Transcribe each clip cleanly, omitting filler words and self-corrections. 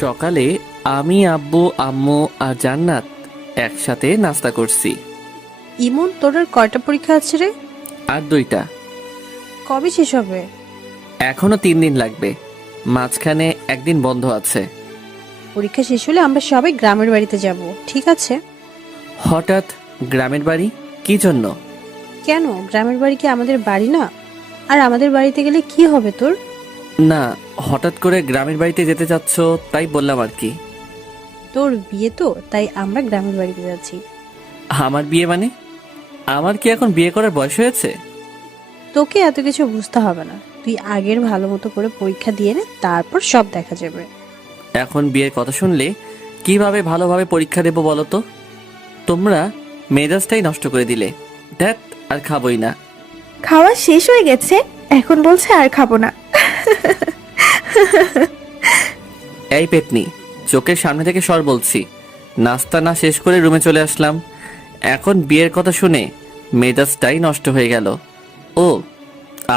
সকালে আমি, আব্বু, আম্মু আর জান্নাত একসাথে নাস্তা করছি। ইমন, তোর আর কয়টা পরীক্ষা আছে রে? আর 2টা। কবে শেষ হবে? এখনো 3 দিন লাগবে, মাঝখানে একদিন বন্ধ আছে। পরীক্ষা শেষ হলে আমরা সবাই গ্রামের বাড়িতে যাব, ঠিক আছে? হঠাৎ গ্রামের বাড়ি? কি জন্য? কেন, গ্রামের বাড়ি কি আমাদের বাড়ি না? আর আমাদের বাড়িতে গেলে কি হবে তোর? না, হঠাৎ করে গ্রামের বাড়িতে যেতে চাচ্ছ তাই বললাম আর কি। তোর বিয়ে তো, তাই আমরা গ্রামের বাড়িতে যাচ্ছি। আমার বিয়ে মানে? আমার কি এখন বিয়ে করার বয়স হয়েছে? তোকে এত কিছু বুঝতে হবে না, তুই আগের ভালো মতো করে পরীক্ষা দিয়ে নে, তারপর সব দেখা যাবে। এখন বিয়ের কথা শুনলে কিভাবে ভালোভাবে পরীক্ষা দেবো বলো তো? তোমরা মেজাজটাই নষ্ট করে দিলে। ধ্যাত, আর খাবোই না। খাওয়া শেষ হয়ে গেছে, এখন বলছে আর খাবো না। এই পেতনি, চোখের সামনে থেকে সর বলছি। নাস্তা না শেষ করে রুমে চলে আসলাম, এখন বিয়ের কথা শুনে মেজাজটাই নষ্ট হয়ে গেল। ও,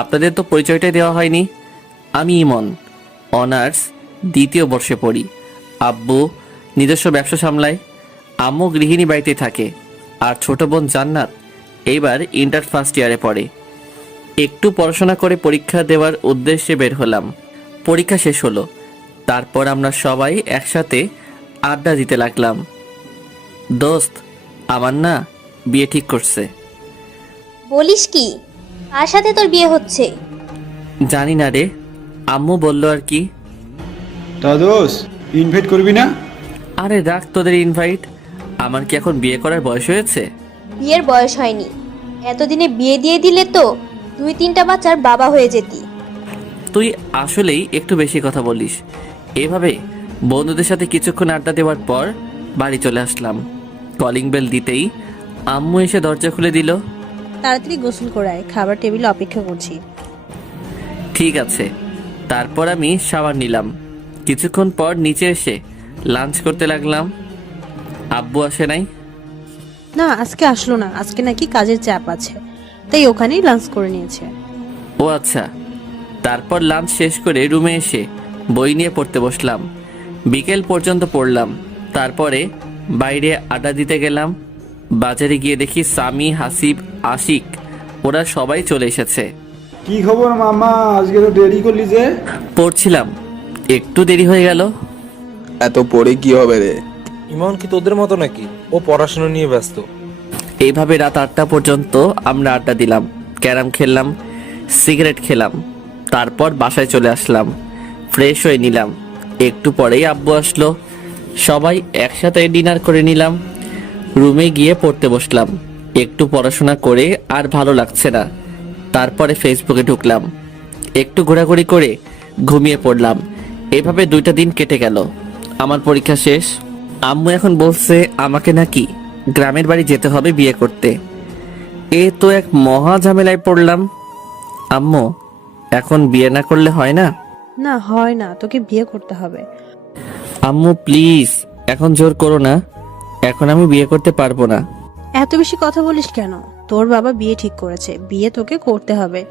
আপনাদের তো পরিচয়টাই দেওয়া হয়নি। আমি ইমন, অনার্স 2য় বর্ষে পড়ি। আব্বু নিজস্ব ব্যবসা সামলায়, আম্মু গৃহিণী বাড়িতে থাকে, আর ছোট বোন জান্নাত এইবার ইন্টার ফার্স্ট ইয়ারে পড়ে। একটু পড়াশোনা করে পরীক্ষা দেওয়ার উদ্দেশ্যে বের হলাম। পরীক্ষা শেষ হলো, তারপর আমরা সবাই একসাথে আড্ডা দিতে লাগলাম। দোস্ত, আমার না বিয়ে ঠিক করছে। বলিস কি? কার সাথে তোর বিয়ে হচ্ছে? জানি না রে, আম্মু বললো আর কি। তা দোষ, ইনভাইট করবি না? আরে রাখ তোদের ইনভাইট, আমার কি এখন বিয়ে করার বয়স হয়েছে? বিয়ের বয়স হয়নি, এতদিনে বিয়ে দিয়ে দিলে তো 2-3টা বাচ্চার বাবা হয়ে যেতি। তুই আসলেই একটু বেশি কথা বলিস। এভাবে বন্ধুদের সাথে কিছুক্ষণ আড্ডা দেওয়ার পর বাড়ি চলে আসলাম। কলিং বেল দিতেই আম্মু এসে দরজা খুলে দিল। তাড়াতাড়ি গোসল করায়, খাবার টেবিলে অপেক্ষা করছি। ঠিক আছে। তারপর আমি শাওয়ার নিলাম। কিছুক্ষণ পর নিচে এসে লাঞ্চ করতে লাগলাম। আব্বু আসে নাই। না, আজকে আসলো না, আজকে নাকি কাজের চাপ আছে, তাই ওখানেই লাঞ্চ করে নিয়েছে। ও আচ্ছা। তারপর লাঞ্চ শেষ করে রুমে এসে বই নিয়ে পড়তে বসলাম। বিকেল পর্যন্ত পড়লাম, তারপরে বাইরে আড্ডা দিতে গেলাম। বাজারে গিয়ে দেখি সামি, হাসিব, আশিক ওরা সবাই চলে এসেছে। কি খবর মামা, আজকে তো দেরি করলি যে? পড়ছিলাম, একটু দেরি হয়ে গেল। এত পড়ে কি হবে রে? ইমন কি তোদের মতো নাকি? ও পড়াশোনা নিয়ে ব্যস্ত। এইভাবে রাত 8টা পর্যন্ত আমরা আড্ডা দিলাম, ক্যারাম খেললাম, সিগারেট খেলাম। তারপর বাসায় চলে আসলাম, ফ্রেশ হয়ে নিলাম। একটু পরেই আব্বু আসলো, সবাই একসাথে ডিনার করে নিলাম। রুমে গিয়ে পড়তে বসলাম। একটু পড়াশোনা করে আর ভালো লাগছে না, তারপরে ফেসবুকে ঢুকলাম। একটু ঘোরাঘুরি করে ঘুমিয়ে পড়লাম। এভাবে 2টা দিন কেটে গেল। আমার পরীক্ষা শেষ। আম্মু এখন বলছে আমাকে নাকি গ্রামের বাড়ি যেতে হবে বিয়ে করতে। এ তো এক মহা ঝামেলায় পড়লাম। আম্মু, এখন বিয়ে না করলে হয় না? না, হয় না, তোকে বিয়ে করতে হবে। আম্মু প্লিজ, এখন জোর করো না, এখন আমি বিয়ে করতে পারবো না। এত বেশি কথা বলিস কেন? তোর বাবা বিয়ে ঠিক করেছে, বিয়ে তোকে করতে হবে।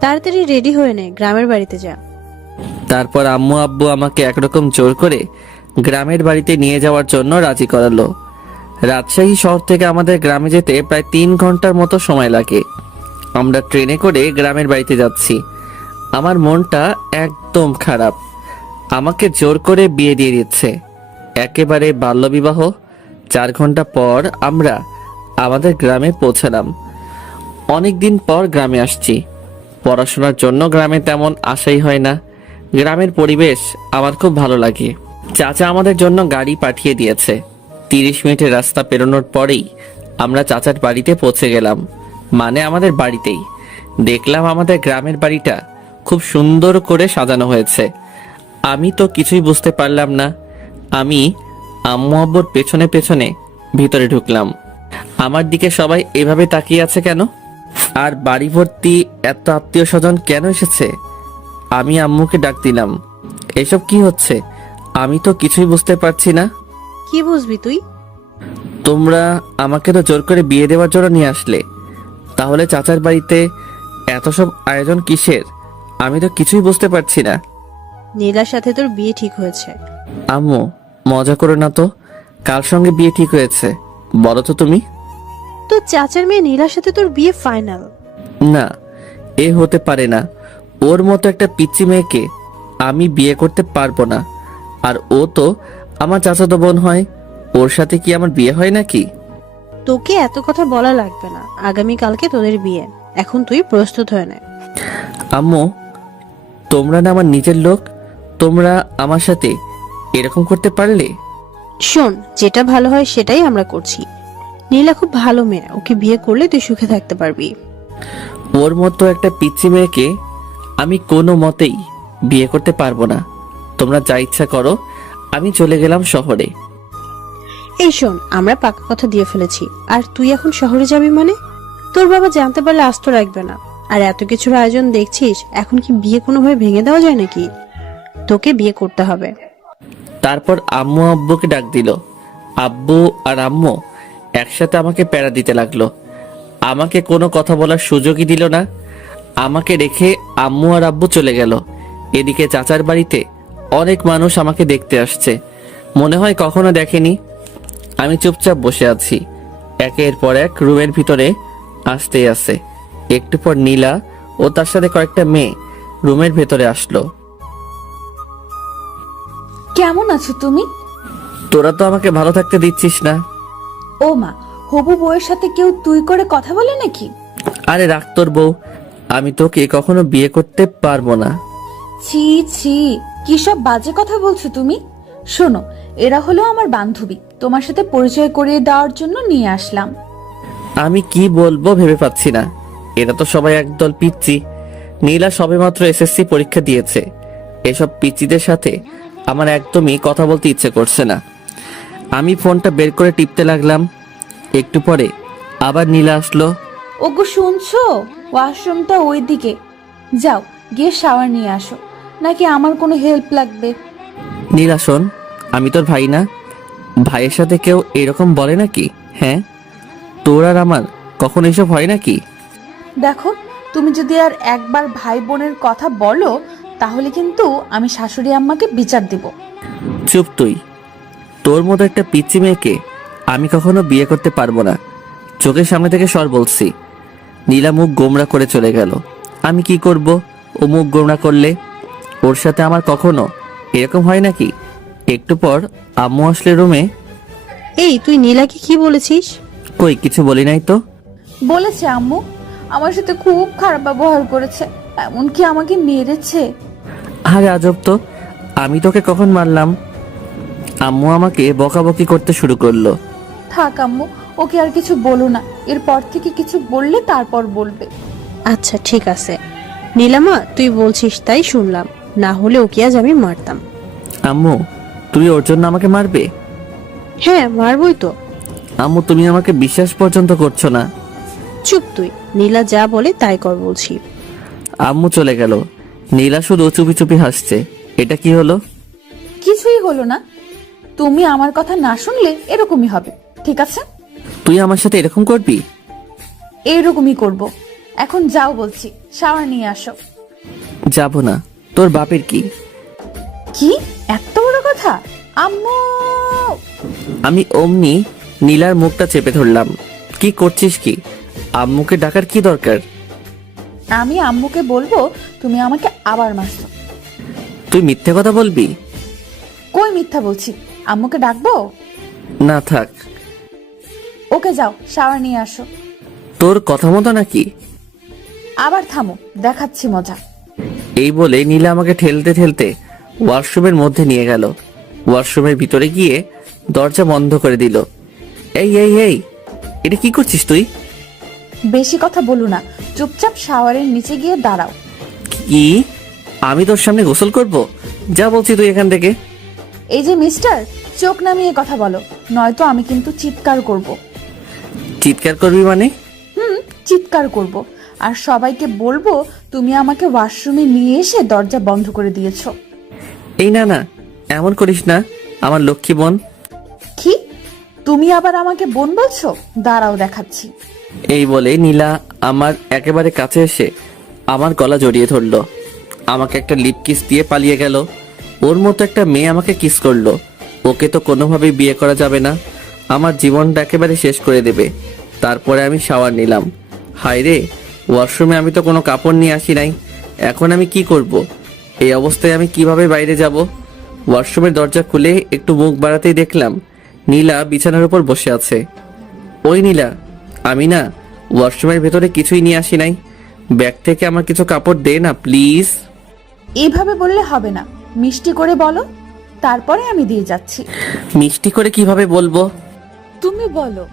তাড়াতাড়ি রেডি হয়ে নে, গ্রামের বাড়িতে যা। তারপর আম্মু আব্বু আমাকে একরকম জোর করে গ্রামের বাড়িতে নিয়ে যাওয়ার জন্য রাজি করালো। রাজশাহী শহর থেকে আমাদের গ্রামে যেতে প্রায় 3 ঘন্টার মতো সময় লাগে। আমরা ট্রেনে করে গ্রামের বাড়িতে যাচ্ছি। আমার মনটা একদম খারাপ। আমাকে জোর করে বিয়ে দিয়ে দিচ্ছে, একেবারে বাল্যবিবাহ। 4 ঘন্টা পর আমরা আমাদের গ্রামে পৌঁছালাম। অনেকদিন পর গ্রামে আসছি। পড়াশোনার জন্য গ্রামে তেমন আশাই হয় না। গ্রামের পরিবেশ আমার খুব ভালো লাগে। চাচা আমাদের জন্য গাড়ি পাঠিয়ে দিয়েছে। 30 মিনিটের রাস্তা পেরোনোর পরেই আমরা চাচার বাড়িতে পৌঁছে গেলাম, মানে আমাদের বাড়িতেই। দেখলাম আমাদের গ্রামের বাড়িটা খুব সুন্দর করে সাজানো হয়েছে। আমি তো কিছুই বুঝতে পারলাম না। আমি আম্মু আব্বুর পেছনে পেছনে ভিতরে ঢুকলাম। আমার দিকে সবাই এভাবে তাকিয়ে আছে কেন? আর বাড়ি ভর্তি এত আত্মীয় স্বজন কেন এসেছে? আমি আম্মুকে ডাক দিলাম, এসব কি হচ্ছে? আমি তো কিছুই বুঝতে পারছি না। কি বুঝবি তুই? তোমরা আমাকে তো জোর করে বিয়ে দেওয়ার জন্য নিয়ে আসলে, তাহলে চাচার বাড়িতে এত সব আয়োজন কিসের? আমি তো কিছুই বুঝতে পারছি না। নীলার সাথে তোর বিয়ে ঠিক হয়েছে। আম্মু, মজা করো না তো। কার সঙ্গে বিয়ে ঠিক হয়েছে বলো তো তুমি? তো চাচার মেয়ে নীলার সাথে তোর বিয়ে ফাইনাল। না, এ হতে পারে না। ওর মতো একটা পিচ্চি মেয়েকে আমি বিয়ে করতে পারবো না। আর ও তো আমার চাচাতো বোন হয়, ওর সাথে কি আমার বিয়ে হয় নাকি? তোকে এত কথা বলা লাগবে না, আগামীকালকে তোদের বিয়ে। এখন তুই প্রস্তুত হয়ে নে। আম্মু, তোমরা না আমার নিজের লোক, তোমরা আমার সাথে এরকম করতে পারলে? শোন, যেটা ভালো হয় সেটাই আমরা করছি। নীলা খুব ভালো মেয়ে, ওকে বিয়ে করলে তুই সুখে থাকতে পারবি। ওর মতো একটা পিচ্চি মেয়েকে আমি কোনো মতেই বিয়ে করতে পারবো না। তোমরা যা ইচ্ছা করো, আমি চলে গেলাম শহরে। এই শোন, আমরা পাকা কথা দিয়ে ফেলেছি। আর তুই এখন শহরে যাবি মানে? তোর বাবা জানতে পারলে আস্ত রাখবে না। আর এত কিছুর আয়োজন দেখছিস, এখন কি বিয়ে কোনোভাবে ভেঙে দেওয়া যায় নাকি? তোকে বিয়ে করতে হবে। তারপর আম্মু আব্বুকে ডাক দিল। আব্বু আর আম্মু একসাথে আমাকে প্যারা দিতে লাগলো। আমাকে কোনো কথা বলার সুযোগই দিল না। আমাকে রেখে আম্মু আর আব্বু চলে গেল। এদিকে চাচার বাড়িতে অনেক মানুষ আমাকে দেখতে আসছে, মনে হয় কখনো দেখেনি। আমি চুপচাপ বসে আছি। একের পর এক রুমের ভিতরে আসতেই আসে। একটু পর নীলা ও তার সাথে কয়েকটা মেয়ে রুমের ভেতরে আসলো। কেমন আছো তুমি? তোরা তো আমাকে ভালো থাকতে দিচ্ছিস না। ও মা, হবু বউয়ের সাথে কেউ তুই করে কথা বলে নাকি? আরে রাখ তোর বউ, আমি তোকে কখনো বিয়ে করতে পারবো না। ছি ছি, কি সব বাজে কথা বলছো তুমি? শোনো, এরা হলো আমার বান্ধবী, তোমার সাথে পরিচয় করিয়ে দেওয়ার জন্য নিয়ে আসলাম। আমি কি বলবো ভেবে পাচ্ছি না। এরা তো সবাই একদল পিচ্চি। নীলা সবেমাত্র এসএসসি পরীক্ষা দিয়েছে। এসব পিচ্চিদের সাথে আমার একদমই কথা বলতে ইচ্ছে করছে না। আমি ফোনটা বের করে টিপতে লাগলাম। একটু পরে আবার নীলা আসলো। ওগো শুনছো, ওয়াশরুমটা ওই দিকে, যাও গিয়ে শাওয়ার নিয়ে আসো। নাকি আমার কোনো হেল্প লাগবে? নীলা শোন, আমি তোর ভাই না? ভাইয়ের সাথে কেউ এরকম বলে নাকি? হ্যাঁ, তোর আর আমার কখন এসব হয় নাকি? দেখো, তুমি যদি আর একবার ভাই বোনের কথা বলো, তাহলে কিন্তু আমি শাশুড়ি আম্মাকে বিচার দিব। চুপ তুই। তোর মতো একটা পিচ্চি মেয়েকে আমি কখনো বিয়ে করতে পারবো না। চোখের সামনে থেকে সর বলছি। নীলা মুখ গোমরা করে চলে গেল। আমি কি করব ও মুখ গোমরা করলে? ওর সাথে আমার কখনো এরকম হয় নাকি? একটু পর আম্মু আসলে রুমে। এই, তুই নীলাকে কি বলেছিস? কই কিছু বলি নাই তো। বলেছে আম্মু, আমার সাথে খুব খারাপ ব্যবহার করেছে, এমনকি আমাকে মেরেছে। আরে আজব তো, আমি তোকে কখন মারলাম? আম্মু আমাকে বকাবকি করতে শুরু করলো। থাক আম্মু, ওকে আর কিছু বলো না। এরপর থেকে কিছু বললে তারপর বলবে। আচ্ছা ঠিক আছে নীলামা, তুই বলছিস তাই শুনলাম, না হলে ওকে আজ আমি মারতাম। আম্মু, তুমি ওর জন্য আমাকে মারবে? হ্যাঁ, মারবই তো। আম্মু, তুমি আমাকে বিশ্বাস পর্যন্ত করছো না। চুপ তুই, নীলা যা বলে তাই কর বলছি। আম্মু চলে গেল। নীলা শুধু চুপি চুপি হাসছে। এটা কি হলো? কিছুই হলো না। তুমি আমার কথা না শুনলে এরকমই হবে, ঠিক আছে? তুই আমার সাথে এরকম করবি? এইরকমই করব। এখন যাও বলছি, শাওয়ার নিয়ে আসো। যাব না। তোর বাপের কি? কি এত বড় কথা? আম্মু! আমি অমনি নীলার মুখটা চেপে ধরলাম। কি করছিস কি? আম্মুকে ডাকার কি দরকার? আমি আম্মুকে বলবো তুমি আমাকে আবার মারছো। তুই মিথ্যে কথা বলবি? কই মিথ্যা বলছি? আম্মুকে ডাকবো? না থাক। ওকে যাও, শাওয়ার নিয়ে আসো। তোর কথা মতো নাকি? আবার থামো, দেখাচ্ছি মজা। এই বলে নীলা আমাকে ঠেলতে ঠেলতে ওয়াশরুমের মধ্যে নিয়ে গেল। ওয়াশরুমের ভিতরে গিয়ে দরজা বন্ধ করে দিল। এই এই এই, এটা কি করছিস তুই? বেশি কথা বলো না, চুপচাপ শাওয়ারের নিচে গিয়ে দাঁড়াও। কি? আমি তোর সামনে গোসল করব? যা বলছি তুই এখান থেকে। এই যে মিস্টার, চোখ নামিয়ে কথা বলো, নয়তো আমি কিন্তু চিৎকার করব। চিৎকার করবি মানে? চিৎকার করব, আর সবাইকে বলবো তুমি আমাকে ওয়াশরুমে নিয়ে এসে দরজা বন্ধ করে দিয়েছো। এই না না, এমন করিস না, আমার লক্ষ্মী বোন। কি? তুমি আবার আমাকে বোন বলছো? দাঁড়াও দেখাচ্ছি। এই বলে নীলা আমার একেবারে কাছে এসে আমার গলা জড়িয়ে ধরলো। আমাকে একটা লিপ কিস দিয়ে পালিয়ে গেল। ওর মতো একটা মেয়ে আমাকে কিস করলো। ওকে তো কোনোভাবেই বিয়ে করা যাবে না, আমার জীবনটা একেবারে শেষ করে দেবে। তারপরে আমি শাওয়ার নিলাম। হায় রে, ওয়াশরুমে আমি তো কোনো কাপড় নিয়ে আসি নাই। এখন আমি কি করব? এই অবস্থায় আমি কিভাবে বাইরে যাব? ওয়াশরুমের দরজা খুলে একটু মুখ বাড়াতেই দেখলাম নীলা বিছানার উপর বসে আছে। ওই নীলা, আমি না ওয়াশরুমের ভেতরে কিছুই নিয়ে আসি নাই। ব্যাগ থেকে আমার কিছু কাপড় দে না প্লিজ। এইভাবে বললে হবে না, মিষ্টি করে বলো, তারপরে আমি দিয়ে যাচ্ছি। মিষ্টি করে কিভাবে বলবো? তুমি বলো,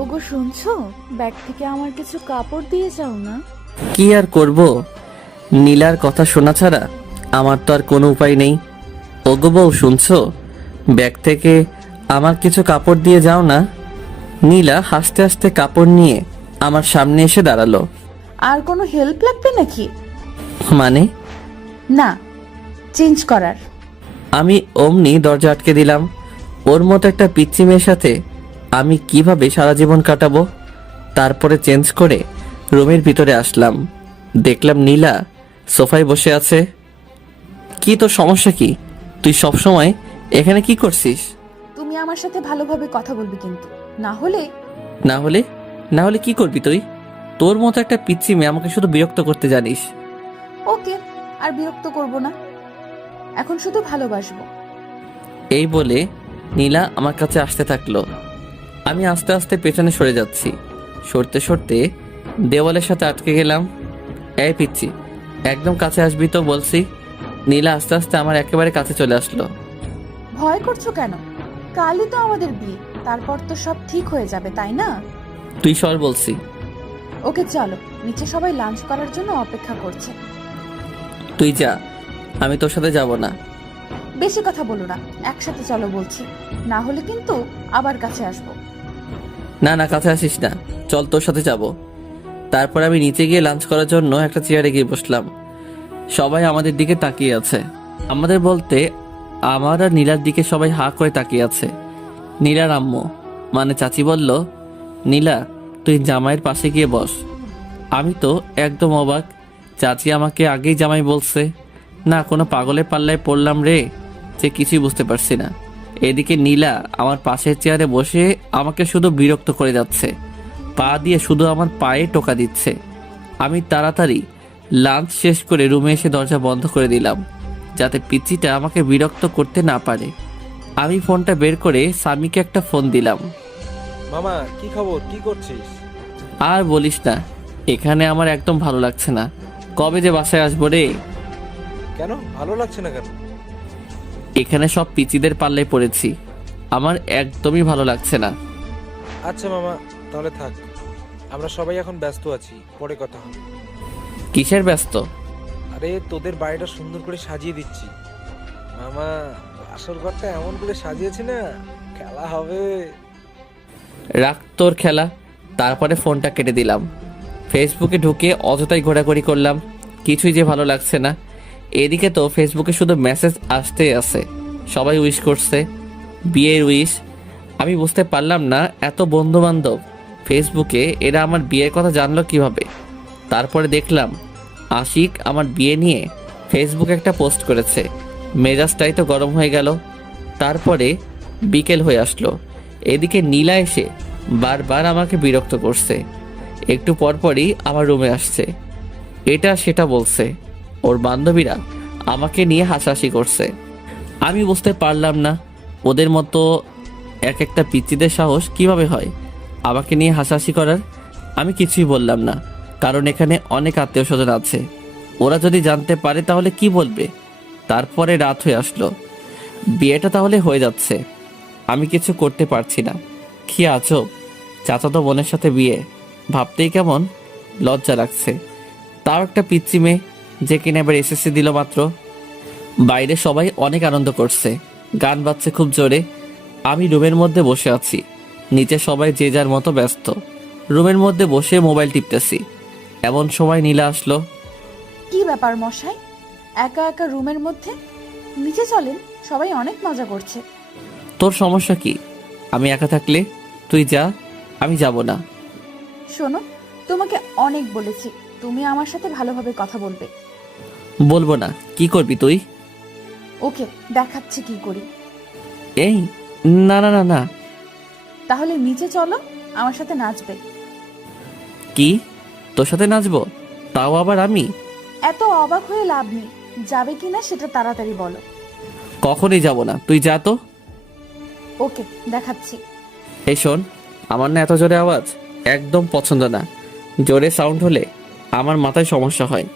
ওগো শুনছো, ব্যাগ থেকে আমার কিছু কাপড় দিয়ে যাও না। কি আর করব, নীলার কথা শোনা ছাড়া আমার তো আর কোনো উপায় নেই। ওগো বউ শুনছো, ব্যাগ থেকে আমার কিছু কাপড় দিয়ে যাও না। নীলা হাসতে হাসতে কাপড় নিয়ে আমার সামনে এসে দাঁড়ালো। আর কোনো হেল্প লাগবে নাকি? মানে? না, চেঞ্জ করার। আমি অমনি দরজা আটকে দিলাম। ওর মতো একটা পিচ্চি মেয়ের সাথে আমি কিভাবে সারা জীবন কাটাবো? তারপরে চেঞ্জ করে রুমের ভিতরে আসলাম। দেখলাম নীলা সোফায় বসে আছে। কি তোর সমস্যা কি? তুই সব সময় এখানে কি করছিস? তুমি আমার সাথে ভালোভাবে কথা বলবে কিন্তু, না হলে। না হলে? না হলে কি করবি তুই? তোর মতো একটা পিচ্চি মেয়ে আমাকে শুধু বিরক্ত করতে জানিস। ওকে, আর বিরক্ত করব না, এখন শুধু ভালোবাসবো। এই বলে নীলা আমার কাছে আসতে থাকলো। আমি আস্তে আস্তে পেছনে সরে যাচ্ছি। সরতে সরতে দেওয়ালের সাথে আটকে গেলাম। এই পিচ্চি, একদম কাছে আসবি তো বলছি। নীলা আস্তে আস্তে আমার একেবারে কাছে চলে আসলো। ভয় করছো কেন? কালই তো আমাদের বিয়ে, তারপর তো সব ঠিক হয়ে যাবে, তাই না? তুই সর বলছি। ওকে চলো, নিচে সবাই লাঞ্চ করার জন্য অপেক্ষা করছে। তুই যা, আমি তোর সাথে যাব না। বেশি কথা বলো না, একসাথে চলো বলছি, না হলে কিন্তু আবার কাছে আসবো। না না, কাছে আসিস না, চল তোর সাথে যাব। তারপর আমি নিচে গিয়ে লাঞ্চ করার জন্য একটা চেয়ারে গিয়ে বসলাম। সবাই আমাদের দিকে তাকিয়ে আছে। আমাদের বলতে আমার আর নীলার দিকে সবাই হা করে তাকিয়ে আছে। নীলার আম্মু মানে চাচি বলল, নীলা তুই জামাইয়ের পাশে গিয়ে বস। আমি তো একদম অবাক, চাচি আমাকে আগেই জামাই বলছে। না কোনো পাগলের পাল্লায় পড়লাম রে, যে কিছুই বুঝতে পারছি না। এদিকে নীলা আমার পাশের চেয়ারে বসে আমাকে শুধু বিরক্ত করে যাচ্ছে, পা দিয়ে শুধু আমার পায়ে টোকা দিচ্ছে। আমি তাড়াতাড়ি লাঞ্চ শেষ করে রুমে এসে দরজা বন্ধ করে দিলাম, যাতে পিচ্চিটা আমাকে বিরক্ত করতে না পারে। আমি ফোনটা বের করে স্বামীকে একটা ফোন দিলাম। মামা কি খবর, কি করছিস? আর বলিস না, এখানে আমার একদম ভালো লাগছে না। কবে যে বাসায় আসবো রে? কেন ভালো লাগছে না কেন? এখানে সব পিচিদের পাল্লায় পড়েছি, আমার একদমই ভালো লাগছে না। আচ্ছা মামা, তাহলে থাক, আমরা সবাই এখন ব্যস্ত আছি, পরে কথা হবে। কিসের ব্যস্ত? আরে তোদের বাড়িটা সুন্দর করে সাজিয়ে দিচ্ছি মামা, আসল ঘরটা এমন করে সাজিয়েছি না, খেলা হবে। রাখ তোর খেলা। তারপরে ফোনটা কেটে দিলাম। ফেসবুকে ঢুকে অযথাই ঘোরাঘুরি করলাম, কিছুই যে ভালো লাগছে না। এদিকে তো ফেসবুকে শুধু মেসেজ আসতেই আছে, সবাই উইশ করছে, বিয়ের উইশ। আমি বুঝতে পারলাম না এত বন্ধু বান্ধব ফেসবুকে, এরা আমার বিয়ের কথা জানলো কিভাবে। তারপরে দেখলাম আশিক আমার বিয়ে নিয়ে ফেসবুকে একটা পোস্ট করেছে। মেজাজটাই তো গরম হয়ে গেল। তারপরে বিকেল হয়ে আসলো। এদিকে নীলা এসে বারবার আমাকে বিরক্ত করছে। একটু পরপরই আমার রুমে আসছে, এটা সেটা বলছে। ওর বান্ধবীরা আমাকে নিয়ে হাসাহাসি করছে। আমি বুঝতে পারলাম না ওদের মতো এক একটা পিচ্চিদের সাহস কিভাবে হয় আমাকে নিয়ে হাসাহাসি করার। আমি কিছুই বললাম না, কারণ এখানে অনেক আত্মীয় স্বজন আছে। ওরা যদি জানতে পারে তাহলে কি বলবে। তারপরে রাত হয়ে আসলো, বিয়েটা তাহলে হয়ে যাচ্ছে, আমি কিছু করতে পারছি না। কি আজব, চাচাতো বোনের সাথে বিয়ে, ভাবতেই কেমন লজ্জা লাগছে। তাও একটা পিচ্চি মেয়ে, যে কিনা এবার এসএসসি দিল মাত্র। বাইরে সবাই অনেক আনন্দ করছে, গান বাজছে খুব জোরে। আমি রুমের মধ্যে বসে আছি, নিচে সবাই যে যার মতো ব্যস্ত। রুমের মধ্যে বসে মোবাইল টিপতেছি, এমন সময় নীলা আসলো। কি ব্যাপার মশাই, একা একা রুমের মধ্যে? নিচে চলেন, সবাই অনেক মজা করছে। তোর সমস্যা কি? আমি একা থাকলে? তুই যা, আমি যাব না। শোনো, তোমাকে অনেক বলেছি তুমি আমার সাথে ভালোভাবে কথা বলবে। বলবো না, কি করবি তুই? ওকে, দেখাচ্ছি কি করি। এই, না না না না। তাহলে নিচে চলো, আমার সাথে নাচবে। কি, তোর সাথে নাচবো? তাও আবার আমি? এত অবাক হয়ে লাভ নেই, যাবে কিনা সেটা তাড়াতাড়ি বলো। কখনই যাব না, তুই যা তো। ওকে, দেখাচ্ছি। এই শোন, আমার না এত জোরে আওয়াজ একদম পছন্দ না। জোরে সাউন্ড হলে আমার মাথায় সমস্যা হয়,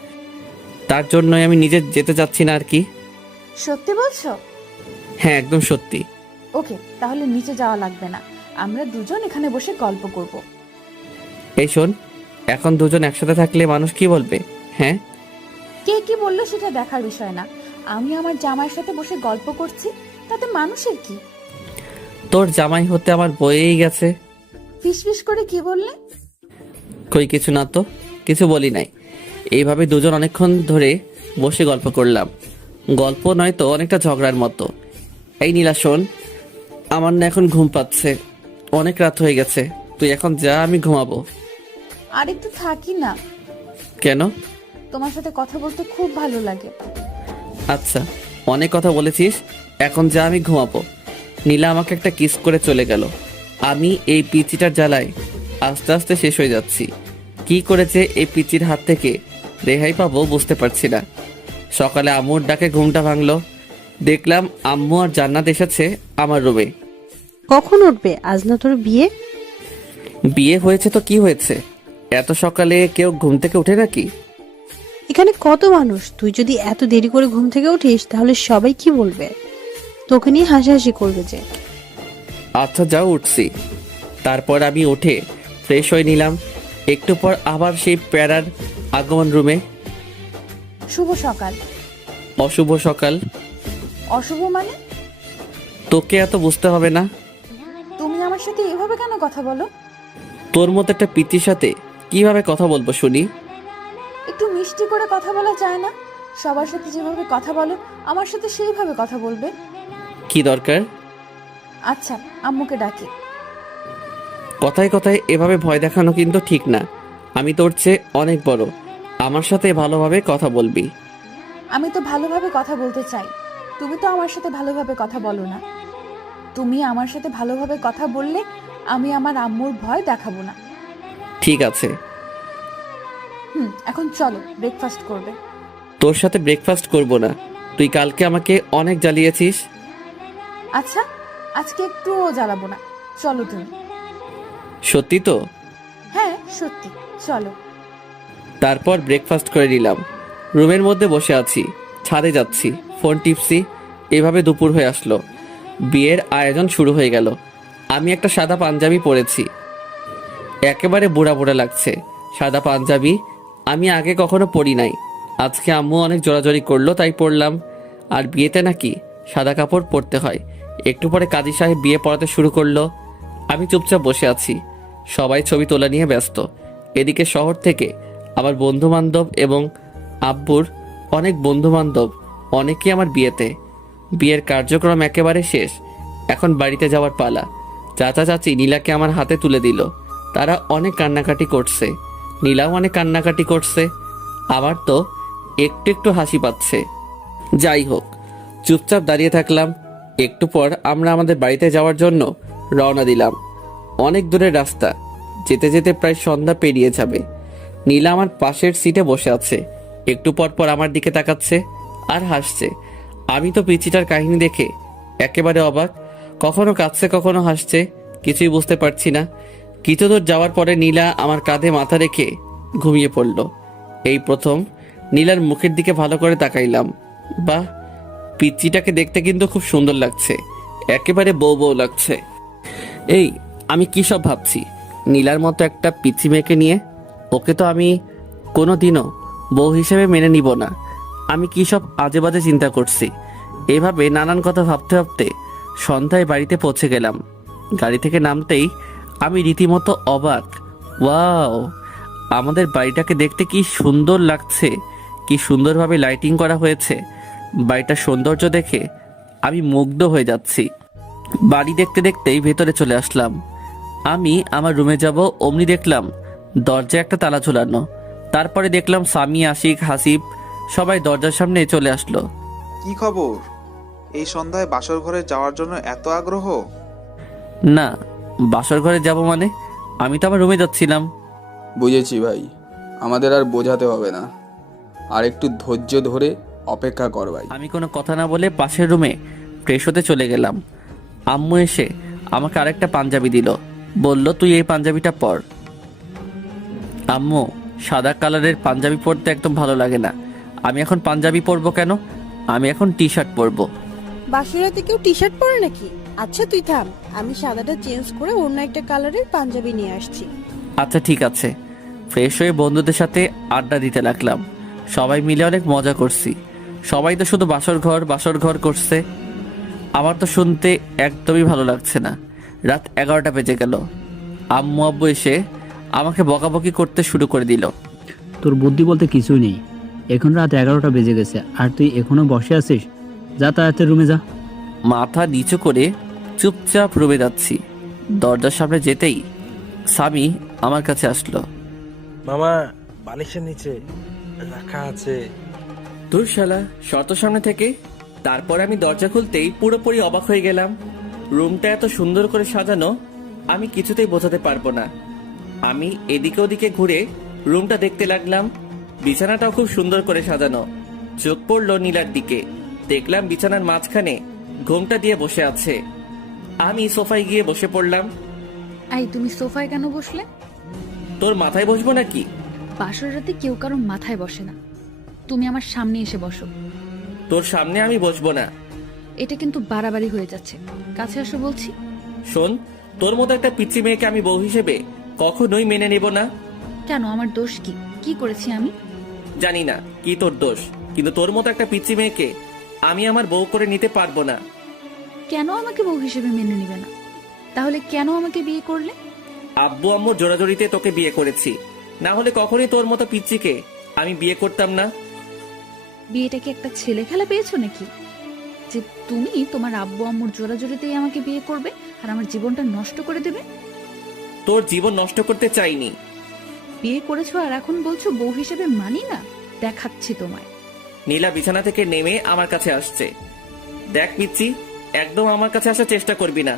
তার জন্যই আমি নিজে যেতে চাচ্ছি না আর কি। সত্যি বলছো? হ্যাঁ, একদম সত্যি। ওকে, তাহলে নিচে যাওয়া লাগবে না, আমরা দুজন এখানে বসে গল্প করব। এই শোন, এখন দুজন একসাথে থাকলে মানুষ কি বলবে? হ্যাঁ, কে কি বললো সেটা দেখার বিষয় না, আমি আমার জামাইয়ের সাথে বসে গল্প করছি, তাতে মানুষের কি? তোর জামাই হতে আমার বয়েই গেছে। ফিসফিস করে কি বললে? কই কিছু না তো, কিছু বলি নাই। এইভাবে দুজন অনেকক্ষণ ধরে বসে গল্প করলাম। গল্প নয় তো, অনেকটা ঝগড়ার মতো। এই নীলা শোন, আমার না এখন ঘুম পাচ্ছে, অনেক রাত হয়ে গেছে। তুই এখন যা, আমি ঘুমাবো। আর একটু থাকি না, কেন? তোমার সাথে কথা বলতে খুব ভালো লাগে। আচ্ছা, অনেক কথা বলেছিস, এখন যা, আমি ঘুমাবো। নীলা আমাকে একটা কিস করে চলে গেল। আমি এই পিচিটার জ্বালায় আস্তে আস্তে শেষ হয়ে যাচ্ছি। কি করেছে এই পিচির হাত থেকে রেহাই পাবো বুঝতে পারছি না। সকালে আম্মুর ডাকে ঘুমটা ভাঙলো। দেখলাম আম্মু আর জান্নাত এসেছে আমার রুমে। কখন উঠবে? আজ না তোর বিয়ে? বিয়ে হয়েছে তো কি হয়েছে, এত সকালে কেউ ঘুম থেকে ওঠে নাকি? এখানে কত মানুষ, তুই যদি এত দেরি করে ঘুম থেকে উঠিস তাহলে সবাই কি বলবে? তোকে নিয়ে হাসাহাসি করবে যে। আচ্ছা যাও, উঠছি। তারপর আমি উঠে ফ্রেশ হয়ে নিলাম। একটু পর আবার সেই প্যারার আগমন রুমে। শুভ সকাল। অশুভ সকাল? অশুভ মানে? তোকে এত বুঝতে হবে না। তুমি আমার সাথে এভাবে কেন কথা বলো? তোর মতো একটা পিচির সাথে কিভাবে কথা বলবো শুনি? একটু মিষ্টি করে কথা বলা যায় না? সবার সাথে যেভাবে কথা বলো আমার সাথে সেইভাবে কথা বলবে। কি দরকার? আচ্ছা, আম্মুকে ডাকি। কথায় কথায় এভাবে ভয় দেখানো কিন্তু ঠিক না। আমি তোর চেয়ে অনেক বড়, আমার সাথে ভালোভাবে কথা বলবি। আমি তো ভালোভাবে কথা বলতে চাই, তুমি তো আমার সাথে ভালোভাবে কথা বলো না। তুমি আমার সাথে ভালোভাবে কথা বললে আমি আমার আম্মুর ভয় দেখাবো না। ঠিক আছে। এখন চলো, ব্রেকফাস্ট করবে। তোর সাথে ব্রেকফাস্ট করব না, তুই কালকে আমাকে অনেক জ্বালিয়েছিস। আচ্ছা, আজকে একটুও জ্বালাবো না, চলো তুমি। সত্যি তো? হ্যাঁ সত্যি, চলো। তারপর ব্রেকফাস্ট করে নিলাম। রুমের মধ্যে বসে আছি, ছাদে যাচ্ছি, ফোন টিপছি। এভাবে দুপুর হয়ে আসলো। বিয়ের আয়োজন শুরু হয়ে গেল। আমি একটা সাদা পাঞ্জাবি পরেছি, একেবারে বুড়া বুড়া লাগছে। সাদা পাঞ্জাবি আমি আগে কখনো পরি নাই। আজকে আম্মু অনেক জোরাজোরি করলো তাই পরলাম। আর বিয়েতে নাকি সাদা কাপড় পরতে হয়। একটু পরে কাজী সাহেব বিয়ে পড়াতে শুরু করলো। আমি চুপচাপ বসে আছি, সবাই ছবি তোলা নিয়ে ব্যস্ত। এদিকে শহর থেকে আমার বন্ধু বান্ধব এবং আব্বুর অনেক বন্ধু বান্ধব, অনেকেই আমার বিয়েতে। বিয়ের কার্যক্রম একেবারে শেষ, এখন বাড়িতে যাওয়ার পালা। চাচা চাচি নীলাকে আমার হাতে তুলে দিল। তারা অনেক কান্নাকাটি করছে, নীলাও অনেক কান্নাকাটি করছে। আমার তো একটু একটু হাসি পাচ্ছে। যাই হোক, চুপচাপ দাঁড়িয়ে থাকলাম। একটু পর আমরা আমাদের বাড়িতে যাওয়ার জন্য রওনা দিলাম। অনেক দূরের রাস্তা, যেতে যেতে প্রায় সন্ধ্যা পেরিয়ে যাবে। নীলা আমার পাশের সিটে বসে আছে, একটু পর পর আমার দিকে তাকাচ্ছে আর হাসছে। আমি তো পিচিটার কাহিনী দেখে একেবারে অবাক, কখনো কাঁদছে কখনো হাসছে, কিছুই বুঝতে পারছি না। কিছু দূর যাওয়ার পরে নীলা আমার কাঁধে মাথা রেখে ঘুমিয়ে পড়ল। এই প্রথম নীলার মুখের দিকে ভালো করে তাকাইলাম। বাহ, পিচিটাকে দেখতে কিন্তু খুব সুন্দর লাগছে, একেবারে বউ বউ লাগছে। এই, আমি কি সব ভাবছি? নীলার মতো একটা পিচি মেয়েকে নিয়ে, ওকে তো আমি কোনো দিনও বউ হিসেবে মেনে নিব না। আমি কি সব আজে বাজে চিন্তা করছি। এভাবে নানান কথা ভাবতে ভাবতে সন্ধ্যায় বাড়িতে পৌঁছে গেলাম। গাড়ি থেকে নামতেই আমি রীতিমতো অবাক। ওয়াও, আমাদের বাড়িটাকে দেখতে কি সুন্দর লাগছে, কি সুন্দরভাবে লাইটিং করা হয়েছে। বাড়িটার সৌন্দর্য দেখে আমি মুগ্ধ হয়ে যাচ্ছি। বাড়ি দেখতে দেখতেই ভেতরে চলে আসলাম। আমি আমার রুমে যাব, অমনি দেখলাম দরজায় একটা তালা ঝুলানো। তারপরে দেখলাম স্বামী, আশিক, হাসিব সবাই দরজার সামনে চলে আসলো। কি খবর? এই সন্ধ্যায় বাসর ঘরে যাওয়ার জন্য এত আগ্রহ? না, বাসর ঘরে যাব মানে? আমি তো আমার রুমে যাচ্ছিলাম। বুঝেছি ভাই, আমাদের আর বোঝাতে হবে না, আর একটু ধৈর্য ধরে অপেক্ষা কর ভাই। আমি কোনো কথা না বলে পাশের রুমে ফ্রেশ হতে চলে গেলাম। আম্মু এসে আমাকে আরেকটা পাঞ্জাবি দিল, বলল তুই এই পাঞ্জাবিটা পর। আম্মু, সাদা কালারের পাঞ্জাবি পরতে একদম ভালো লাগে না। আমি এখন পাঞ্জাবি পরবো কেন? আমি এখন টি শার্ট পরবো। বাসুরাতে কেউ টি শার্ট পরে নাকি? আচ্ছা তুই থাম, আমি সাদাটা চেঞ্জ করে অন্য একটা কালারের পাঞ্জাবি নিয়ে আসছি। আচ্ছা ঠিক আছে। ফ্রেশ হয়ে বন্ধুদের সাথে আড্ডা দিতে লাগলাম। সবাই মিলে অনেক মজা করছি। সবাই তো শুধু বাসর ঘর করছে। আমার তো শুনতে একদমই ভালো লাগছে না। রাত 11টা বেজে গেল। আম্মু আব্বু এসে আমাকে বকাবকি করতে শুরু করে দিল। তোর বুদ্ধি বলতে কিছুই নেই। এখন রাত 11টা বেজে গেছে আর তুই এখনো বসে আছিস? যাতায়াতের রুমে যা। মাথা নিচু করে চুপচাপ রুমে যাচ্ছি। দরজার সামনে যেতেই স্বামী আমার কাছে আসলো। মামা, বালিশের নিচে রাখা আছে। তোর শালা শত সামনে থেকে। তারপর আমি দরজা খুলতেই পুরোপুরি অবাক হয়ে গেলাম। রুমটা এত সুন্দর করে সাজানো আমি কিছুতেই বোঝাতে পারবো না। আমি এদিকে ওদিকে ঘুরে রুমটা দেখতে লাগলাম। বিছানাটাও খুব সুন্দর করে সাজানো। চোখ পড়লো নীলার দিকে। দেখলাম বিছানার মাঝখানে ঘোমটা দিয়ে বসে আছে। আমি সোফায় গিয়ে বসে পড়লাম। আই, তুমি সোফায় কেন বসলে? তোর মাথায় বসবো নাকি? বাসর রাতে কেউ কারোর মাথায় বসে না। তুমি আমার সামনে এসে বসো। তোর সামনে আমি বসবো না। এটা কিন্তু বাড়াবাড়ি হয়ে যাচ্ছে, কাছে আসো বলছি। শোন, তোর মতো একটা পিচ্চি মেয়েকে আমি বউ হিসেবে কখনোই মেনে নেব না। কেন, আমার দোষ কি? কি করেছি আমি? জানি না কি তোর দোষ, কিন্তু তোর মতো একটা পিচ্চি মেয়েকে আমি আমার বউ করে নিতে পারবো না। কেন আমাকে বউ হিসেবে মেনে নিবে না? তাহলে কেন আমাকে বিয়ে করলে? আব্বু আম্মুর জোরাজোরিতে তোকে বিয়ে করেছি, না হলে কখনোই তোর মতো পিচ্চিকে আমি বিয়ে করতাম না। বিয়েটা কি একটা ছেলে খেলা পেয়েছো নাকি, যে তুমি তোমার আব্বু আম্মুর জোরাজোরিতেই আমাকে বিয়ে করবে আর আমার জীবনটা নষ্ট করে দেবে? তোর জীবন নষ্ট করতে চাইনি। বিয়ে করেছো আর এখন বলছো বউ হিসেবে মানি না? দেখাচ্ছি তোমায়। নীলা বিছানা থেকে নেমে আমার কাছে আসছে। দেখ পিচ্চি, একদম আমার কাছে আসার চেষ্টা করবি না,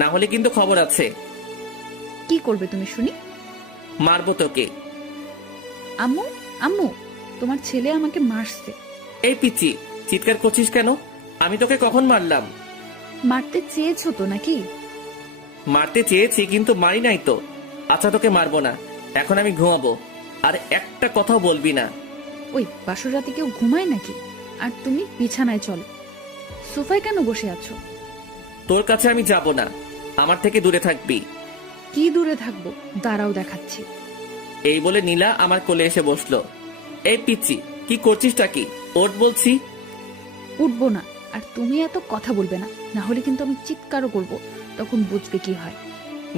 না হলে কিন্তু খবর আছে। কি করবে তুমি শুনি? মারবো তোকে। আম্মু, আম্মু, তোমার ছেলে আমাকে মারছে। এই পিচ্চি, চিৎকার করছিস কেন? আমি তোকে কখন মারলাম? মারতে চেয়েছো তো নাকি? মারতে চেয়েছি কিন্তু মারি নাই তো। আচ্ছা তোকে মারবো না, এখন আমি ঘুমাবো। আর একটা কথাও বলবি না। ওই বাসর রাতে কেউ ঘুমায় নাকি? আর তুমি বিছানায় চলো, সোফায় কেন বসে আছো? তোর কাছে আমি যাব না, আমার থেকে দূরে থাকবি। কি দূরে থাকবো? দাঁড়াও দেখাচ্ছি। এই বলে নীলা আমার কোলে এসে বসলো। এই পিচ্চি, কি করছিসটা কি? ওঠ বলছি। উঠবো না, আর তুমি এত কথা বলবে না, না হলে কিন্তু আমি চিৎকারও করবো, তখন বুঝবে কি হয়।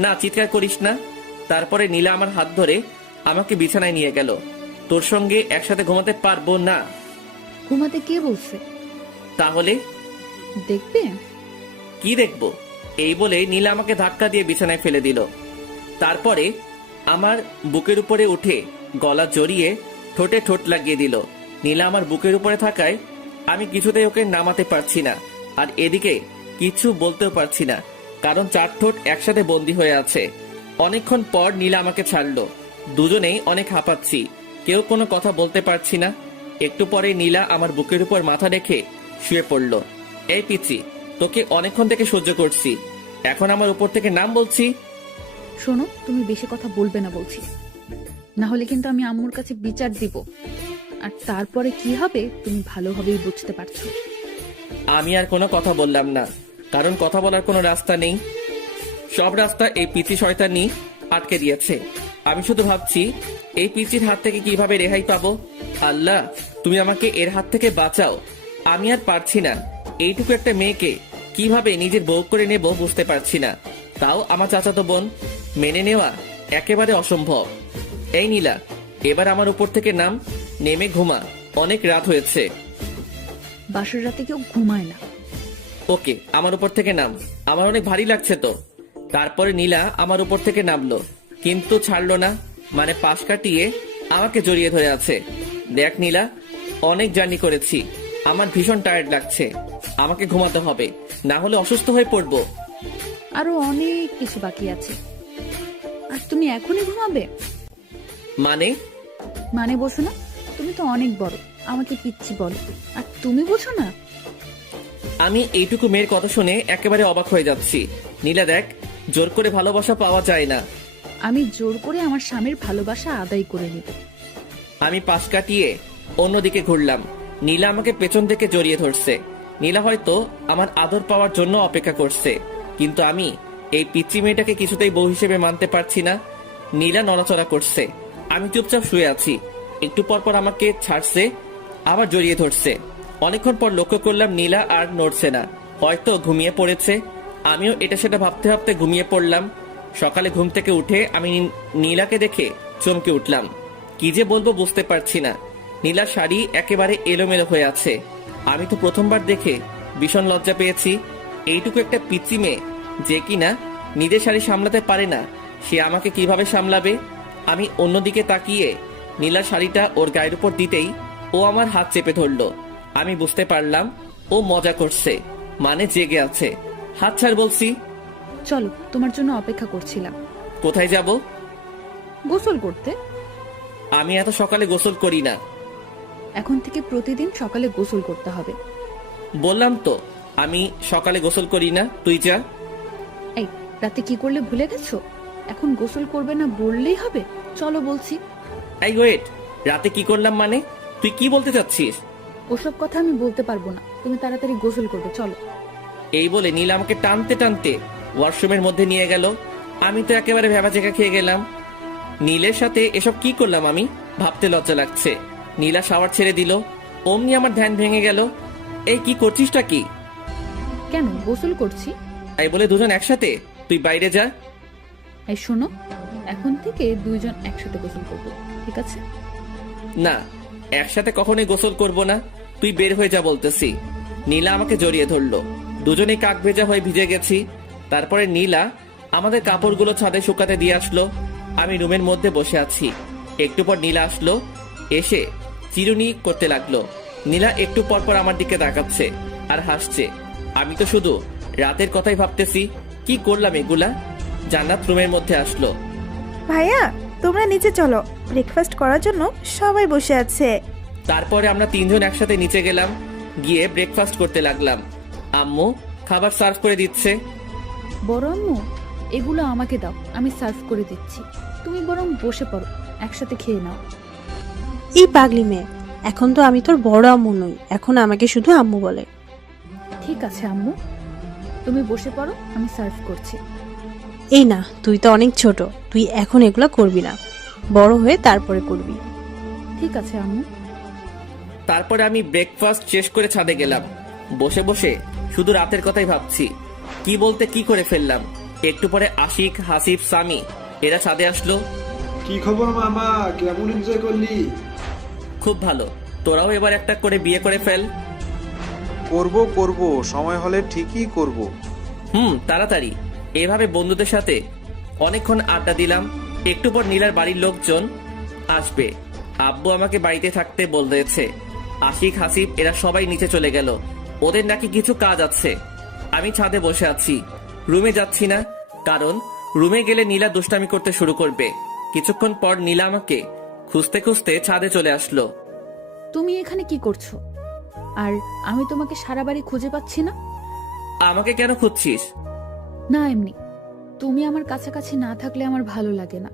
না, চিৎকার করিস না। তারপরে নীলা আমার হাত ধরে আমাকে বিছানায় নিয়ে গেল। তোর সঙ্গে একসাথে ঘুমাতে পারবো না। ঘুমাতে কে বলছে? তাহলে দেখবে। কি দেখবো? এই বলে নীলা আমাকে ধাক্কা দিয়ে বিছানায় ফেলে দিল। তারপরে আমার বুকের উপরে উঠে গলা জড়িয়ে ঠোঁটে ঠোঁট লাগিয়ে দিল। নীলা আমার বুকের উপরে থাকায় আমি কিছুতেই ওকে নামাতে পারছি না, আর এদিকে কিছু বলতেও পারছি না, কারণ চার ঠোঁট একসাথে বন্দি হয়ে আছে। অনেকক্ষণ পর নীলা আমাকে ছাড়লো। দুজনেই অনেক হাঁপাচ্ছি, কেউ কোনো কথা বলতে পারছি না। একটু পরে নীলা আমার বুকের উপর মাথা রেখে শুয়ে পড়ল। এই পিচ্চি, তোকে অনেকক্ষণ থেকে সহ্য করছি, এখন আমার উপর থেকে নাম বলছি। শোনো, তুমি বেশি কথা বলবে না বলছি, না হলে কিন্তু আমি আম্মুর কাছে বিচার দিব, আর তারপরে কি হবে তুমি ভালোভাবেই বুঝতে পারছো। আমি আর কোনো কথা বললাম না, কারণ কথা বলার কোনো রাস্তা নেই। সব রাস্তা এই পিচি শয়তানি আটকে দিয়েছে। আমি শুধু ভাবছি এই পিচির হাত থেকে কিভাবে রেহাই পাবো। আল্লাহ, তুমি আমাকে এর হাত থেকে বাঁচাও। আমি আর পারছি না, এইটুকু একটা মেয়েকে কিভাবে নিজের বউ করে নেব বুঝতে পারছি না, তাও আমার চাচাতো বোন। মেনে নেওয়া একেবারে অসম্ভব। এই নীলা, এবার আমার উপর থেকে নাম, নেমে ঘুমা, অনেক রাত হয়েছে। বাসর রাতে কেউ ঘুমায় না। ওকে, আমার উপর থেকে নাম, আমার অনেক ভারী লাগছে তো। তারপরে নীলা আমার উপর থেকে নামলো, কিন্তু ছাড়লো না, মানে পাশ কাটিয়ে আমাকে জড়িয়ে ধরে আছে। দেখ নীলা, অনেক জার্নি করেছি, আমার ভীষণ টায়ার্ড লাগছে, আমাকে ঘুমাতে হবে, না হলে অসুস্থ হয়ে পড়বো। আরো অনেক কিছু বাকি আছে। আর তুমি এখনই ঘুমাবে? মানে? মানে বোঝো না? তুমি তো অনেক বড়, আমাকে পিচ্ছি বলো, আর তুমি বোঝো না? আমি এইটুকু মেয়ের কথা শুনে একেবারে অবাক হয়ে যাচ্ছি। নীলা দেখ, জোর করে ভালোবাসা পাওয়া যায় না। আমি জোর করে আমার স্বামীর ভালোবাসা আদায় করে নেব। আমি পাশ কাটিয়ে অন্যদিকে ঘুরলাম। নীলা আমাকে পেছন থেকে জড়িয়ে ধরছে। নীলা হয়তো আমার আদর পাওয়ার জন্য অপেক্ষা করছে, কিন্তু আমি এই পিচ্চি মেয়েটাকে কিছুতেই বউ হিসেবে মানতে পারছি না। নীলা নড়াচড়া করছে, আমি চুপচাপ শুয়ে আছি। একটু পর পর আমাকে ছাড়ছে, আবার জড়িয়ে ধরছে। অনেকক্ষণ পর লক্ষ্য করলাম নীলা আর নড়ছে না, হয়তো ঘুমিয়ে পড়েছে। আমিও এটা সেটা ভাবতে ভাবতে ঘুমিয়ে পড়লাম। সকালে ঘুম থেকে উঠে আমি নীলাকে দেখে চমকে উঠলাম। কি যে বলবো বুঝতে পারছি না। নীলার শাড়ি একেবারে এলোমেলো হয়ে আছে। আমি তো প্রথমবার দেখে ভীষণ লজ্জা পেয়েছি। এইটুকু একটা পিচ্চি মেয়ে যে কিনা নিজের শাড়ি সামলাতে পারে না, সে আমাকে কিভাবে সামলাবে? আমি অন্যদিকে তাকিয়ে নীলার শাড়িটা ওর গায়ের উপর দিতেই ও আমার হাত চেপে ধরলো। আমি বুঝতে পারলাম ও মজা করছে, মানে জেগে আছে। হাত ছাড় বলছি। চলো, তোমার জন্য অপেক্ষা করছিলাম। কোথায় যাব? গোসল করতে। আমি এত সকালে গোসল করি না। এখন থেকে প্রতিদিন সকালে গোসল করতে হবে। বললাম তো আমি সকালে গোসল করি না, তুই যা। এই, রাতে কি করলে ভুলে গেছো? এখন গোসল করবে না বললেই হবে? চলো বলছি। এই ওয়েট, রাতে কি করলাম মানে? তুই কি বলতে চাচ্ছিস? ওসব কথা আমি বলতে পারবো না, তুমি তাড়াতাড়ি গোসল করবে, চলো। এই বলে নীলা আমাকে টানতে টানতে ওয়াশরুমের মধ্যে নিয়ে গেল। আমি তো একেবারে ভেবাচেকা খেয়ে গেলাম। নীলের সাথে এসব কি করলাম আমি, ভাবতে লজ্জা লাগছে। নীলা শাওয়ার ছেড়ে দিল, অমনি আমার ধ্যান ভেঙে গেল। এই কি করছিসটা কি? কেন গোসল করছি? এই বলে দুজন একসাথে? তুই বাইরে যা। এই শোনো, এখন থেকে দুইজন একসাথে গোসল করবো, ঠিক আছে? না, একসাথে কখনোই গোসল করব না, তুই বের হয়ে যা বলতেছি। নীলা আমাকে জড়িয়ে ধরলো, দুজনেই কাক ভেজা হয়ে ভিজে গেছি। তারপরে নীলা আমাদের কাপড়গুলো ছাদে শুকাতে দিয়ে আসলো। আমি রুমের মধ্যে বসে আছি। একটু পর নীলা আসলো, এসে চিরুনি করতে লাগলো। নীলা একটু পর পর আমার দিকে তাকাচ্ছে আর হাসছে। আমি তো শুধু রাতের কথাই ভাবতেছি, কি করলাম এগুলা। জান্নাত রুমের মধ্যে আসলো। ভাইয়া, তোমরা নিচে চলো, ব্রেকফাস্ট করার জন্য সবাই বসে আছে। তারপরে আমরা তিনজন একসাথে নিচে গেলাম, গিয়ে ব্রেকফাস্ট করতে লাগলাম। আম্মু খাবার সার্ভ করে দিচ্ছে। বড় আম্মু, এগুলো আমাকে দাও, আমি সার্ভ করে দিচ্ছি। তুমি বরং বসে পড়ো, একসাথে খেয়ে নাও। এই পাগলি মেয়ে, এখন তো আমি তোর বড় আম্মু নই, এখন আমাকে শুধু আম্মু বলে। ঠিক আছে আম্মু, তুমি বসে পড়ো, আমি সার্ভ করছি। এই না, তুই তো অনেক ছোট, তুই এখন এগুলো করবি না, বড় হয়ে তারপরে করবি। ঠিক আছে আম্মু। তারপরে আমি ব্রেকফাস্ট শেষ করে ছাদে গেলাম। বসে বসে শুধু রাতের কথাই ভাবছি, কি বলতে কি করে ফেললাম। একটু পরে আশিক, হাসিব, সামি এরা ছাদে আসলো। কি খবর মামা, কেমন এনজয় করলি? খুব ভালো, তোরাও এবার একটা করে বিয়ে করে ফেল। করব, সময় হলে ঠিকই করব। তাড়াতাড়ি। এভাবে বন্ধুদের সাথে অনেকক্ষণ আড্ডা দিলাম। একটু পর নীলার বাড়ির লোকজন আসবে। আব্বু আমাকে বাড়িতে থাকতে বলেছে। আশিক, হাসিব এরা সবাই নিচে চলে গেল, ওদের নাকি কিছু কাজ আছে। আমি ছাদে বসে আছি, রুমে যাচ্ছি না, কারণ রুমে গেলে নীলা দুষ্টামি করতে শুরু করবে। কিছুক্ষণ পর নীলা আমাকে খুঁজতে খুঁজতে ছাদে চলে আসলো। তুমি এখানে কি করছো? আর আমি তোমাকে সারা বাড়ি খুঁজে পাচ্ছি না। আমাকে কেন খুঁজছিস? না, এমনি। তুমি আমার কাছাকাছি না থাকলে আমার ভালো লাগে না।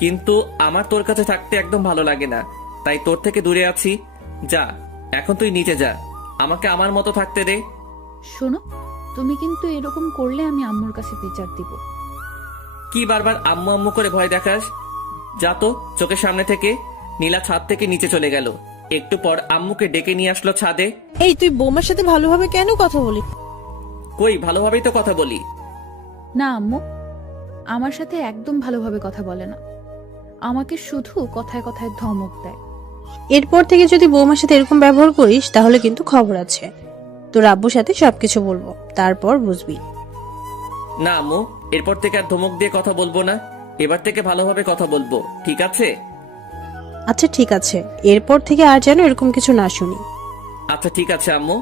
কিন্তু আমার তোর কাছে থাকতে একদম ভালো লাগে না, তাই তোর থেকে দূরে আছি। যা, এখন তুই নিচে যা, আমাকে আমার মতো থাকতে দে। শোনো, তুমি কিন্তু এরকম করলে আমি আম্মুর কাছে বিচার দিব। কি বারবার আম্মু আম্মু করে ভয় দেখাস? যা তো চোখের সামনে থেকে। নীলা ছাদ থেকে নিচে চলে গেল। একটু পর আম্মুকে ডেকে নিয়ে আসলো ছাদে। এই, তুই বৌমার সাথে ভালোভাবে কেন কথা বলি? কই, ভালোভাবেই তো কথা বলি। না আম্মু, আমার সাথে একদম ভালোভাবে কথা বলে না, আমাকে শুধু কথায় কথায় ধমক দেয়। এরপর থেকে যদি বৌমার সাথে এরকম ব্যবহার করিস তাহলে কিন্তু খবর আছে। তোর আব্বুর সাথে সবকিছু বলবো, তারপর বুঝবি। না আম্মু, এরপর থেকে আর ধমক দিয়ে কথা বলবো না, এবার থেকে ভালোভাবে কথা বলবো, ঠিক আছে? আচ্ছা ঠিক আছে, এরপর থেকে আর যেন এরকম কিছু না শুনি। আচ্ছা ঠিক আছে আম্মু।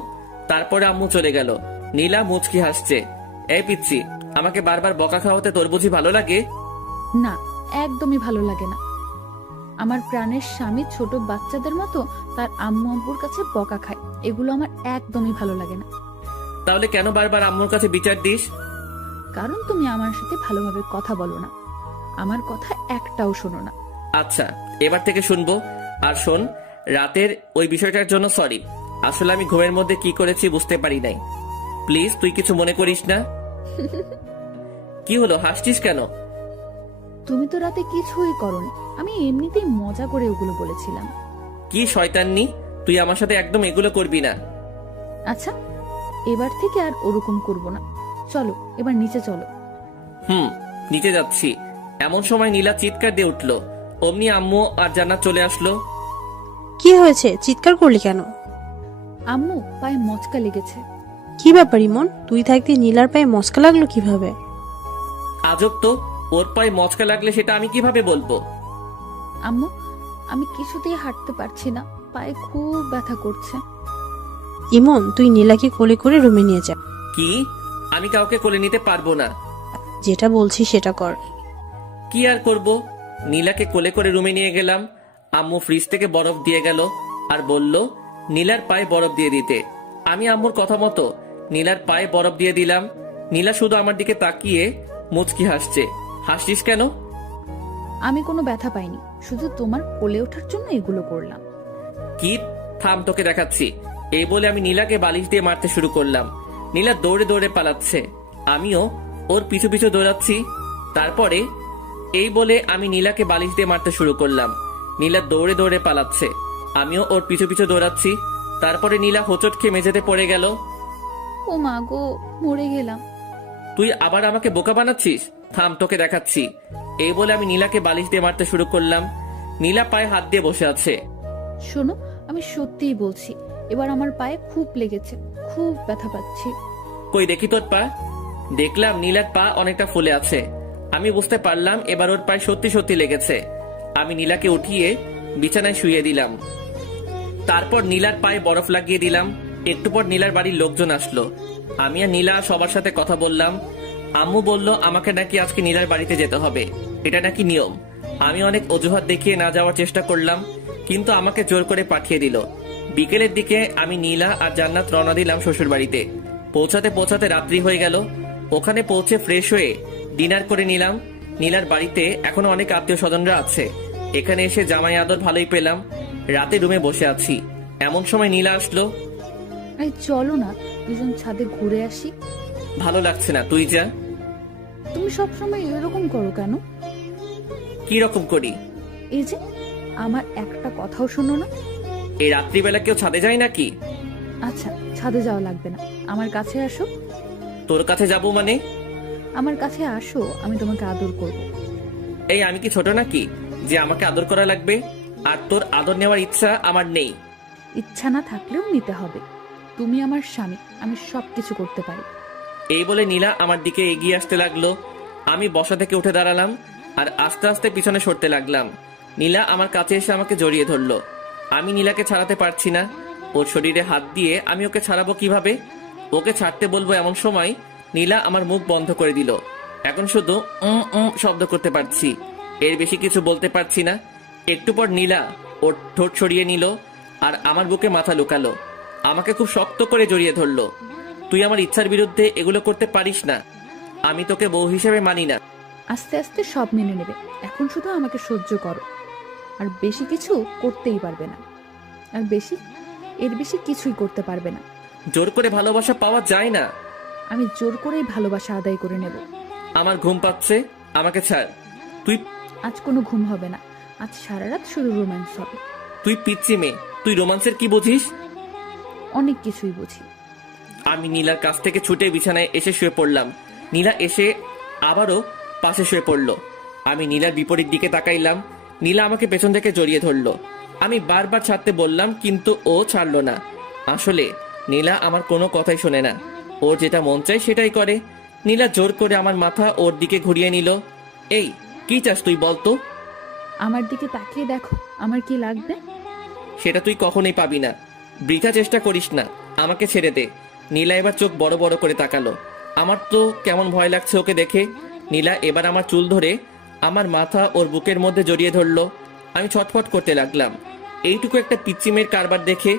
তারপরে আম্মু চলে গেল। নীলা মুচকি হাসছে। এই পিচ্ছি, আমাকে বারবার বকা খাওয়াতে তোর বুঝি ভালো লাগে? না, একদমই ভালো লাগে না। আমার প্রাণের স্বামী ছোট বাচ্চাদের মতো তার আম্মু আব্বুর কাছে বকা খায়, এগুলো আমার একদমই ভালো লাগে না। তাহলে কেন বারবার আম্মুর কাছে বিচার দিস? কারণ তুমি আমার সাথে ভালোভাবে কথা বলো না, আমার কথা একটাও শোনো না। আচ্ছা, এবার থেকে শুনবো। আর শোন, রাতের ওই বিষয়টার জন্য সরি। আসলে আমি ঘুমের মধ্যে কি করেছি বুঝতে পারি নাই। প্লিজ তুই কিছু মনে করিস না। কি হলো, হাসছিস কেন? তুমি তো রাতে কিছুই করনি, আমি এমনিতেই মজা করে ওগুলো বলেছিলাম। কি শয়তাননি, তুই আমার সাথে একদম এগুলো করবি না। আচ্ছা, এবার থেকে আর ওরকম করব না। চলো এবার নিচে চলো। নিচে যাচ্ছি। এমন সময় নীলা চিৎকার দিয়ে উঠলো। অমনি আম্মু আর জান্নাত চলে আসলো। কি হয়েছে, চিৎকার করলি কেন? আম্মু পায়ে মচকা লেগেছে। কি ব্যাপার ইমন, তুই থাকতে নীলার পায়ে মস্কা লাগলো কিভাবে? আজব তো, ওর পায়ে মচকা লাগলে সেটা আমি কিভাবে বলবো? আম্মু, আমি কিছুতেই হাঁটতে পারছি না, পায়ে খুব ব্যথা করছে। ইমন, তুই নীলাকে কোলে করে রুমে নিয়ে যা। কি? আমি কাউকে কোলে নিতে পারবো না। যেটা বলছি সেটা কর। কি আর করব? নীলাকে কোলে করে রুমে নিয়ে গেলাম। আম্মু ফ্রিজ থেকে বরফ দিয়ে গেল আর বলল নীলার পায়ে বরফ দিয়ে দিতে। আমি আম্মুর কথা মতো নীলার পায়ে বরফ দিয়ে দিলাম। নীলা শুধু আমার দিকে তাকিয়ে মুচকি হাসছে। হাসছিস কেন? আমি কোনো ব্যথা পাইনি, শুধু তোমার কোলে ওঠার জন্য এগুলো করলাম। কি? থাম, তোকে দেখাচ্ছি। এই বলে আমি নীলাকে বালিশ দিয়ে মারতে শুরু করলাম। নীলা দৌড়ে দৌড়ে পালাচ্ছে, আমিও ওর পিছু পিছু দৌড়াচ্ছি। তারপরে এই বলে আমি নীলাকে বালিশ দিয়ে মারতে শুরু করলাম। নীলা দৌড়ে দৌড়ে পালাচ্ছে, আমিও ওর পিছু পিছু দৌড়াচ্ছি। তারপরে নীলা হোঁচট খেয়ে মেঝেতে পড়ে গেল। ও মা গো, মরে গেলাম। তুই আবার আমাকে বোকা বানাচ্ছিস? থাম, তোকে দেখাচ্ছি। এই বলে আমি নীলাকে বালিশ দিয়ে মারতে শুরু করলাম। নীলা পায়ে হাত দিয়ে বসে আছে। শোনো, আমি সত্যিই বলছি, এবার আমার পায়ে খুব লেগেছে, খুব ব্যথা পাচ্ছি। কই দেখি তোর পা। দেখলাম নীলার পা অনেকটা ফুলে আছে। আমি বুঝতে পারলাম এবার ওর পায়ে সত্যি সত্যি লেগেছে। আমি নীলাকে উঠিয়ে বিছানায় শুইয়ে দিলাম। তারপর নীলার পায়ে বরফ লাগিয়ে দিলাম। একটু পর নীলার বাড়ির লোকজন আসলো। আমি আর নীলা সবার সাথে কথা বললাম। আম্মু বলল আমাকে নাকি আজকে নীলার বাড়িতে যেতে হবে, এটা নাকি নিয়ম। আমি অনেক অজুহাত দেখিয়ে না যাওয়ার চেষ্টা করলাম, কিন্তু আমাকে জোর করে পাঠিয়ে দিল। বিকেলের দিকে আমি নীলা আর জান্নাত রওনা দিলাম শ্বশুর বাড়িতে। পৌঁছাতে পৌঁছাতে রাত্রি হয়ে গেল। ওখানে পৌঁছে ফ্রেশ হয়ে ডিনার করে নিলাম। নীলার বাড়িতে এখনো অনেক আত্মীয় স্বজনরা আছে। এখানে এসে জামাই আদর ভালোই পেলাম। রাতে রুমে বসে আছি, এমন সময় নীলা আসলো। এই চলো না, দুজন ছাদে ঘুরে আসি। ভালো লাগছে না, তুই যা। তুমি সবসময় এরকম করো কেন? কি রকম করি? এই যে, আমার একটা কথাও শোনো না। এই রাত্রিবেলা কেউ ছাদে যায় নাকি? আচ্ছা, ছাদে যাওয়া লাগবে না, আমার কাছে আসো। তোর কাছে যাবো মানে? আমার কাছে আসো, আমি তোমাকে আদর করব। এই আমি কি ছোট নাকি যে আমাকে আদর করা লাগবে? আর তোর আদর নেওয়ার ইচ্ছা আমার নেই। ইচ্ছা না থাকলেও নিতে হবে। তুমি আমার স্বামী, আমি সবকিছু করতে পারি। এই বলে নীলা আমার দিকে এগিয়ে আসতে লাগলো। আমি বসা থেকে উঠে দাঁড়ালাম আর আস্তে আস্তে পিছনে সরতে লাগলাম। নীলা আমার কাছে এসে আমাকে জড়িয়ে ধরলো। আমি নীলাকে ছাড়াতে পারছি না। ওর শরীরে হাত দিয়ে আমি ওকে ছাড়াবো কিভাবে? ওকে ছাড়তে বলবো এমন সময় নীলা আমার মুখ বন্ধ করে দিল। এখন শুধু শব্দ করতে পারছি, এর বেশি কিছু বলতে পারছি না। একটু পর নীলা ওর ঠোঁট সরিয়ে নিল আর আমার বুকে মাথা লুকালো। আমাকে খুব শক্ত করে জড়িয়ে ধরলো। তুই আমার ইচ্ছার বিরুদ্ধে এগুলো করতে পারিস না, আমি তোকে বউ হিসেবে মানি না। আস্তে আস্তে সব মেনে নেবে, এখন শুধু আমাকে সহ্য করো। আর বেশি কিছু করতেই পারবে না, আর এর বেশি কিছুই করতে পারবে না। জোর করে ভালোবাসা পাওয়া যায় না। আমি জোর করেই ভালোবাসা আদায় করে নেব। আমার ঘুম পাচ্ছে, আমাকে ছাড়। তুই আজ কোনো ঘুম হবে না, আজ সারা রাত শুধু রোম্যান্স হবে। তুই পিচ্ছি মেয়ে, তুই রোমান্সের কি বুঝিস? অনেক কিছুই বুঝি। আমি নীলার কাছ থেকে ছুটে বিছানায় এসে শুয়ে পড়লাম। নীলা এসে আবারও পাশে শুয়ে পড়ল। আমি নীলার বিপরীত দিকে তাকাইলাম। নীলা আমাকে পেছন থেকে জড়িয়ে ধরলো। আমি বারবার ছাড়তে বললাম, কিন্তু ও ছাড়লো না। আসলে নীলা আমার কোনো কথাই শোনে না, ওর যেটা মন চায় সেটাই করে। নীলা জোর করে আমার মাথা ওর দিকে ঘুরিয়ে নিল। এই কি চাস তুই বলতো? আমার দিকে তাকিয়ে দেখো, আমার কি লাগবে? সেটা তুই কখনোই পাবি না, বৃথা চেষ্টা করিস না। আমাকে ছেড়ে দে। নীলা এবার চোখ বড় বড় করে তাকালো। আমার তো কেমন ভয় লাগছে ওকে দেখে। নীলা এবার আমার চুল ধরে আমার মাথা ওর বুকের মধ্যে জড়িয়ে ধরলো। আমি ছটফট করতে লাগলাম। এইটুকু একটা পিচ্চিমের কারবার দেখে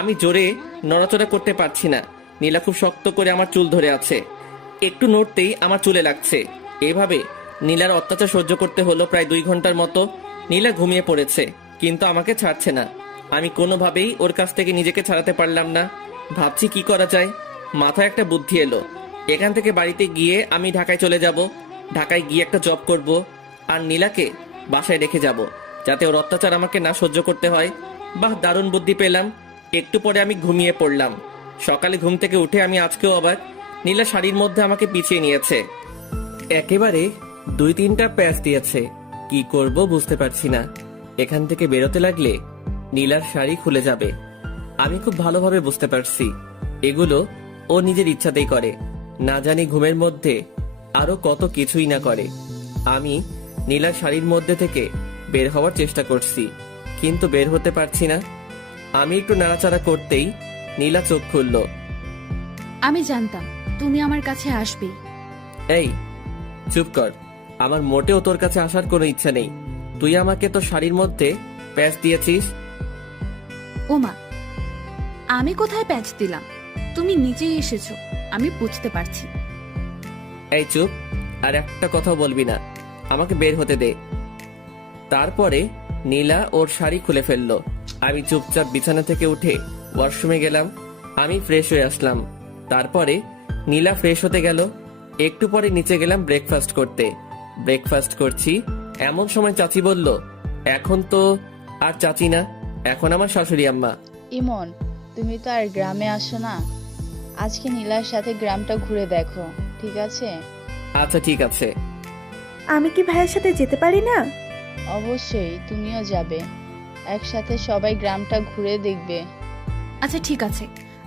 আমি জোরে নড়াচড়া করতে পারছি না। নীলা খুব শক্ত করে আমার চুল ধরে আছে। একটু নড়তেই আমার চুলে লাগছে। এভাবে নীলার অত্যাচার সহ্য করতে হলো প্রায় 2 ঘন্টার মতো। নীলা ঘুমিয়ে পড়েছে, কিন্তু আমাকে ছাড়ছে না। আমি কোনোভাবেই ওর কাছ থেকে নিজেকে ছাড়াতে পারলাম না। ভাবছি কি করা যায়। মাথায় একটা বুদ্ধি এলো। এখান থেকে বাড়িতে গিয়ে আমি ঢাকায় চলে যাব। ঢাকায় গিয়ে একটা জব করব, আর নীলাকে বাসায় রেখে যাব, যাতে ওর অত্যাচার আমাকে না সহ্য করতে হয়। বাহ, দারুণ বুদ্ধি পেলাম। একটু পরে আমি ঘুমিয়ে পড়লাম। সকালে ঘুম থেকে উঠে আমি আজকেও অবাক। নীলা শাড়ির মধ্যে আমাকে পিছিয়ে নিয়েছে, একেবারে 2-3টা প্যাচ দিয়েছে। কি করব বুঝতে পারছি না। এখান থেকে বেরোতে লাগলে নীলার শাড়ি খুলে যাবে। আমি খুব ভালোভাবে বুঝতে পারছি এগুলো ও নিজের ইচ্ছাতেই করে। না জানি ঘুমের মধ্যে আরো কত কিছুই না করে। আমি নীলার শাড়ির মধ্যে থেকে বের হওয়ার চেষ্টা করছি, কিন্তু বের হতে পারছি না। আমি একটু নাড়াচাড়া করতেই নীলা চোখ খুলল। আমি জানতাম তুমি আমার কাছে আসবেই। এই চুপ কর। আমার মোটেও তোর কাছে আসার কোনো ইচ্ছা নেই। তুই আমাকে তো শাড়ির মধ্যে প্যাচ দিয়েছিস। ওমা, আমি কোথায় প্যাচ দিলাম? তুমি নিজেই এসেছো, আমি বুঝতে পারছি। এই চুপ, আর একটা কথা বলবি না। আমাকে বের হতে দে। তারপরে নীলা ওর শাড়ি খুলে ফেললো। আমি চুপচাপ বিছানা থেকে উঠে ওয়াশরুমে গেলাম। আমি ফ্রেশ হয়ে আসলাম। তারপরে নীলা ফ্রেশ হতে গেল। একটু পরে নিচে গেলাম ব্রেকফাস্ট করতে। ব্রেকফাস্ট করছি এমন সময় চাচি বলল, এখন তো আর চাচি না, এখন আমার শাশুড়ি আম্মা। ইমন, তুমি তো আর গ্রামে আসো না। আজকে নীলার সাথে গ্রামটা ঘুরে দেখো, ঠিক আছে? আচ্ছা ঠিক আছে। আমি কি ভাইয়ের সাথে যেতে পারি না? অবশ্যই, তুমিও যাবে। একসাথে সবাই গ্রামটা ঘুরে দেখবে। আচ্ছা ঠিক আছে,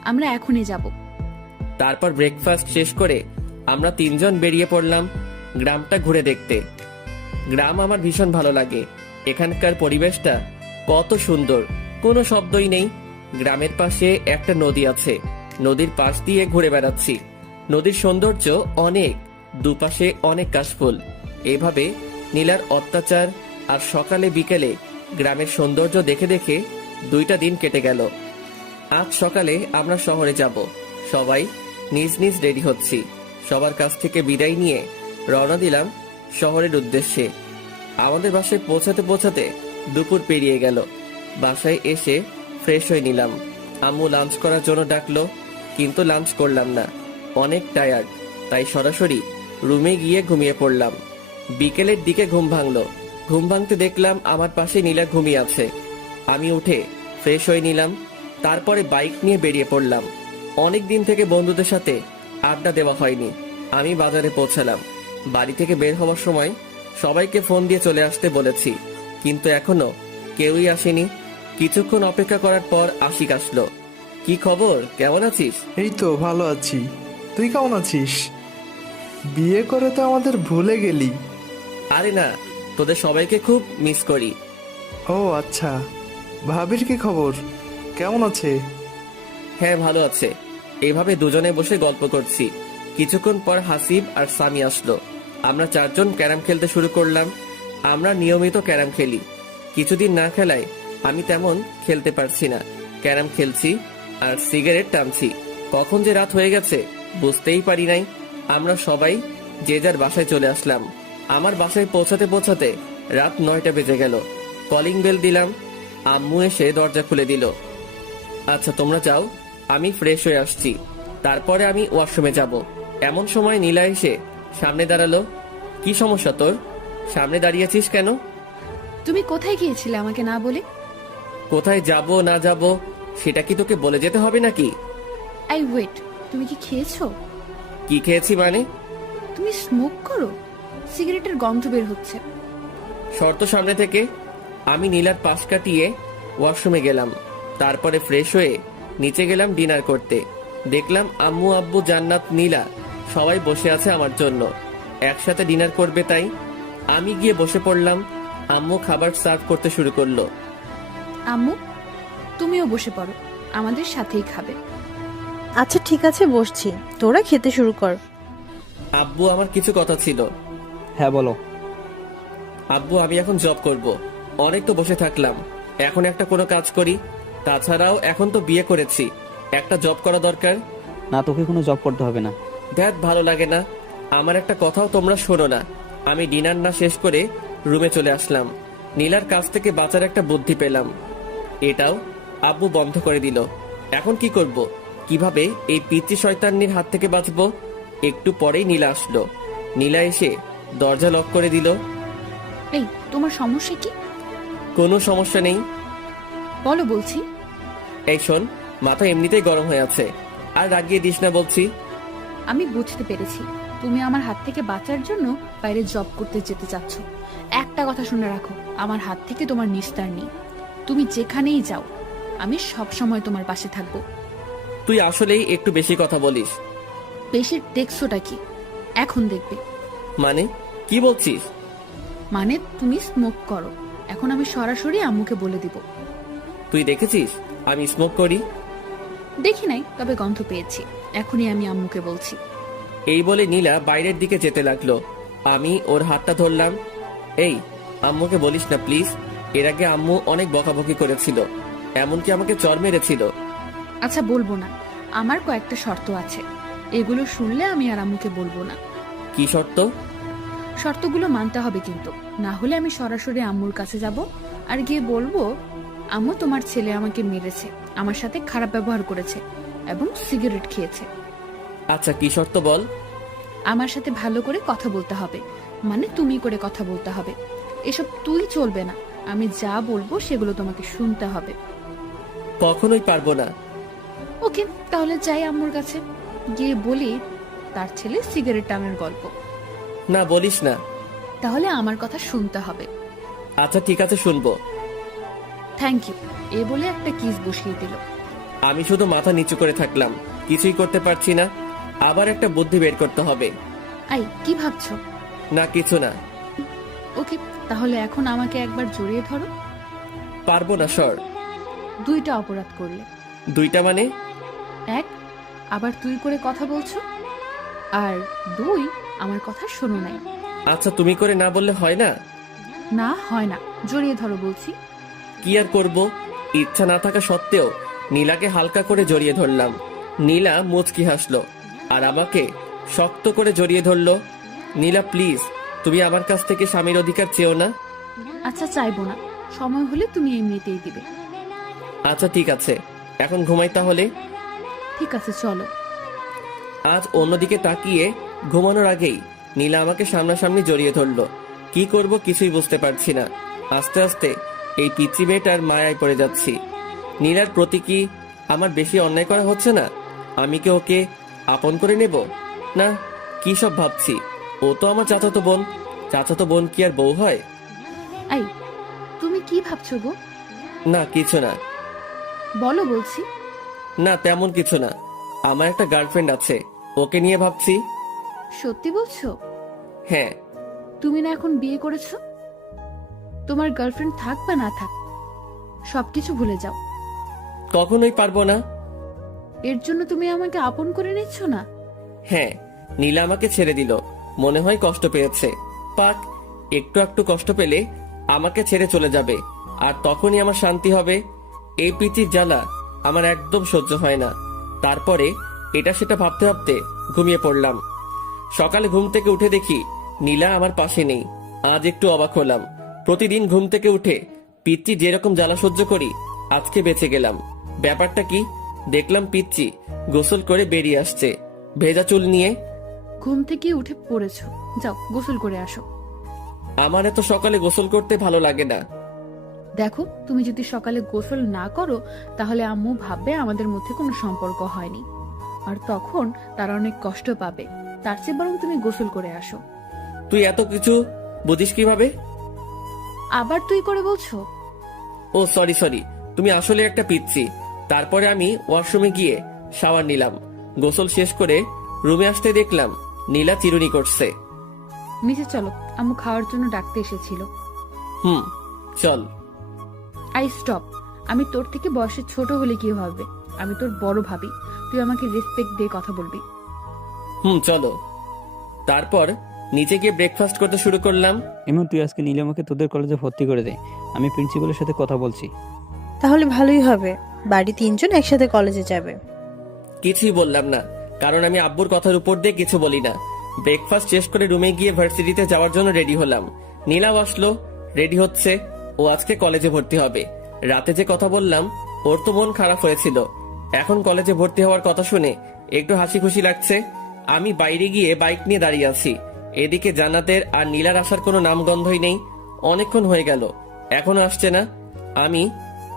আমরা এখনই যাব। তারপর ব্রেকফাস্ট শেষ করে আমরা 3 জন বেরিয়ে পড়লাম গ্রামটা ঘুরে দেখতে। গ্রাম আমার ভীষণ ভালো লাগে। এখানকার পরিবেশটা কত সুন্দর, কোনো শব্দই নেই। গ্রামের পাশে একটা নদী আছে, নদীর পাশ দিয়ে ঘুরে বেড়াচ্ছি। নদীর সৌন্দর্য অনেক, দুপাশে অনেক কাশফুল। এভাবে নীলার অত্যাচার আর সকালে বিকেলে গ্রামের সৌন্দর্য দেখে দেখে 2টা দিন কেটে গেল। আজ সকালে আমরা শহরে যাব। সবাই নিজ নিজ রেডি হচ্ছি। সবার কাছ থেকে বিদায় নিয়ে রওনা দিলাম শহরের উদ্দেশ্যে। আমাদের বাসায় পৌঁছাতে পৌঁছাতে দুপুর পেরিয়ে গেল। বাসায় এসে ফ্রেশ হয়ে নিলাম। আম্মু লাঞ্চ করার জন্য ডাকলো, কিন্তু লাঞ্চ করলাম না, অনেক টায়ার্ড। তাই সরাসরি রুমে গিয়ে ঘুমিয়ে পড়লাম। বিকেলের দিকে ঘুম ভাঙলো। ঘুম ভাঙতে দেখলাম আমার পাশে নীলা ঘুমিয়ে আছে। আমি উঠে ফ্রেশ হয়ে নিলাম। তারপরে বাইক নিয়ে বেরিয়ে পড়লাম। অনেক দিন থেকে বন্ধুদের সাথে আড্ডা দেওয়া হয়নি। আমি বাজারে পৌঁছালাম। বাড়ি থেকে বের হওয়ার সময় সবাইকে ফোন দিয়ে চলে আসতে বলেছি, কিন্তু এখনো কেউই আসেনি। কিছুক্ষণ অপেক্ষা করার পর আশিক আসলো। কি খবর, কেমন আছিস? এই তো ভালো আছি, তুই কেমন আছিস? বিয়ে করে তো আমাদের ভুলে গেলি। আরে না, তোদের সবাইকে খুব মিস করি। ও আচ্ছা, ভাবির কি খবর, কেমন আছে? হ্যাঁ ভালো আছে। এইভাবে দুজনে বসে গল্প করছি। কিছুক্ষণ পর হাসিব আর সামি আসলো। আমরা 4 জন ক্যারাম খেলতে শুরু করলাম। আমরা নিয়মিত ক্যারাম খেলি। কিছুদিন না খেলায় আমি তেমন খেলতে পারছি না। ক্যারাম খেলছি আর সিগারেট টানছি। কখন যে রাত হয়ে গেছে বুঝতেই পারি নাই। আমরা সবাই যে যার বাসায় চলে আসলাম। আমার বাসায় পৌঁছাতে পৌঁছাতে রাত 9টা বেজে গেল। কলিং বেল দিলাম। আম্মু এসে দরজা খুলে দিল। আচ্ছা তোমরা যাও, আমি ফ্রেশ হয়ে আসছি, তারপরে আমি ওয়াশরুমে যাব। এমন সময় নীলা এসে সামনে দাঁড়ালো। কি সমস্যা তোর, সামনে দাঁড়িয়েছিস কেন? তুমি কোথায় গিয়েছিলে আমাকে না বলে? কোথায় যাব না যাব সেটা কি তোকে বলে যেতে হবে নাকি? আই ওয়েট, তুমি কি খেয়েছো? কি খেয়েছি মানে? তুমি স্মোক করো? সিগারেটের গন্ধ বের হচ্ছে। শর্ত সামনে থেকে। আমি নীলার পাশ কাটিয়ে ওয়াশরুমে গেলাম। তারপরে ফ্রেশ হয়ে নিচে গেলাম ডিনার করতে। দেখলাম আম্মু, আব্বু, জান্নাত, নীলা সবাই বসে আছে আমার জন্য। একসাথে ডিনার করবে, তাই আমি গিয়ে বসে পড়লাম। আম্মু খাবার সার্ভ করতে শুরু করলো। আম্মু, তুমিও বসে পড়ো, আমাদের সাথেই খাবে। আচ্ছা ঠিক আছে, বসছি, তোরা খেতে শুরু কর। আব্বু, আমার কিছু কথা ছিল। হ্যাঁ বলো। আব্বু, আমি এখন জব করব। অনেক তো বসে থাকলাম, এখন একটা কোনো কাজ করি। তাছাড়াও এখন তো বিয়ে করেছি, একটা জব করা দরকার। না, তোকে কোনো জব করতে হবে না। দেখ, ভালো লাগে না। আমার একটা কথাও তোমরা শোনো না। আমি ডিনার না শেষ করে রুমে চলে আসলাম। নীলার কাছ থেকে বাঁচার একটা বুদ্ধি পেলাম। এটাও আব্বু বন্ধ করে দিল। এখন কি করব? কিভাবে এই পিচ্চি শয়তান্নির হাত থেকে বাঁচবো? একটু পরেই নীলা আসলো। নীলা এসে দরজা লক করে দিল। এই, তোমার সমস্যা কি? কোনো সমস্যা নেই। বলো বলছি। এই শোন, মাথা এমনিতেই গরম হয়ে আছে, আর রাগিয়ে দিস না বলছি। আমি বুঝতে পেরেছি তুমি আমার হাত থেকে বাঁচার জন্য বাইরে জব করতে যেতে চাচ্ছ। একটা কথা শুনে রাখো, আমার হাত থেকে তোমার নিস্তার নেই। তুমি যেখানেই যাও, আমি সব সময় তোমার পাশে থাকবো। তুই আসলেই একটু বেশি কথা বলিস। বেশি দেখছোটা কি? এখন দেখবে। মানে কি বলছিস? মানে তুমি স্মোক করো। এখন আমি সরাসরি আম্মুকে বলে দিব। তুই দেখেছিস আমি স্মোক করি? দেখি নাই, তবে গন্ধ পেয়েছি। এখনই আমি আম্মুকে বলছি। এই বলে নীলা বাইরের দিকে যেতে লাগলো। আমি ওর হাতটা ধরলাম। এই, আম্মুকে বলিস না প্লিজ। এর আগে আম্মু অনেক বকাবকি করেছিল, এমনকি আমাকে চড় মেরেছিল। আচ্ছা বলবো না, আমার কয়েকটা শর্ত আছে। এগুলো শুনলে আমি আর আম্মুকে বলবো না। কি শর্ত? শর্তগুলো মানতে হবে কিন্তু, না হলে আমি সরাসরি আম্মুর কাছে যাব আর গিয়ে বলবো, আম্মু তোমার ছেলে আমাকে মেরেছে, আমার সাথে খারাপ ব্যবহার করেছে এবং সিগারেট খেয়েছে। আচ্ছা কি শর্ত বল? আমার সাথে ভালো করে কথা বলতে হবে, মানে তুমি করে কথা বলতে হবে। এসব তুই চলবে না, আমি যা বলবো সেগুলো তোমাকে শুনতে হবে। কখনোই পারবো না। ওকে, তাহলে যাই আম্মুর কাছে, গিয়ে বলি তার ছেলে সিগারেট টানার গল্প। না বলিস না। তাহলে আমার কথা শুনতে হবে। আচ্ছা ঠিক আছে, শুনবো। থ্যাংক ইউ, এ বলে একটা কিস বসিয়ে দিল। আমি শুধু মাথা নিচু করে থাকলাম, কিছুই করতে পারছি না। আবার একটা বুদ্ধি বের করতে হবে। আই, কি ভাবছো? না কিছু না। ওকে, তাহলে এখন আমাকে একবার জড়িয়ে ধরো। পারবো না সর। দুইটা অপরাধ করলে। দুইটা মানে? এক, আবার তুই করে কথা বলছো, আর দুই, আমার কথা শোনো নাই। আচ্ছা তুমি করে না বললে হয় না? না হয় না, জড়িয়ে ধরো বলছি। কি আর করব, ইচ্ছা না থাকা সত্ত্বেও নীলাকে হালকা করে জড়িয়ে ধরলাম। নীলা মুচকি হাসলো আর আমাকে শক্ত করে জড়িয়ে ধরলো। নীলা প্লিজ, তুমি আমার কাছ থেকে স্বামীর অধিকার চেও না। আচ্ছা চাইবো না, সময় হলে তুমি এমনিতেই দিবে। আচ্ছা ঠিক আছে, এখন ঘুমাই তাহলে। ঠিক আছে চলো। আজ অন্যদিকে তাকিয়ে ঘুমানোর আগেই নীলা আমাকে সামনাসামনি জড়িয়ে ধরলো। কি করব কিছুই বুঝতে পারছি না। আস্তে আস্তে এই পিচ্চি মেয়েটার মায়ায় পড়ে যাচ্ছি। নীলার প্রতি কি আমার বেশি অন্যায় করা হচ্ছে না? আমি কি ওকে আপন করে নেব? না, কি সব ভাবছি। ও তো আমার চাচাতো বোন। চাচাতো বোন কি আর বউ হয়? আই, তুমি কি ভাবছো গো? না কিছু না। বলো বলছি। না তেমন কিছু না। আমার একটা গার্লফ্রেন্ড আছে, ওকে নিয়ে ভাবছি। সত্যি বলছো? হ্যাঁ। তুমি না এখন বিয়ে করেছো? তোমার গার্লফ্রেন্ড থাক বা না থাক, সবকিছু ভুলে যাও। কখনোই পারবো না। এর জন্য তুমি আমাকে আপন করে নিচ্ছ না? হ্যাঁ, নীলা আমাকে ছেড়ে দিল, মনে হয় কষ্ট পেয়েছে। পাক, একটু একটু কষ্ট পেলে আমাকে ছেড়ে চলে যাবে, আর তখনই আমার শান্তি হবে। এই পিচির জ্বালা আমার একদম সহ্য হয় না। তারপরে এটা সেটা ভাবতে ভাবতে ঘুমিয়ে পড়লাম। সকালে ঘুম থেকে উঠে দেখি নীলা আমার পাশে নেই। আজ একটু অবাক হলাম। প্রতিদিন ঘুম থেকে উঠে পিচ্চি যেরকম জ্বালা সহ্য করি, আজকে বেঁচে গেলাম। ব্যাপারটা কি? দেখলাম পিচ্চি গোসল করে বেরিয়ে আসছে, ভেজা চুল নিয়ে। ঘুম থেকে উঠে পড়েছো, যাও গোসল করে আসো। আমার এত সকালে গোসল করতে ভালো লাগে না। দেখো, তুমি যদি সকালে গোসল না করো তাহলে আম্মু ভাববে আমাদের মধ্যে কোনো সম্পর্ক হয়নি, আর তখন তারা অনেক কষ্ট পাবে। তার চেয়ে বরং তুমি গোসল করে আসো। তুই এত কিছু বুঝিস কিভাবে? আবার তুই করে বলছো? ও সরি সরি, তুমি আসলে একটা পিচ্চি। তারপরে আমি ওয়াশরুমে গিয়ে শাওয়ার নিলাম। গোসল শেষ করে রুমে আসতে দেখলাম নীলা চিরুনি করছে। নিচে চলো, আম্মু খাওয়ার জন্য ডাকতে এসেছিল। চল। I stop. আমি তোর থেকে বয়সে ছোট হলে কি ভাববে? আমি তোর বড় ভাবি। তুই তুই আমাকে রেসপেক্ট দিয়ে কথা বলবি। চলো। তারপর নিচে গিয়ে ব্রেকফাস্ট করতে শুরু করলাম। এমন তুই আজকে নীলিমাকে তোদের কলেজে ভর্তি করে দে, আমি প্রিন্সিপালের সাথে কথা বলছি। তাহলে ভালোই হবে, বাড়ি 3 জন একসাথে কলেজে যাবে। কিছুই বললাম না, কারণ আমি আব্বুর কথার উপর দিয়ে কিছু বলি না। ব্রেকফাস্ট শেষ করে রুমে গিয়ে ভার্সিটিতে যাওয়ার জন্য রেডি হলাম। নীলাও আসলো, রেডি হচ্ছে। ও আজকে কলেজে ভর্তি হবে। রাতে যে কথা বললাম, ওর তো মন খারাপ হয়েছিল। এখন কলেজে ভর্তি হওয়ার কথা শুনে একটু হাসি খুশি লাগছে। আমি বাইরে গিয়ে বাইক নিয়ে দাঁড়িয়ে আছি। এদিকে জান্নাতের আর নীলার আসার কোনো নামগন্ধই নেই। অনেকক্ষণ হয়ে গেল, এখনো আসছে না। আমি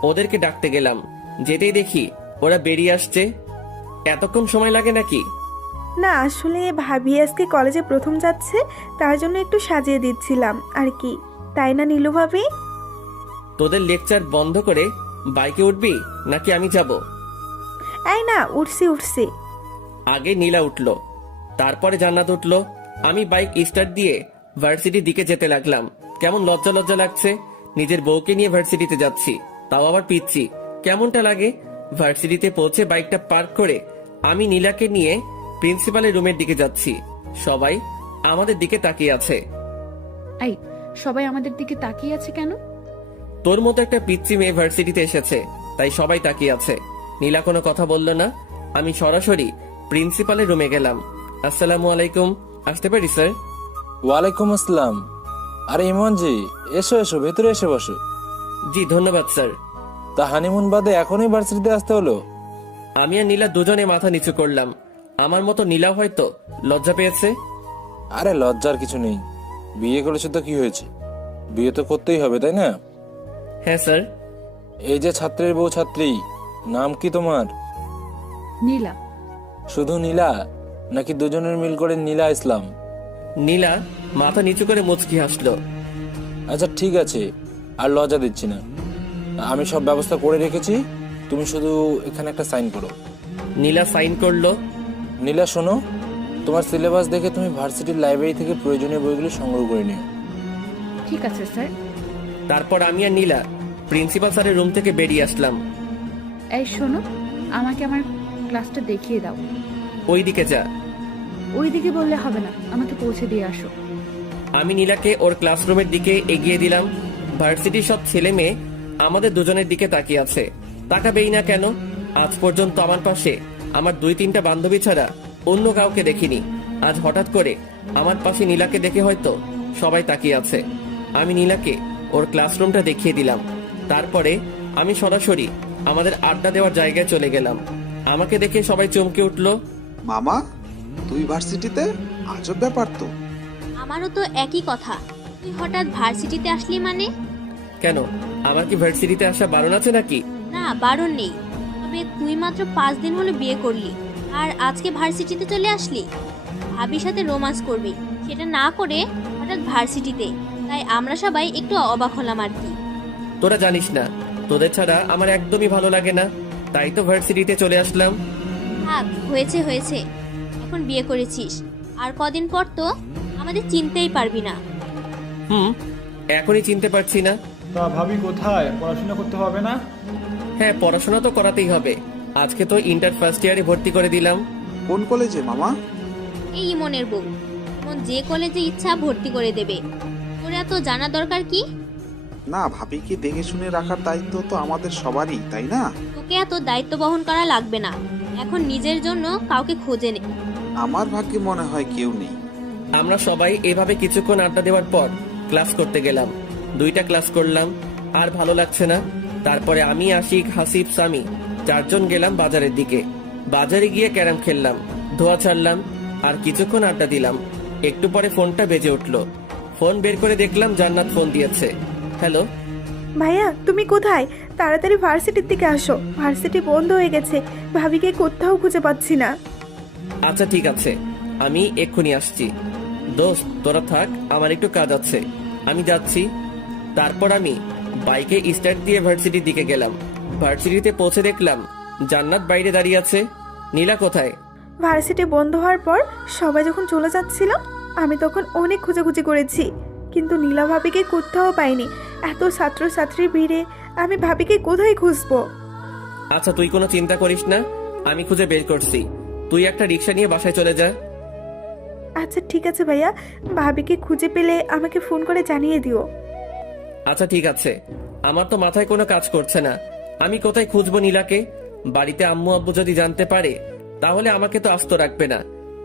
ওদেরকে ডাকতে গেলাম, যেতেই দেখি ওরা বেরিয়ে আসছে। এতক্ষণ সময় লাগে নাকি? না, আসলে ভাবি আজকে কলেজে প্রথম যাচ্ছে, তার জন্য একটু সাজিয়ে দিচ্ছিলাম আর কি। তাই না নীলু ভাবি? তোদের লেকচার বন্ধ করে বাইকে উঠবি নাকি আমি যাব? এই না, উঠছি। আগে নীলা উঠলো, তারপরে জান্নাত উঠলো। আমি বাইক স্টার্ট দিয়ে ভার্সিটির দিকে যেতে লাগলাম। কেমন লজ্জা লজ্জা লাগছে, নিজের বউকে নিয়ে ভার্সিটিতে যাচ্ছি, তাও আবার পিচ্ছি। কেমনটা লাগে? ভার্সিটিতে পৌঁছে বাইকটা পার্ক করে আমি নীলাকে নিয়ে প্রিন্সিপালের রুমের দিকে যাচ্ছি। সবাই আমাদের দিকে তাকিয়ে আছে। এই, সবাই আমাদের দিকে তাকিয়ে আছে কেন? তোর মতো একটা পিচ্ছি মেয়ে ভার্সিটিতে এসেছে, তাই সবাই তাকিয়ে আছে। নীলা কোনো কথা বলল না। আমি সরাসরি প্রিন্সিপালের রুমে গেলাম। আসসালামু আলাইকুম, আসতে পারি স্যার? ওয়ালাইকুম আসসালাম। আরে ইমন জি, এসো এসো, ভেতরে এসে বসো। জি ধন্যবাদ স্যার। তা হানিমুন বাদে এখনই ভার্সিটিতে আসতে হলো? আমি আর নীলা দুজনে মাথা নিচু করলাম। আমার মতো নীলা হয়তো লজ্জা পেয়েছে। আরে লজ্জার কিছু নেই, বিয়ে করেছো তো কি হয়েছে, বিয়ে তো করতেই হবে তাই না? হ্যাঁ স্যার। এই যে ছাত্রের বউ ছাত্রী, নাম কি তোমার? নীলা। শুধু নীলা নাকি দুজনের মিল করে নীলা ইসলাম? নীলা মাথা নিচু করে মুচকি হাসলো। আচ্ছা ঠিক আছে, আর লজ্জা দিচ্ছি না, আমি সব ব্যবস্থা করে রেখেছি, তুমি শুধু এখানে একটা সাইন করো। নীলা সাইন করলো। নীলা শোনো, তোমার সিলেবাস দেখে তুমি ভার্সিটির লাইব্রেরি থেকে প্রয়োজনীয় বইগুলো সংগ্রহ করে নিও। ঠিক আছে স্যার। তারপর আমি আর নীলা প্রিন্সিপাল স্যারের রুম থেকে বেরিয়ে আসলাম। এই শোনো, আমাকে আমার ক্লাসটা দেখিয়ে দাও। ওই দিকে যা। ওইদিকে বললে হবে না, আমাকে পৌঁছে দিয়ে আসো। আমি নীলাকে ওর ক্লাসরুমের দিকে এগিয়ে দিলাম। ভার্সিটির সব ছেলে মেয়ে আমাদের দুজনের দিকে তাকিয়ে আছে। তাকাবেই না কেন? আজ পর্যন্ত আমার পাশে আমার 2-3টা বান্ধবী ছাড়া অন্য কাউকে দেখিনি। আজ হঠাৎ করে আমার পাশে নীলাকে দেখে হয়তো সবাই তাকিয়ে আছে। আমি নীলাকে ওর ক্লাসরুমটা দেখিয়ে দিলাম। তারপরে আমি সরাসরি আমাদের আড্ডা দেওয়ার জায়গায় চলে গেলাম। আমাকে দেখে সবাই চমকে উঠলো। মামা, তুই ভার্সিটিতে? আজব ব্যাপার তো। আমারও তো একই কথা, তুই হঠাৎ ভার্সিটিতে আসলি মানে? কেন, আমার কি ভার্সিটিতে আসা বারণ আছে নাকি? না, বারণ নেই, তবে তুই মাত্র 5 দিন হলো বিয়ে করলি আর আজকে ভার্সিটিতে চলে আসলি। ভাবির সাথে রোমান্স করবি, সেটা না করে হঠাৎ ভার্সিটিতে, তাই আমরা সবাই একটু অবাক হলাম আর কি। তোরা জানিস না, তোদের ছাড়া আমার একদমই ভালো লাগে না, তাই তো ভার্সিটিতে চলে আসলাম। থাক, হয়েছে, এখন বিয়ে করেছিস, আর কদিন পর তো আমাদের চিনতেই পারবি না। এখনই চিনতে পারছি না। তা ভাবি কোথায়? পড়াশোনা করতে হবে না? হ্যাঁ, পড়াশোনা তো করাতেই হবে। আজকে তো ইন্টার ফার্স্ট ইয়ারে ভর্তি করে দিলাম। কোন কলেজে মামা? এই ইমনের বউ, ইমন যে কলেজে ইচ্ছা ভর্তি করে দেবে, তোর এত জানা দরকার কি? না, ভাবিকে দেখে শুনে রাখার দায়িত্ব তো আমাদের সবারই, তাই না? তোকে এত দায়িত্ব বহন করা লাগবে না, এখন নিজের জন্য কাউকে খোঁজে নে। আমার ভাগ্যে মনে হয় কেউ নেই। আমরা সবাই এভাবে কিছুক্ষণ আড্ডা দেওয়ার পর ক্লাস করতে গেলাম। 2টা ক্লাস করলাম, আর ভালো লাগছে না। তারপরে আমি, আশিক, হাসিব, সামি 4 জন গেলাম বাজারের দিকে। বাজারে গিয়ে ক্যারাম খেললাম, ধোয়া ছাড়লাম, আর কিছুক্ষণ আড্ডা দিলাম। একটু পরে ফোনটা বেজে উঠলো। ফোন বের করে দেখলাম জান্নাত ফোন দিয়েছে। হ্যালো ভাইয়া, তুমি কোথায়? তাড়াতাড়ি ভার্সিটির দিকে আসো, ভার্সিটি বন্ধ হয়ে গেছে, ভাবিকে কোথাও খুঁজে পাচ্ছি না। আচ্ছা ঠিক আছে, আমি এক্ষুনি আসছি। দোস্ত তোরা থাক, আমার একটু কাজ আছে, আমি যাচ্ছি। তারপর আমি বাইকে স্টার্ট দিয়ে ভার্সিটির দিকে গেলাম। ভার্সিটিতে পৌঁছে দেখলাম জান্নাত বাইরে দাঁড়িয়ে আছে। নীলা কোথায়? ভার্সিটি বন্ধ হওয়ার পর সবাই যখন চলে যাচ্ছিল, আমি তখন অনেক খোঁজাখুঁজি করেছি, কিন্তু নীলা ভাবিকে কোথাও পাইনি। এত ছাত্রছাত্রীর ভিড়ে আমি ভাবিকে কোথায় খুঁজবো? আচ্ছা তুই কোনো চিন্তা করিস না, আমি খুঁজে বের করছি। তুই একটা রিক্সা নিয়ে বাসায় চলে যা। আচ্ছা ঠিক আছে ভাইয়া, ভাবিকে খুঁজে পেলে আমাকে ফোন করে জানিয়ে দিও। আচ্ছা ঠিক আছে। আমার তো মাথায় কোনো কাজ করছে না, আমি কোথায় খুঁজবো নীলাকে? বাড়িতে আম্মু আব্বু যদি জানতে পারে তাহলে আমাকে তো আস্ত রাখবে না।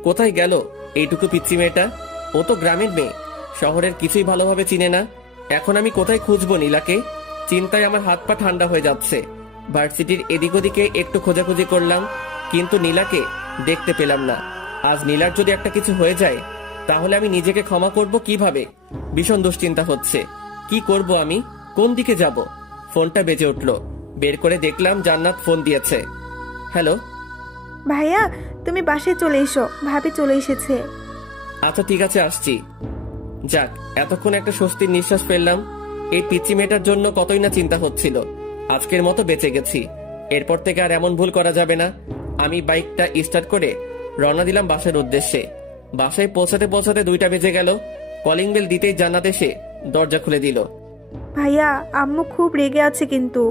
কোথায় গেল এইটুকু পিচ্চি মেয়েটা? ও তো গ্রামের মেয়ে, শহরের কিছুই ভালোভাবে চিনে না। এখন আমি কোথায় খুঁজবো নীলাকে? চিন্তায় আমার হাত পা ঠান্ডা হয়ে যাচ্ছে। ভার্সিটির এদিক ওদিকে একটু খোঁজাখুঁজি করলাম, কিন্তু নীলাকে দেখতে পেলাম না। আজ নীলার যদি একটা কিছু হয়ে যায় তাহলে আমি নিজেকে ক্ষমা করব কিভাবে? ভীষণ দুশ্চিন্তা হচ্ছে। কি করব আমি? কোন দিকে যাব? ফোনটা বেজে উঠলো। বের করে দেখলাম জান্নাত ফোন দিয়েছে। হ্যালো। ভাইয়া তুমি বাসায় চলে এসো, ভাবি চলে এসেছে। আচ্ছা ঠিক আছে, আসছি। যাক, এতক্ষণ একটা স্বস্তির নিঃশ্বাস ফেললাম। এই পিচ্চি মেয়েটার জন্য কতই না চিন্তা হচ্ছিল। আজকের মতো বেঁচে গেছি। এরপর থেকে আর এমন ভুল করা যাবে না। আমি বাইকটা স্টার্ট করে রওনা দিলাম বাসার উদ্দেশ্যে। বাসায় পৌঁছাতে পৌঁছাতে 2টা বেজে গেল। কলিং বেল দিতেই জান্নাত এসে দরজা খুলে দিল। ভাইয়া আম্মু খুব রেগে আছে কিন্তু।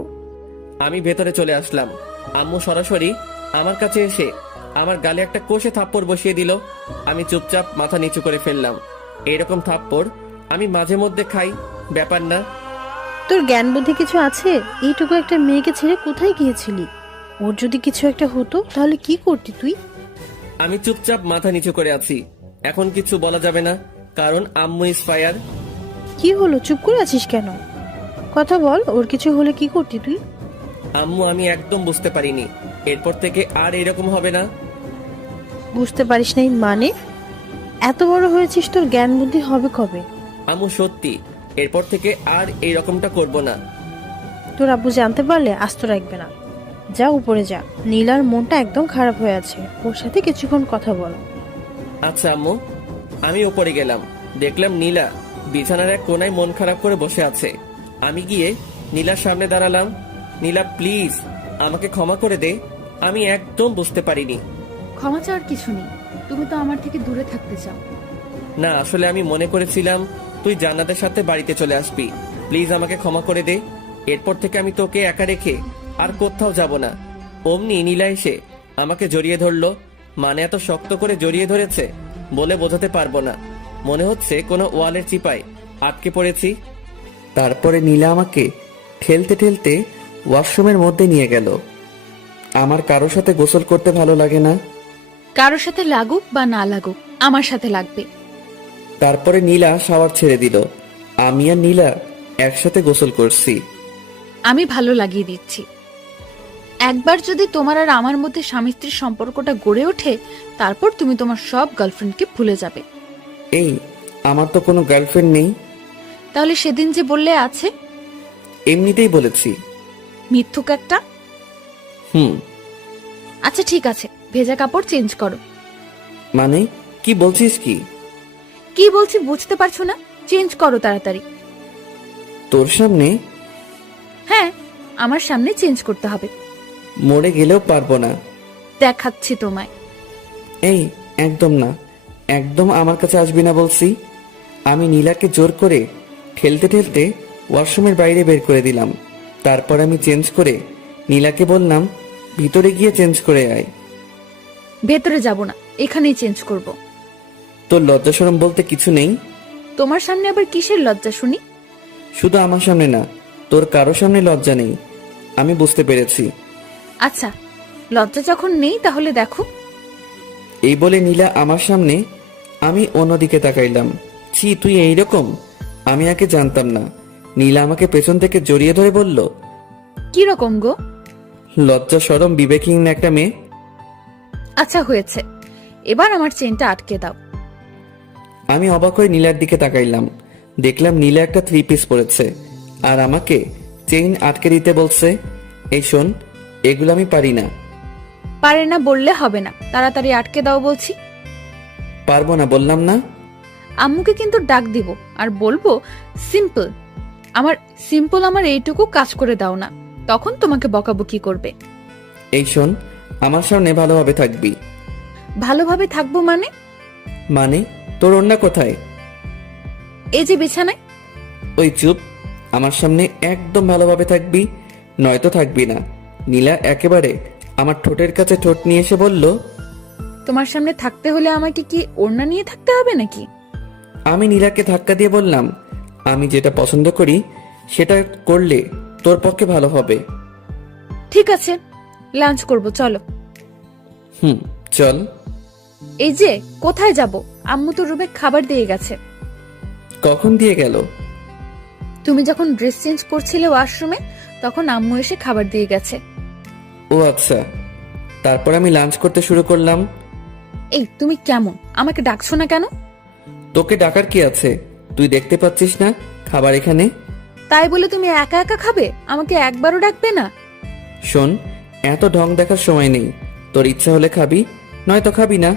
আমি ভেতরে চলে আসলাম। আম্মু সরাসরি আমার কাছে এসে আমার গালে একটা কষে থাপ্পড় বসিয়ে দিল। আমি চুপচাপ মাথা নিচু করে ফেললাম। এরকম থাপ্পড় আমি মাঝে মধ্যে খাই, ব্যাপার না। তোর জ্ঞান বুদ্ধি কিছু আছে? এইটুকু একটা মেয়েকে ছেড়ে কোথায় গিয়েছিলি? ওর যদি কিছু একটা হতো তাহলে কি করতি তুই? আমি চুপচাপ মাথা নিচু করে আছি। এখন কিছু বলা যাবে না, কারণ আম্মু ইজ ফায়ার। কি হলো, চুপ করে আছিস কেন? কথা বল, ওর কিছু হলে কি করতি তুই? আম্মু, আমি একদম বুঝতে পারিনি। এরপর থেকে আর এরকম হবে না। বুঝতে পারিস নাই মানে? এত বড় হয়েছিস, তোর জ্ঞান বুদ্ধি হবে কবে? আম্মু সত্যি, এরপর থেকে আর এই রকমটা করব না। তোর আব্বু জানতে পারলে আস্ত রাখবে না। যা উপরে যা, নীলার মনটা একদম খারাপ হয়ে আছে, ওর সাথে কিছুক্ষণ কথা বল। আচ্ছা আম্মু। আমি উপরে গেলাম, দেখলাম নীলা বিছানার এক কোনায় মন খারাপ করে বসে আছে। আমি গিয়ে নীলার সামনে দাঁড়ালাম। নীলা প্লিজ আমাকে ক্ষমা করে দে, আমি একদম বুঝতে পারিনি। ক্ষমা চাওয়ার কিছু নেই, তুমি তো আমার থেকে দূরে থাকতে চাও। না, আসলে আমি মনে করেছিলাম তুই জান্নাতের সাথে বাড়িতে চলে আসবি। প্লিজ আমাকে ক্ষমা করে দে। এরপর থেকে আমি তোকে একা রেখে আর কোথাও যাব না। অমনি নীলা এসে আমাকে জড়িয়ে ধরলো। মানে এত শক্ত করে জড়িয়ে ধরেছে বলে বোঝাতে পারবো না। মনে হচ্ছে কোনো ওয়ালের চিপায় আটকে পড়েছি। তারপরে নীলা আমাকে ঠেলতে ঠেলতে ওয়াশরুমের মধ্যে নিয়ে গেল। আমার কারোর সাথে গোসল করতে ভালো লাগে না। কারোর সাথে লাগুক বা না লাগুক, আমার সাথে লাগবে। তারপরে নীলা শাওয়ার ছেড়ে দিল। আমি আর নীলা একসাথে গোসল করছি। আমি ভালো লাগিয়ে দিচ্ছি। একবার যদি তোমার আর আমার মধ্যে স্বামী স্ত্রীর সম্পর্কটা গড়ে ওঠে, তারপর তুমি তোমার সব গার্লফ্রেন্ডকে ভুলে যাবে। এই, আমার তো কোনো গার্লফ্রেন্ড নেই। তাহলে সেদিন যে বললে আছে? এমনিতেই বলেছি। মিথ্যুক একটা। আচ্ছা ঠিক আছে, ভেজা কাপড় চেঞ্জ করো। মানে কি বলছিস? কি বলছি বুঝতে পারছো না? চেঞ্জ করো তাড়াতাড়ি। তোর সামনে? হ্যাঁ, আমার সামনে চেঞ্জ করতে হবে। মরে গেলেও পারবো না। দেখাচ্ছি তোমায়। এই, একদম না, একদম আমার কাছে আসবি না বলছি। আমি নীলাকে জোর করে ঠেলতে ঠেলতে ওয়াশরুমের বাইরে বের করে দিলাম। তারপর আমি চেঞ্জ করে নীলাকে বললাম ভিতরে গিয়ে চেঞ্জ করে আয়। ভেতরে যাব না, এখানেই চেঞ্জ করব। তোর লজ্জা শরম বলতে কিছু নেই? তোমার সামনে আবার কিসের লজ্জা শুনি? শুধু আমার সামনে না, তোর কারো সামনে লজ্জা নেই। আমি বুঝতে পেরেছি। আচ্ছা, লজ্জা যখন নেই তাহলে দেখো। এই বলে নীলা আমার সামনে, আমি অন্যদিকে তাকাইলাম। ছি, তুই এইরকম? আমি আগে জানতাম না। নীলা আমাকে পেছন থেকে জড়িয়ে ধরে বলল, কি রকম গো? লজ্জা শরম বিবেকহীন একটা মেয়ে। আচ্ছা হয়েছে, এবার আমার চেনটা আটকে দাও। আমি অবাক হয়ে নীলার দিকে তাকাইলাম। দেখলাম নীলা একটা 3 পিস পরেছে আর আমাকে চেইন আটকে দিতে বলছে। এই শোন, এগুলো আমি পারি না। পারে না বললে হবে না, তাড়াতাড়ি আটকে দাও বলছি। পারবো না বললাম না। আম্মুকে কিন্তু ডাক দিব আর বলবো সিম্পল আমার এইটুকু কাজ করে দাও না, তখন তোমাকে বকাবকি করবে। এই শোন, আমার সামনে ভালোভাবে থাকবি। ভালোভাবে থাকবো মানে? মানে তোর অন্য কোথায়? এই যে বিছানায়। ওই চুপ, আমার সামনে একদম ভালোভাবে থাকবি, নয়তো থাকবি না। নীলা একেবারে আমার ঠোঁটের কাছে ঠোঁট নিয়ে এসে বলল, তোমার সামনে থাকতে হলে আমাকে কি ওড়না নিয়ে থাকতে হবে নাকি? আমি নীলাকে ধাক্কা দিয়ে বললাম, আমি যেটা পছন্দ করি সেটা করলে তোর পক্ষে ভালো হবে। ঠিক আছে, লাঞ্চ করব, চলো। চল। এই যে, কোথায় যাব? আম্মু তো রুমে খাবার দিয়ে গেছে। কখন দিয়ে গেল? তুমি যখন ড্রেস চেঞ্জ করছিলে ওয়াশরুমে, তখন আম্মু এসে খাবার দিয়ে গেছে। ও আচ্ছা। তারপর আমি লাঞ্চ করতে শুরু করলাম। এই, তুমি কেমন? আমাকে ডাকছো না কেন? তোকে ডাকার কি আছে? তুই দেখতে পাচ্ছিস না খাবার এখানে? তাই বলে তুমি একা একা খাবে? আমাকে একবারও ডাকবে না? শোন, এত ঢং দেখার সময় নেই। তোর ইচ্ছা হলে খাবি, নয়তো খাবি না।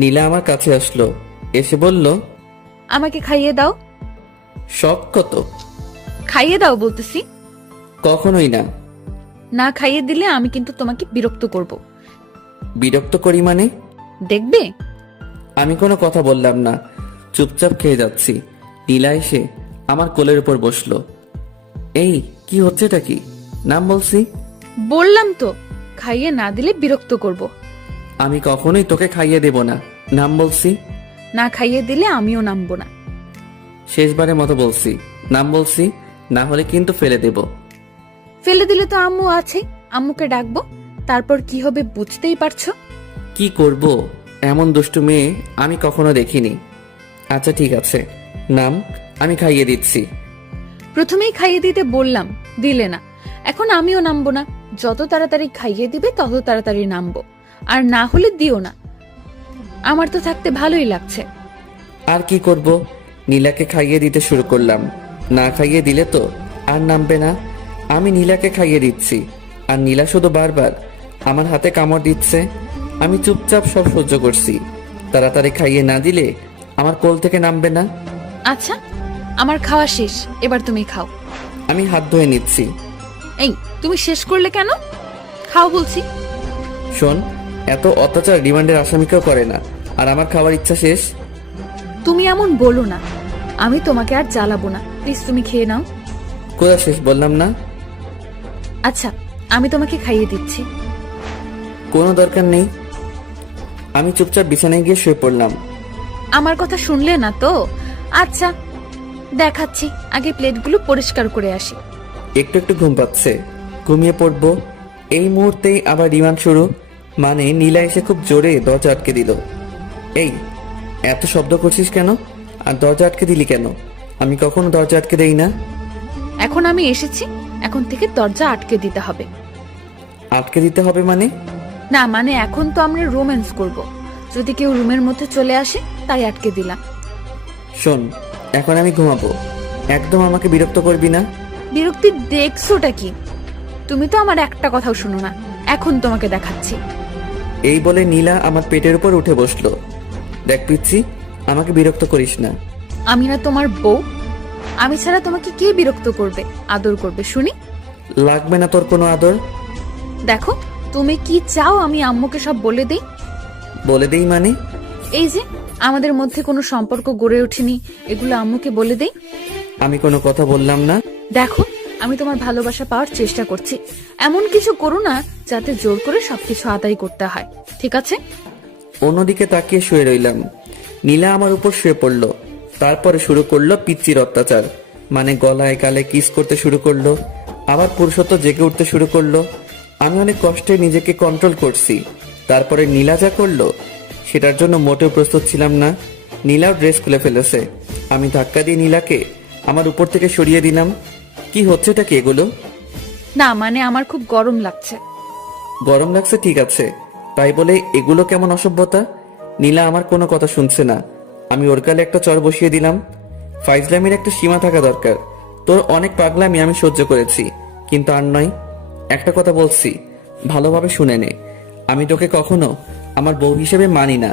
নীলা আমার কাছে আসলো, এসে বলল, আমাকে খাইয়ে দাও। শখ কত? খাইয়ে দাও বলতেছি। কখনোই না। না খাইয়ে দিলে আমি কিন্তু তোমাকে বিরক্ত করব। বিরক্ত করি মানে? দেখবে। আমি কোনো কথা বললাম না, চুপচাপ খেয়ে যাচ্ছি। নীলা এসে আমার কোলের উপর বসলো। এই, কি হচ্ছেটা কি? নাম বলছি। বললাম তো, খাইয়ে না দিলে বিরক্ত করব। আমি কখনোই তোকে খাইয়ে দেব না, নাম বলছি। না খাইয়ে দিলে আমিও নামবো না। শেষবারের মতো বলছি, নাম বলছি, না হলে কিন্তু ফেলে দেব। ফেলে দিলে তো আম্মু আছে, আম্মুকে ডাকবো। তারপর কি হবে বুঝতেই পারছো। কি করব? এমন দুষ্টু মেয়ে আমি কখনো দেখিনি। আচ্ছা ঠিক আছে, নাম, আমি খাইয়ে দিচ্ছি। প্রথমেই খাইয়ে দিতে বললাম, দিলে না। এখন আমিও নামবো না। যত তাড়াতাড়ি খাইয়ে দিবে তত তাড়াতাড়ি নামবো, আর না হলে দিও না। আমার তো থাকতে ভালোই লাগছে। আর কি করব? নীলাকে খাইয়ে দিতে শুরু করলাম। না খাইয়ে দিলে তো আর নামবে না। আমি নীলাকে খাইয়ে দিচ্ছি, আর নীলা শুধু বারবার আমার হাতে কামড় দিচ্ছে। আমি চুপচাপ সব সহ্য করছি। তাড়াতাড়ি খাইয়ে না দিলে আমার কোল থেকে নামবে না। আচ্ছা, আমার খাওয়া শেষ, এবার তুমি খাও। আমি হাত ধুয়ে নিচ্ছি। এই, তুমি শেষ করলে কেন? খাও বলছি। শোন, এত অত্যাচার রিমান্ডের আসামিকেও করে না, আর আমার খাওয়ার ইচ্ছা শেষ। তুমি এমন বলো না, আমি তোমাকে আর জ্বালাবো না। প্লিজ তুমি খেয়ে নাও। কোথা শেষ বললাম না? আচ্ছা, আমি তোমাকে খাইয়ে দিচ্ছি। কোনো দরকার নেই। আমি চুপচাপ বিছানায় গিয়ে শুয়ে পড়লাম। আমার কথা শুনলে না তো? আচ্ছা, দেখাচ্ছি। আগে প্লেটগুলো পরিষ্কার করে আসি। একটু একটু ঘুম পাচ্ছে, ঘুমিয়ে পড়বো। এই মুহূর্তেই আবার রিমান্ড শুরু। মানে নীলা এসে খুব জোরে দরজা আটকে দিল। এই, এত শব্দ করছিস কেন? আর দরজা আটকে দিলি কেন? আমি কখনো দরজা আটকে দেই না। এখন আমি এসেছি, এখন থেকে দরজা আটকে দিতে হবে। আটকে দিতে হবে মানে? না মানে, এখন তো আমরা রোম্যান্স করব। যদি কেউ রুমের মধ্যে চলে আসে, তাই আটকে দিলাম। শোন, এখন আমি ঘুমাবো, একদম আমাকে বিরক্ত করবি না। বিরক্তি দেখছোটা কি? তুমি তো আমার একটা কথাও শুনো না। এখন তোমাকে দেখাচ্ছি। এই বলে নীলা আমার পেটের উপর উঠে বসলো। দেখ পিচ্ছি, আমাকে বিরক্ত করিস না। আমি না তোমার বউ? আমি ছাড়া তোমাকে কে বিরক্ত করবে, আদর করবে শুনি? লাগবে না তোর কোনো আদর। দেখো, তুমি কি চাও আমি আম্মুকে সব বলে দেই? বলে দেই মানে? এই যে আমাদের মধ্যে কোনো সম্পর্ক গড়ে ওঠেনি, এগুলো আম্মুকে বলে দেই। আমি কোনো কথা বললাম না। দেখো, আমি তোমার ভালোবাসা পাওয়ার চেষ্টা করছি। এমন কিছু করো না যাতে জোর করে সবকিছু আদায় করতে হয়, ঠিক আছে? অন্যদিকে তাকিয়ে শুয়ে রইলাম। নীলা আমার উপর শুয়ে পড়লো। তারপরে শুরু করলো পিচ্চির অত্যাচার। মানে গলায় গালে কিস করতে শুরু করলো, আবার পুরুষত্ব জেগে উঠতে শুরু করলো। আমি অনেক কষ্টে নিজেকে কন্ট্রোল করছি। তারপরে নীলা যা করলো সেটার জন্য মোটেও প্রস্তুত ছিলাম না। নীলাও ড্রেস খুলে ফেলেছে। আমি ধাক্কা দিয়ে নীলাকে আমার উপর থেকে সরিয়ে দিলাম। কি হচ্ছেটা কি এগুলো? না মানে, আমার খুব গরম লাগছে। গরম লাগছে ঠিক আছে, তাই বলে এগুলো কেমন অসভ্যতা? নীলা আমার কোনো কথা শুনছে না। আমি ওর গালে একটা চড় বসিয়ে দিলাম। ফাইজলামির একটা সীমা থাকা দরকার। তোর অনেক পাগলামি আমি সহ্য করেছি, কিন্তু আর নয়। একটা কথা বলছি, ভালোভাবে শুনে নে। আমি তোকে কখনো আমার বউ হিসেবে মানি না।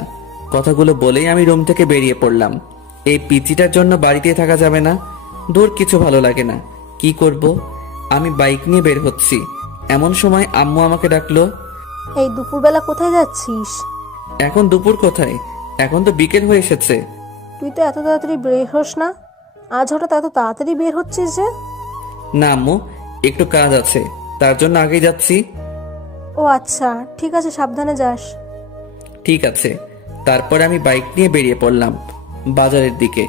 কথাগুলো বলেই আমি রুম থেকে বেরিয়ে পড়লাম। এই পিচিটার জন্য বাড়িতে থাকা যাবে না। দূর, কিছু ভালো লাগে না। কি করব? আমি বাইক নিয়ে বের হচ্ছি, এমন সময় আম্মু আমাকে ডাকলো। এই দুপুরবেলা কোথায় যাচ্ছিস? এখন দুপুর কোথায়? এখন তো বিকেল হয়ে এসেছে। তুই তো এত তাড়াতাড়ি বের হোস না। আজ হঠাৎ এত তাড়াতাড়ি বের হচ্ছিস যে? না আম্মু, একটু কাজ আছে, তার জন্য আগেই যাচ্ছি। ও আচ্ছা, ঠিক আছে, সাবধানে যাস। ঠিক আছে। তারপর আমি বাইক নিয়ে বেরিয়ে পড়লাম বাজারের দিকে।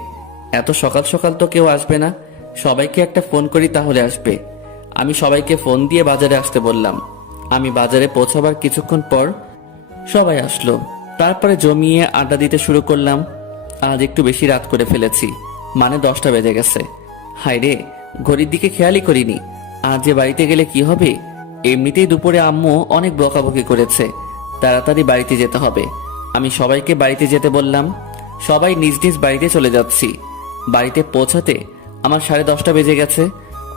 এত সকাল সকাল তো কেউ আসবে না, সবাইকে একটা ফোন করি তাহলে আসবে। আমি সবাইকে ফোন দিয়ে বাজারে আসতে বললাম। আমি বাজারে পৌঁছাবার কিছুক্ষণ পর সবাই আসলো। তারপরে জমিয়ে আড্ডা দিতে শুরু করলাম। আজ একটু বেশি রাত করে ফেলেছি, মানে 10টা বেজে গেছে। হায় রে, ঘড়ির দিকে খেয়ালই করিনি। আজ যে বাড়িতে গেলে কি হবে। এমনিতেই দুপুরে আম্মু অনেক বকাবকি করেছে, তাড়াতাড়ি বাড়িতে যেতে হবে। আমি সবাইকে বাড়িতে যেতে বললাম। সবাই নিজ নিজ বাড়িতে চলে যাচ্ছি। বাড়িতে পৌঁছাতে আমার 10:30 বেজে গেছে।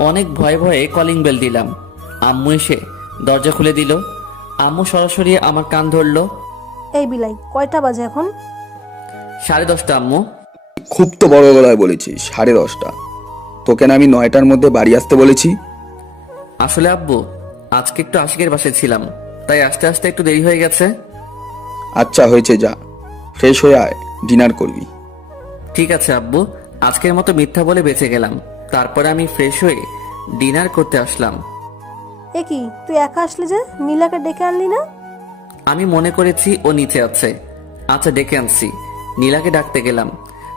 অনেক ভয়ে ভয়ে কলিং বেল দিলাম। আম্মু এসে দরজা খুলে দিল। আম্মু সরাসরি আমার কান ধরলো। এই বিলাই, কয়টা বাজে এখন? 10:30 আম্মু। খুব তো বড় গলায় বলেছিস 10:30। তোকে না আমি 9টার মধ্যে বাড়ি আসতে বলেছি। আসলে আব্বু, আজকে একটু আশিকের বাসায় ছিলাম, তাই আসতে আসতে একটু দেরি হয়ে গেছে। আচ্ছা হয়েছে, যা ফ্রেশ হয়ে আয়, ডিনার করবি। ঠিক আছে আব্বু, আজকের মতো মিথ্যা বলে বেঁচে গেলাম। তারপরে আমি ফ্রেশ হয়ে ডিনার করতে আসলাম। এ কি, তুই একা আসলি যে? নীলাকে ডেকে আনলি না? আমি মনে করেছি ও নিচে আছে। আচ্ছা, ডেকে আনছি। নীলাকে ডাকতে গেলাম।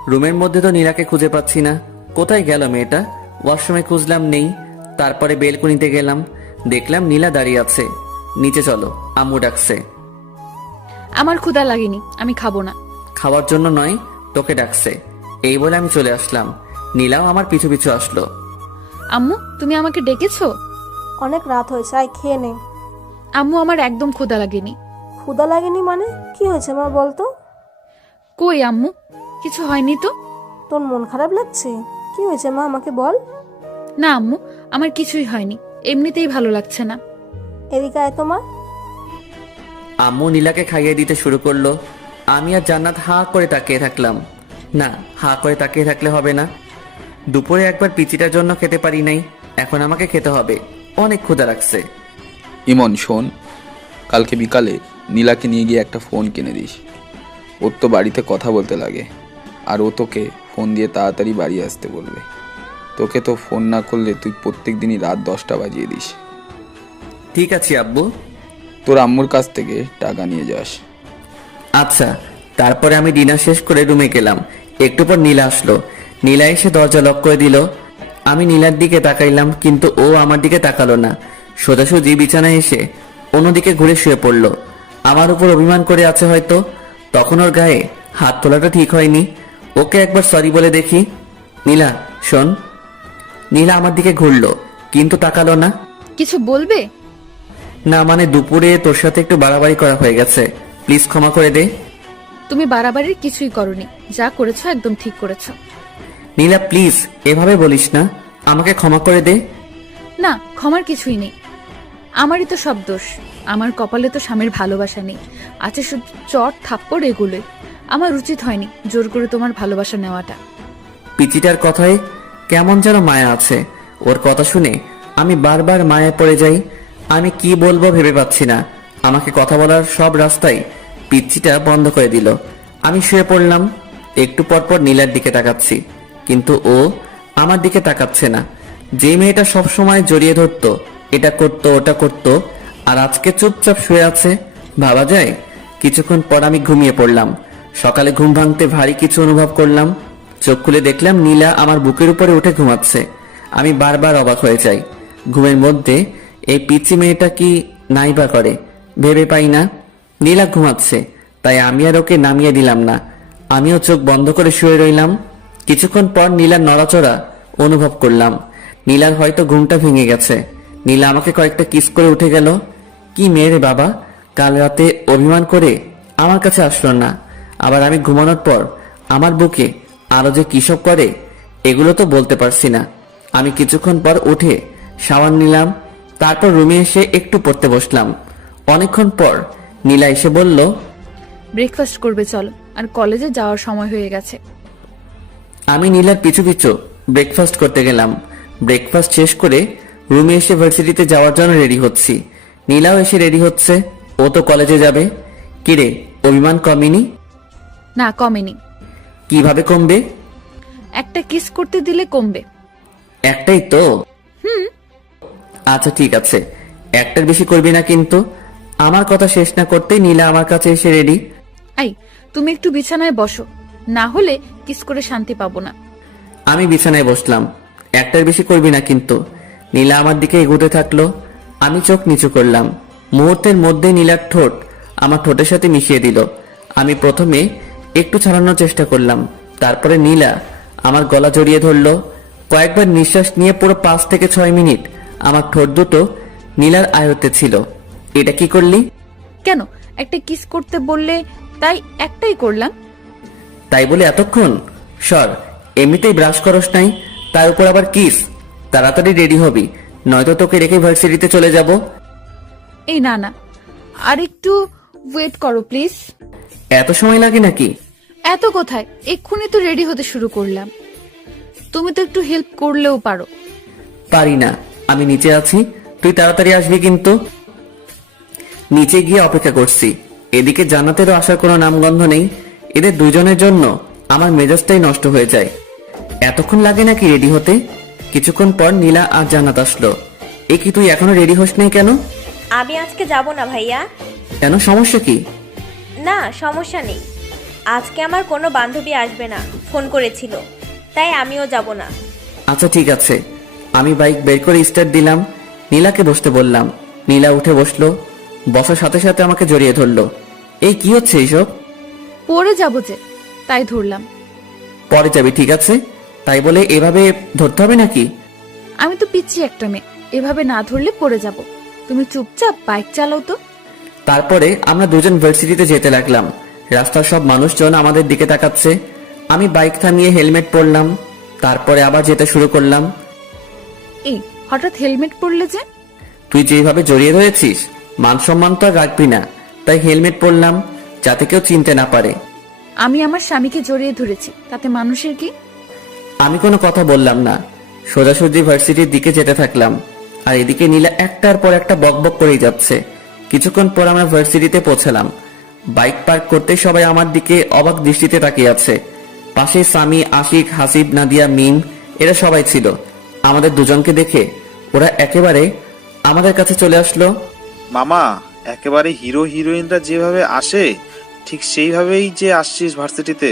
রুমের মধ্যে তো নীলাকে খুঁজে পাচ্ছি না। কোথায় গেল মেয়েটা? ওয়াশরুমে খুঁজলাম, নেই। তারপরে বেলকনিতে গেলাম, দেখলাম নীলা দাঁড়িয়ে আছে। নিচে চলো, আম্মু ডাকছে। আমার ক্ষুধা লাগেনি, আমি খাবো না। খাওয়ার জন্য নয়, তোকে ডাকছে। এই বলে আমি চলে আসলাম। নীলাও আমার পিছু পিছু আসলো। আম্মু, তুমি আমাকে ডেকেছো? অনেক রাত হয়েছে, আয় খেয়ে নে। আম্মু, আমার একদম ক্ষুধা লাগেনি। ক্ষুধা লাগেনি মানে? কি হয়েছে মা, বলতো? কই আম্মু, কিছু হয়নি তো। তোর মন খারাপ লাগছে? কি হয়েছে মা, আমাকে বল। না আম্মু, আমার কিছুই হয়নি, এমনিতেই ভালো লাগছে না। এদিকে আয় তো মা। আম্মু নীলাকে খাইয়ে দিতে শুরু করলো। আমি আর জান্নাত হা করে তাকিয়ে থাকলাম। না, হা করে তাকিয়ে থাকলে হবে না। দুপুরে একবার পিচিটার জন্য খেতে পারি নাই, এখন আমাকে খেতে হবে। অনেক ক্ষুধা লাগছে। ইমন শোন, কালকে বিকালে নীলাকে নিয়ে গিয়ে একটা ফোন কিনে দিস। ওর তো বাড়িতে কথা বলতে লাগে, আর ও তোকে ফোন দিয়ে তাড়াতাড়ি বাড়ি আসতে বলবে। তোকে তো ফোন না করলে তুই প্রত্যেক দিনই রাত 10টা বাজিয়ে দিস। ঠিক আছে আব্বু। তোর আম্মুর কাছ থেকে টাকা নিয়ে যাস। আচ্ছা। তারপরে আমি ডিনার শেষ করে রুমে গেলাম। একটু পর নীলা আসলো। নীলা এসে দরজা লক করে দিল। আমি নীলার দিকে তাকাইলাম, কিন্তু ও আমার দিকে তাকালো না। সোজাসুজি বিছানায় এসে অন্যদিকে ঘুরে শুয়ে পড়ল। আমার উপর অভিমান করে আছে হয়তো। তখন ওর গায়ে হাত তোলাটা ঠিক হয়নি। ওকে একবার সরি বলে দেখি। নীলা শোন। নীলা আমার দিকে ঘুরলো, কিন্তু তাকালো না। কিছু বলবে? না, মানে দুপুরে তোর সাথে একটু বাড়াবাড়ি করা হয়ে গেছে, প্লিজ ক্ষমা করে দে। তুমি বাড়াবাড়ির কিছুই করনি, যা করেছো একদম ঠিক করেছো। নীলা প্লিজ এভাবে বলিস না, আমাকে ক্ষমা করে দে। না, ক্ষমার কিছুই নেই। আমারই তো সব দোষ। আমার কপালে তো স্বামীর ভালোবাসা নেই, আছে শুধু চট থাপ্পড় এগুলোই। আমার উচিত হয়নি জোর করে তোমার ভালোবাসা নেওয়াটা। পিচিটার কথায় কেমন যেন মায়া আছে। ওর কথা শুনে আমি বারবার মায়ায় পড়ে যাই। আমি কি বলবো ভেবে পাচ্ছি না। আমাকে কথা বলার সব রাস্তায় পিচ্চিটা বন্ধ করে দিল। আমি শুয়ে পড়লাম। একটু পর পর নীলার দিকে তাকাচ্ছি, কিন্তু ও আমার দিকে তাকাচ্ছে না। যে মেয়েটা সব সময় জড়িয়ে ধরতো, এটা করতো ওটা করতো, আর আজকে চুপচাপ শুয়ে আছে, ভাবা যায়। কিছুক্ষণ পর আমি ঘুমিয়ে পড়লাম। সকালে ঘুম ভাঙতে ভারী কিছু অনুভব করলাম। চোখ খুলে দেখলাম নীলা আমার বুকের উপরে উঠে ঘুমাচ্ছে। আমি বারবার অবাক হয়ে যাই। ঘুমের মধ্যে এই পিচ্চি মেয়েটা কি নাইবা করে ভেবে পাই না। নীলা ঘুমাচ্ছে, তাই আমি আর ওকে নামিয়ে দিলাম না। আমিও চোখ বন্ধ করে শুয়ে রইলাম। কিছুক্ষণ পর নীলার নড়াচড়া অনুভব করলাম। নীলার হয়তো ঘুমটা ভেঙে গেছে। নীলা আমাকে কয়েকটা কিস করে উঠে গেল। কি মেয়ে রে বাবা, কাল রাতে অভিমান করে আমার কাছে আসলো না, আবার আমি ঘুমানোর পর আমার বুকে আরো যে কিসব করে এগুলো তো বলতে পারছি না। আমি কিছুক্ষণ পর উঠে শাওয়ার নিলাম, তারপর রুমে এসে একটু পড়তে বসলাম। অনেকক্ষণ পর নীলা এসে বলল, ব্রেকফাস্ট করবে চলো, আর কলেজে যাওয়ার সময় হয়ে গেছে। আমি নীলার পিছু পিছু ব্রেকফাস্ট করতে গেলাম। ব্রেকফাস্ট শেষ করে রুমে এসে ভার্সিটিতে যাওয়ার জন্য রেডি হচ্ছি। নীলাও এসে রেডি হচ্ছে, ও তো কলেজে যাবে। কিরে, অভিমান কমেনি? না, কমেনি। কিভাবে কমবে? একটা কিস করতে দিলে কমবে। একটাই তো। আচ্ছা ঠিক আছে, একটার বেশি করবি না কিন্তু। আমার কথা শেষ না করতেই নীলা আমার কাছে এসে রেডি। এই তুমি একটু বিছানায় বসো, না হলে কিস করে শান্তি পাবো না। আমি বিছানায় বসলাম। একটার বেশি করবি না কিন্তু। নীলা আমার দিকে এগোতে থাকলো। আমি চোখ নিচু করলাম। মুহূর্তের মধ্যে নীলার ঠোঁট আমার ঠোঁটের সাথে মিশিয়ে দিল। আমি প্রথমে একটু ছাড়ানোর চেষ্টা করলাম, তারপরে নীলা আমার গলা জড়িয়ে ধরলো। কয়েকবার নিঃশ্বাস নিয়ে পুরো 5 থেকে 6 মিনিট আমার ঠোঁট দুটো নীলার আয়ত্তে ছিল। এটা কি করলি? কেন, একটা কিস করতে বললে তাই একটাই করলাম। তাই বলে এতক্ষণ? সর, এমনিতেই ব্রাশ করস নাই, তার উপর আবার কিস। তাড়াতাড়ি রেডি হবি, নয়তো তোকে রেখে ভার্সিটিতে চলে যাব। এই না না, আর একটু ওয়েট করো প্লিজ। এত সময় লাগে নাকি? এত কোথায়, এক্ষুনি তো রেডি হতে শুরু করলাম। তুমি তো একটু হেল্প করলেও পারো। পারি না, আমি নিচে আছি, তুই তাড়াতাড়ি আসবি কিন্তু। নিচে গিয়ে অপেক্ষা করছি। এদিকে জান্নাতেরও আসার কোনো নামগন্ধ নেই। এদের দুজনের জন্য আমার মেজাজটাই নষ্ট হয়ে যায়। এতক্ষণ লাগে নাকি রেডি হতে? কিছুক্ষণ পর নীলা আর জান্নাত আসলো। এ কি, তুই এখনো রেডি হস নাই কেন? আমি আজকে যাব না ভাইয়া। কেন, সমস্যা কি? না, সমস্যা নেই। আজকে আমার কোনো বান্ধবী আসবে না, ফোন করেছিল, তাই আমিও যাব না। আচ্ছা ঠিক আছে। আমি বাইক বের করে স্টার্ট দিলাম। নীলাকে বসতে বললাম। নীলা উঠে বসলো। বসার সাথে সাথে আমাকে জড়িয়ে ধরলো। এই কি হচ্ছে এইসব? পরে যাবো যে, তাই ধরলাম। পরে যাবি, ঠিক আছে। তাই বলে এভাবে ধরতে হবে নাকি? আমি তো পিচ্ছি একটা মেয়ে, এভাবে না ধরলে পড়ে যাব। তুমি চুপচাপ বাইক চালাও তো। তারপরে আমরা দুজন ভার্সিটিতে যেতে লাগলাম। রাস্তার সব মানুষজন আমাদের দিকে তাকাচ্ছে। আমি বাইক থামিয়ে হেলমেট পরলাম। তারপরে আবার যেতে শুরু করলাম। এই হঠাৎ হেলমেট পরলে যে? তুই যেভাবে জড়িয়ে ধরেছিস, মান সম্মান তো আর রাখবি না, তাই হেলমেট পরলাম, যাতে কেউ চিনতে না পারে। আমি আমার স্বামীকে জড়িয়ে ধরেছি, তাতে মানুষের কি? আমি কোনো কথা বললাম না, সোজাসুজি ভার্সিটির দিকে যেতে থাকলাম। আর এদিকে নীলা একটার পর একটা বকবক করেই যাচ্ছে। কিছুক্ষণ পর আমরা ভার্সিটিতে পৌঁছালাম। বাইক পার্ক করতে সবাই আমার দিকে অবাক দৃষ্টিতে তাকিয়ে আছে। পাশে সামি, আশিক, হাসিব, নাদিয়া, মিম, এরা সবাই ছিল। আমাদের দুজনকে দেখে ওরা একেবারে আমাদের কাছে চলে আসলো। মামা, একেবারে হিরো হিরোইনরা যেভাবে আসে ঠিক সেইভাবেই যে আসছিস ভার্সিটিতে।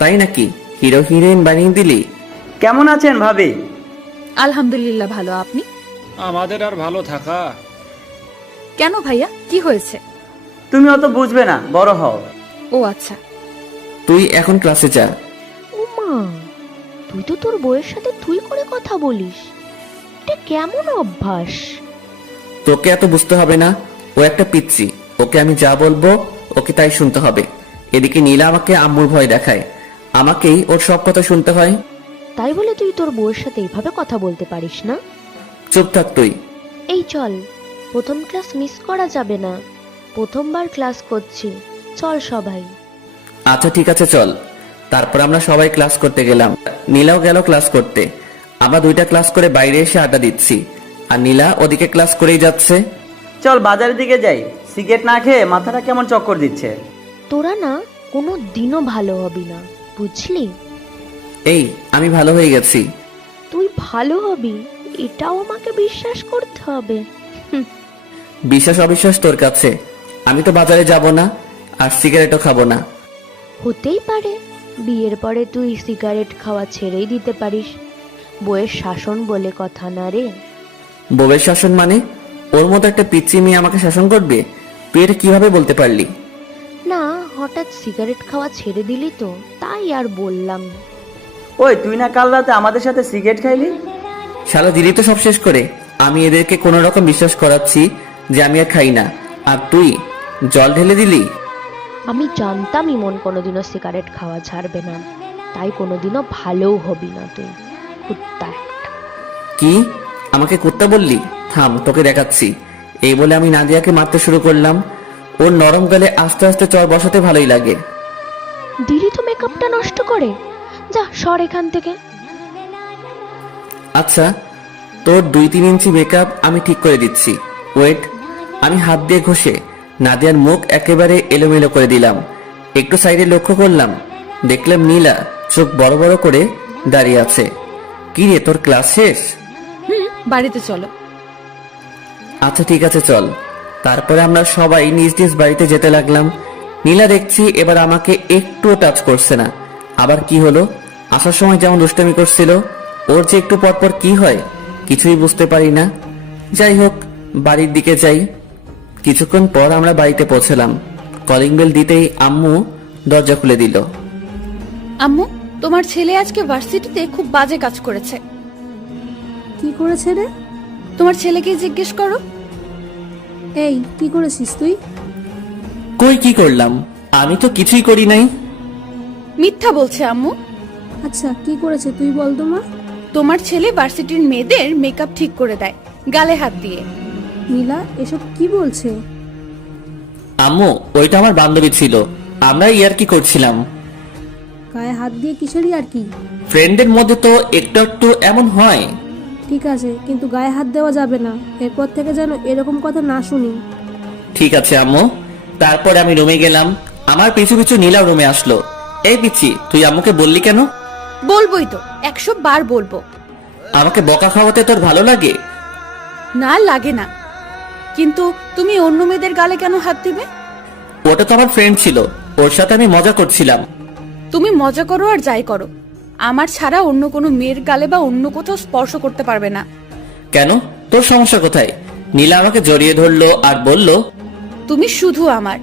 তাই নাকি? হিরো হিরোইন বানিয়ে দিলি? কেমন আছেন ভাবি? আলহামদুলিল্লাহ ভালো, আপনি? আমাদের আর ভালো থাকা। কেন ভাইয়া, কি হয়েছে? তুমি অত বুঝবে না, বড় হও। ও আচ্ছা। তুই এখন ক্লাসে যা। ওমা, তুই তো তোর বউয়ের সাথে তুই করে কথা বলিস, এটা কেমন অভ্যাস? তোকে এত বুঝতে হবে না, ও একটা পিচ্চি। ওকে আমি যা বলবো ওকে তাই শুনতে হবে। এদিকে নীলা আমাকে আম্মুর ভয় দেখায়, আমাকেই ওর সব কথা শুনতে হয়। তাই বলে তুই তোর বউয়ের সাথে এইভাবে কথা বলতে পারিস না? চুপ থাক তুই। এই চল, প্রথম ক্লাস মিস করা যাবে না, প্রথমবার ক্লাস করছি, চল সবাই। আচ্ছা ঠিক আছে চল। তারপর আমরা সবাই ক্লাস করতে গেলাম। নীলাও গেল ক্লাস করতে। আমরা দুইটা ক্লাস করে বাইরে এসে আড্ডা দিচ্ছি, আর নীলা ওদিকে ক্লাস করেই যাচ্ছে। চল বাজারের দিকে যাই, সিগারেট না খেয়ে মাথাটা কেমন চক্কর দিচ্ছে। তোরা না কোনো দিনও ভালো হবি না, বুঝলি? এই, আমি ভালো হয়ে গেছি। তুই ভালো হবি এটাও আমাকে বিশ্বাস করতে হবে। বিশ্বাস অবিশ্বাস তোর কাছে। আমি তো বাজারে যাব না, আর সিগারেটও খাবো না। হতেই পারে বিয়ের পরে তুই সিগারেট খাওয়া ছেড়েই দিতে পারিস, বউয়ের শাসন বলে কথা না রে। বউয়ের শাসন মানে? ওর মতো একটা পিচ্চি মেয়ে আমাকে শাসন করবে? তুই এটা কিভাবে বলতে পারলি? না, হঠাৎ সিগারেট খাওয়া ছেড়ে দিলি তো, তাই আর বললাম। ওই তুই না কাল রাতে আমাদের সাথে সিগারেট খাইলি? শালা দিলি তো সব শেষ করে। আমি এদেরকে কোনো রকম বিশ্বাস করাচ্ছি যে আমি আর খাই না, আর তুই জল ঢেলে দিলি। আমি জানতাম ইমন কোনোদিনও সিগারেট খাওয়া ছাড়বে না, তাই কোনোদিনও ভালোও হবি না তুই, কুত্তা একটা। কি? আমাকে কুত্তা বললি? থাম, তোকে দেখাচ্ছি। এই বলে আমি নাদিয়াকে মারতে শুরু করলাম। ওর নরম গালে আস্তে আস্তে চর বসাতে ভালোই লাগে। দিলি তো মেকআপটা নষ্ট করে, যা সর এখান থেকে। আচ্ছা, তোর 2-3 ইঞ্চি মেকআপ আমি ঠিক করে দিচ্ছি, ওয়েট। আমি হাত দিয়ে ঘষে নাদিয়ার মুখ একেবারে এলোমেলো করে দিলাম। একটু সাইডে লক্ষ্য করলাম, দেখলাম নীলা চোখ বড় বড় করে দাঁড়িয়ে আছে। কি রে, তোর ক্লাস শেষ? বাড়িতে চলো। আচ্ছা ঠিক আছে চল। তারপরে আমরা সবাই নিজ নিজ বাড়িতে যেতে লাগলাম। নীলা দেখছি এবার আমাকে একটুও টাচ করছে না। আবার কি হলো? আসার সময় যেমন দুষ্টামি করছিল, ওর যে একটু পরপর কি হয় কিছুই বুঝতে পারি না। যাই হোক, বাড়ির দিকে যাই। কিছুক্ষণ পর আমরা বাড়িতে পৌঁছলাম। কলিং বেল দিতেই আম্মু দরজা খুলে দিল। আম্মু, তোমার ছেলে আজকে ভার্সিটিতে খুব বাজে কাজ করেছে। কি করেছে রে? তোমার ছেলেকে জিজ্ঞেস করো। এই, কি করেছিস তুই? কই কি করলাম? আমি তো কিছুই করি নাই। মিথ্যা বলছে আম্মু। আচ্ছা, কি করেছে তুই বল তো মা। তোমার ছেলে ভার্সিটির মেয়েদের মেকআপ ঠিক করে দেয় গালে হাত দিয়ে। নীলা এসব কি বলছে? আম্মু, ওইটা আমার বান্ধবী ছিল, আমরা ইয়ার্কি করছিলাম। গায়ে হাত দিয়ে কিসেরই আর কি? ফ্রেন্ডের মধ্যে তো একটু একটু এমন হয়। ঠিক আছে, কিন্তু গায়ে হাত দেওয়া যাবে না। এরপর থেকে যেন এরকম কথা না শুনি। ঠিক আছে আম্মু। তারপরে আমি রুমে গেলাম। আমার পিছু পিছু নীলাও রুমে আসলো। এই পিচ্ছি, তুই আম্মুকে বললি কেন? বলবোই তো, 100 বার বলবো। আমাকে বকা খাওয়াতে তোর ভালো লাগে? না, লাগে না। কিন্তু তুমি অন্য মেয়েদের গালে কেন হাত দিবে? ওটা তো আমার ফ্রেন্ড ছিল, ওর সাথে আমি মজা করছিলাম। তুমি মজা করো আর যাই করো, আমার ছাড়া অন্য কোনো মেয়ের গালে বা অন্য কোথাও স্পর্শ করতে পারবে না। কেন? তোর সমস্যা কোথায়? নীলা আমাকে জড়িয়ে ধরলো আর বলল, তুমি শুধু আমার,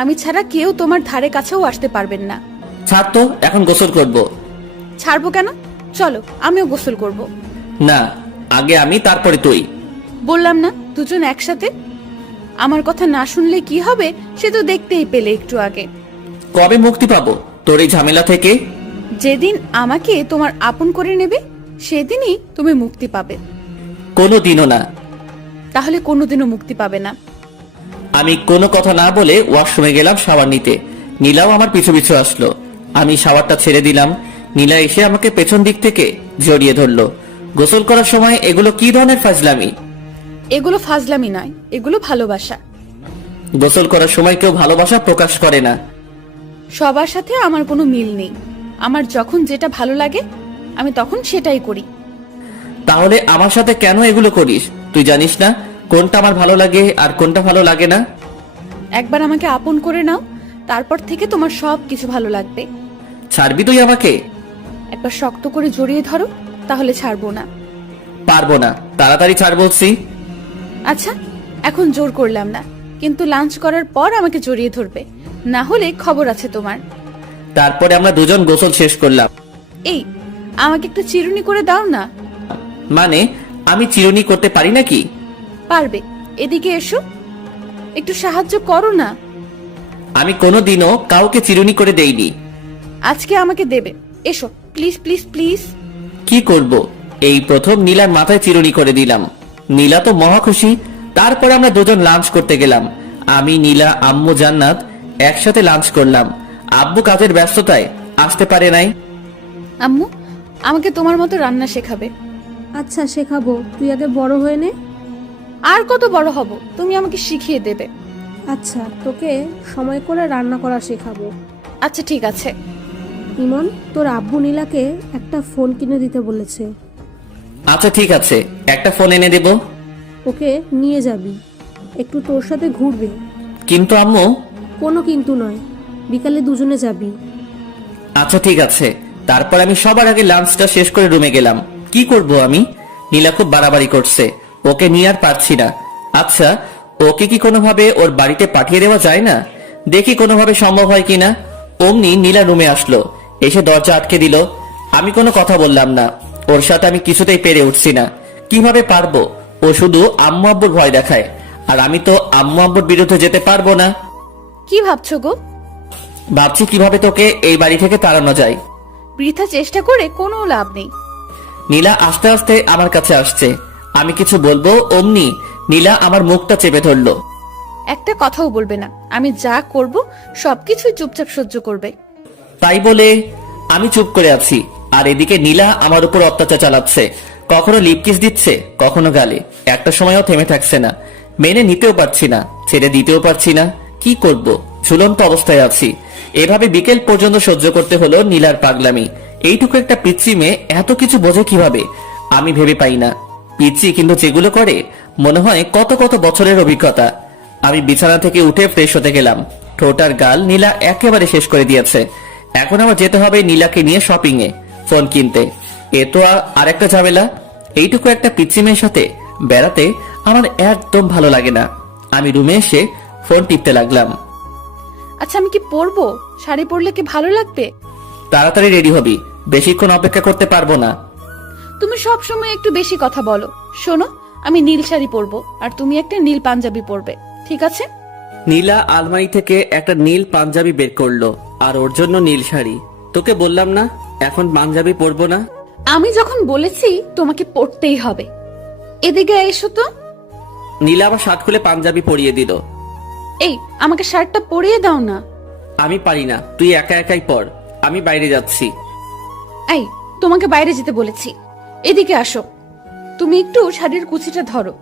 আমি ছাড়া কেউ তোমার ধারে কাছেও আসতে পারবেন না। ছাড় তো, এখন গোসল করব। ছাড়বো কেন? চলো, আমিও গোসল করব। না, আগে আমি, তারপরে তুই। বললাম না দুজন একসাথে। আমার কথা না শুনলে কি হবে সে তো দেখতেই পেলে একটু আগে। কবে মুক্তি পাবো তোর এই ঝামেলা থেকে? যেদিন আমাকে তোমার আপন করে নেবে সেদিনই তুমি মুক্তি পাবে। কোনোদিনও না। তাহলে কোনোদিনও মুক্তি পাবে না। আমি কোনো কথা না বলে ওয়াশরুমে গেলাম শাওয়ার নিতে। নীলাও আমার পিছু পিছু আসলো। আমি শাওয়ারটা ছেড়ে দিলাম। নীলা এসে আমাকে পেছন দিক থেকে জড়িয়ে ধরলো। গোসল করার সময় এগুলো কি ধরনের ফাজলামি? এগুলো ফাজলামি নয়, এগুলো ভালোবাসা। গোসল করার সময় কেউ ভালোবাসা প্রকাশ করে না। সবার সাথে আমার কোনো মিল নেই। আমার যখন যেটা ভালো লাগে আমি তখন সেটাই করি। তাহলে আমার সাথে কেন এগুলো করিস? তুই জানিস না কোনটা আমার ভালো লাগে আর কোনটা ভালো লাগে না? একবার আমাকে আপন করে নাও, তারপর থেকে তোমার সব কিছু ভালো লাগবে। ছাড়বি তুই আমাকে? একবার শক্ত করে জড়িয়ে ধরো, তাহলে ছাড়বো না। পারবো না, তাড়াতাড়ি ছাড় বলছি। আচ্ছা, এখন জোর করলাম না, কিন্তু লাঞ্চ করার পর আমাকে জড়িয়ে ধরবে, না হলে খবর আছে তোমার। তারপরে আমরা দুজন গোসল শেষ করলাম। এই, আমাকে একটু চিরুনি করে দাও না। মানে, আমি চিরুনি করতে পারি নাকি? পারবে, এদিকে এসো, একটু সাহায্য করো না। আমি কোনোদিনও কাউকে চিরুনি করে দেইনি। আজকে আমাকে দেবে, এসো প্লিজ প্লিজ প্লিজ। কি করব? এই প্রথম নীলার মাথায় চিরুনি করে দিলাম। নীলা তো মহা খুশি। তারপর আমরা দুজন লাঞ্চ করতে গেলাম। আমি, নীলা, আম্মু, জান্নাত একসাথে লাঞ্চ করলাম। আব্বু কাজের ব্যস্ততায় আসতে পারে নাই। আম্মু, আমাকে তোমার মতো রান্না শেখাবে। আচ্ছা, শেখাবো। তুই আগে বড় হয়ে নে। আর কত বড় হব, তুমি আমাকে শিখিয়ে দেবে। আচ্ছা, তোকে সময় করে রান্না করা শেখাবো। আচ্ছা ঠিক আছে। ইমন, তোর আব্বু নীলাকে একটা ফোন কিনে দিতে বলেছে। আচ্ছা ঠিক আছে, একটা ফোন এনে দেব। ওকে নিয়ে যাবি, একটু তোর সাথে ঘুরবে। কিন্তু আম্মু। কোনো কিন্তু নয়, বিকালে দুজনে যাবি। আচ্ছা ঠিক আছে। তারপর আমি সবার আগে লাঞ্চটা শেষ করে রুমে গেলাম। কি করব আমি? নীলা খুব বাড়াবাড়ি করছে, ওকে নিয়ে আর পারছি না। আচ্ছা, ওকে কি কোনোভাবে ওর বাড়িতে পাঠিয়ে দেওয়া যায় না? দেখি কোনোভাবে সম্ভব হয় কিনা। অমনি নীলা রুমে আসলো, এসে দরজা আটকে দিল। আমি কোনো কথা বললাম না। ওর সাথে আমি কিছুতেই পেরে উঠছি না। কিভাবে পারবো? ও শুধু আম্মু আব্বুর ভয় দেখায়, আর আমি তো আম্মু আব্বুর বিরুদ্ধে যেতে পারবো না। কি ভাবছো গো? ভাবছি কিভাবে তোকে এই বাড়ি থেকে তাড়ানো যায়। বৃথা চেষ্টা করে কোনো লাভ নেই। নীলা আস্তে আস্তে আমার কাছে আসছে। আমি কিছু বলবো, অমনি নীলা আমার মুখটা চেপে ধরলো। একটা কথাও বলবে না, আমি যা করব সবকিছুই চুপচাপ সহ্য করবে। তাই বলে আমি চুপ করে আছি, আর এদিকে নীলা আমার উপর অত্যাচার চালাচ্ছে। কখনো লিপ কিস দিচ্ছে, কখনো গালে। একটা সময়ও থেমে থাকছে না। মেনে নিতেও পারছি না, ছেড়ে দিতেও পারছি না। কি করব? ঝুলন্ত অবস্থায় আছি। এভাবে বিকেল পর্যন্ত সহ্য করতে হলো নীলার পাগলামি। এইটুকু একটা পিচ্চি মেয়ে এত কিছু বোঝে কিভাবে আমি ভেবে পাই না। পিচ্চি কিন্তু যেগুলো করে মনে হয় কত কত বছরের অভিজ্ঞতা। আমি বিছানা থেকে উঠে ফ্রেশ হতে গেলাম। ঠোঁট আর গাল নীলা একেবারে শেষ করে দিয়েছে। এখন আমার যেতে হবে নীলাকে নিয়ে শপিং এ ফোন কিনতে। এ তো আরেকটা ঝামেলা। এইটুকু একটা পিচ্চি মেয়ের সাথে বেড়াতে আমার একদম ভালো লাগে না। আমি রুমে এসে ফোন টিপতে লাগলাম। আচ্ছা আমি কি পরবো? শাড়ি পরলে কি ভালো লাগবে? তাড়াতাড়ি রেডি হবি, বেশিক্ষণ অপেক্ষা করতে পারবো না। তুমি সব সময় একটু বেশি কথা বলো। শোনো, আমি নীল শাড়ি পরবো আর তুমি একটা নীল পাঞ্জাবি পরবে, ঠিক আছে? নীলা আলমারি থেকে একটা নীল পাঞ্জাবি বের করলো আর ওর জন্য নীল শাড়ি। তোকে বললাম না এখন পাঞ্জাবি পরবো না? আমি যখন বলেছি তোমাকে পরতেই হবে। এদিকে এসো তো। নীলা আবার শার্ট খুলে পাঞ্জাবি পরিয়ে দিল। এই আমাকে শার্টটা পরিয়ে দাও না। আমি পারি না, তুই একা একাই পর, আমি বাইরে যাচ্ছি। এই তোমাকে বাইরে যেতে বলেছি, এদিকে আসো। তুমি একটু শাড়ির কুচিটা ধরো।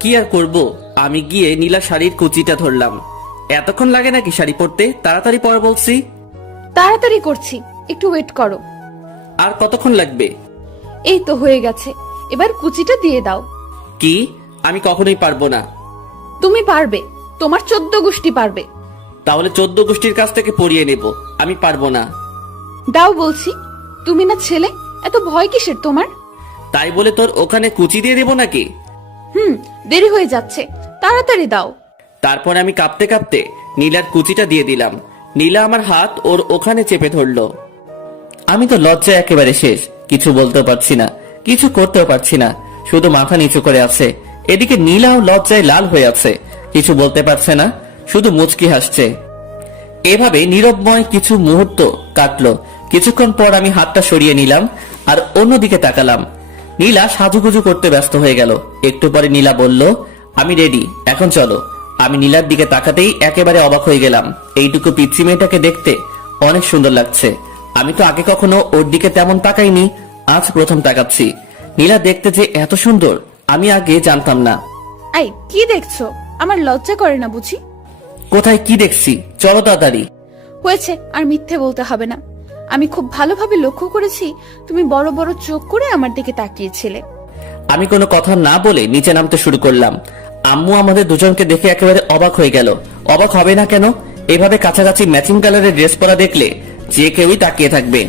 কি আর করব, আমি গিয়ে নীলা শাড়ির কুচিটা ধরলাম। এতক্ষণ লাগে নাকি শাড়ি পরতে? তাড়াতাড়ি পর বলছি। তাড়াতাড়ি করছি, একটু ওয়েট করো। আর কতক্ষণ লাগবে? এই তো হয়ে গেছে, এবার কুচিটা দিয়ে দাও। কি? আমি কখনোই পারবো না। তুমি পারবে, তোমার 14 গোষ্ঠী পারবে। তাহলে 14 গোষ্ঠীর কাছ থেকে পরিয়ে নেব, আমি পারবো না। দাও বলছি। তুমি না ছেলে, এত ভয় কিসের তোমার? তাই বলে তোর ওখানে কুচি দিয়ে দেবো নাকি? দেরি হয়ে যাচ্ছে, তাড়াতাড়ি দাও। তারপর আমি কাঁপতে কাঁপতে নীলার কুচিটা দিয়ে দিলাম। নীলা আমার হাত ওর ওখানে চেপে ধরলো। আমি তো লজ্জায় একেবারে শেষ, কিছু বলতে পারছি না, কিছু করতেও পারছি না, শুধু মাথা নিচু করে আছে। এদিকে নীলাও লজ্জায় লাল হয়ে আছে, কিছু বলতে পারছে না, শুধু মুচকি হাসছে। এভাবে নীরবময় কিছু মুহূর্ত কাটলো। কিছুক্ষণ পর আমি হাতটা সরিয়ে নিলাম আর অন্যদিকে তাকালাম। নীলা সাজুগুজু করতে ব্যস্ত হয়ে গেল। একটু পরে নীলা বলল, আমি রেডি, এখন চলো। আমি নীলার দিকে তাকাতেই একেবারে অবাক হয়ে গেলাম। এইটুকু পিচ্চি মেয়েটাকে দেখতে অনেক সুন্দর লাগছে। আমি তো আগে কখনো ওর দিকে তেমন তাকাইনি, আজ প্রথম তাকাচ্ছি। নীলা দেখতে যে এত সুন্দর আমি আগে জানতাম না। এই কি দেখছো? আমার লজ্জা করে না বুঝি? কোথায় কি দেখছি? চলো তাড়াতাড়ি। হয়েছে, আর মিথ্যে বলতে হবে না। আমি খুব ভালোভাবে লক্ষ্য করেছি তুমি বড় বড় চোখ করে আমার দিকে তাকিয়েছিলে। আমি কোনো কথা না বলে নিচে নামতে শুরু করলাম। আম্মু আমাদের দুজনকে দেখে একেবারে অবাক হয়ে গেল। অবাক হবে না কেন? এভাবে কাছাকাছি ম্যাচিং কালারের ড্রেস পরা দেখলে যে কেউই তাকিয়ে থাকবে।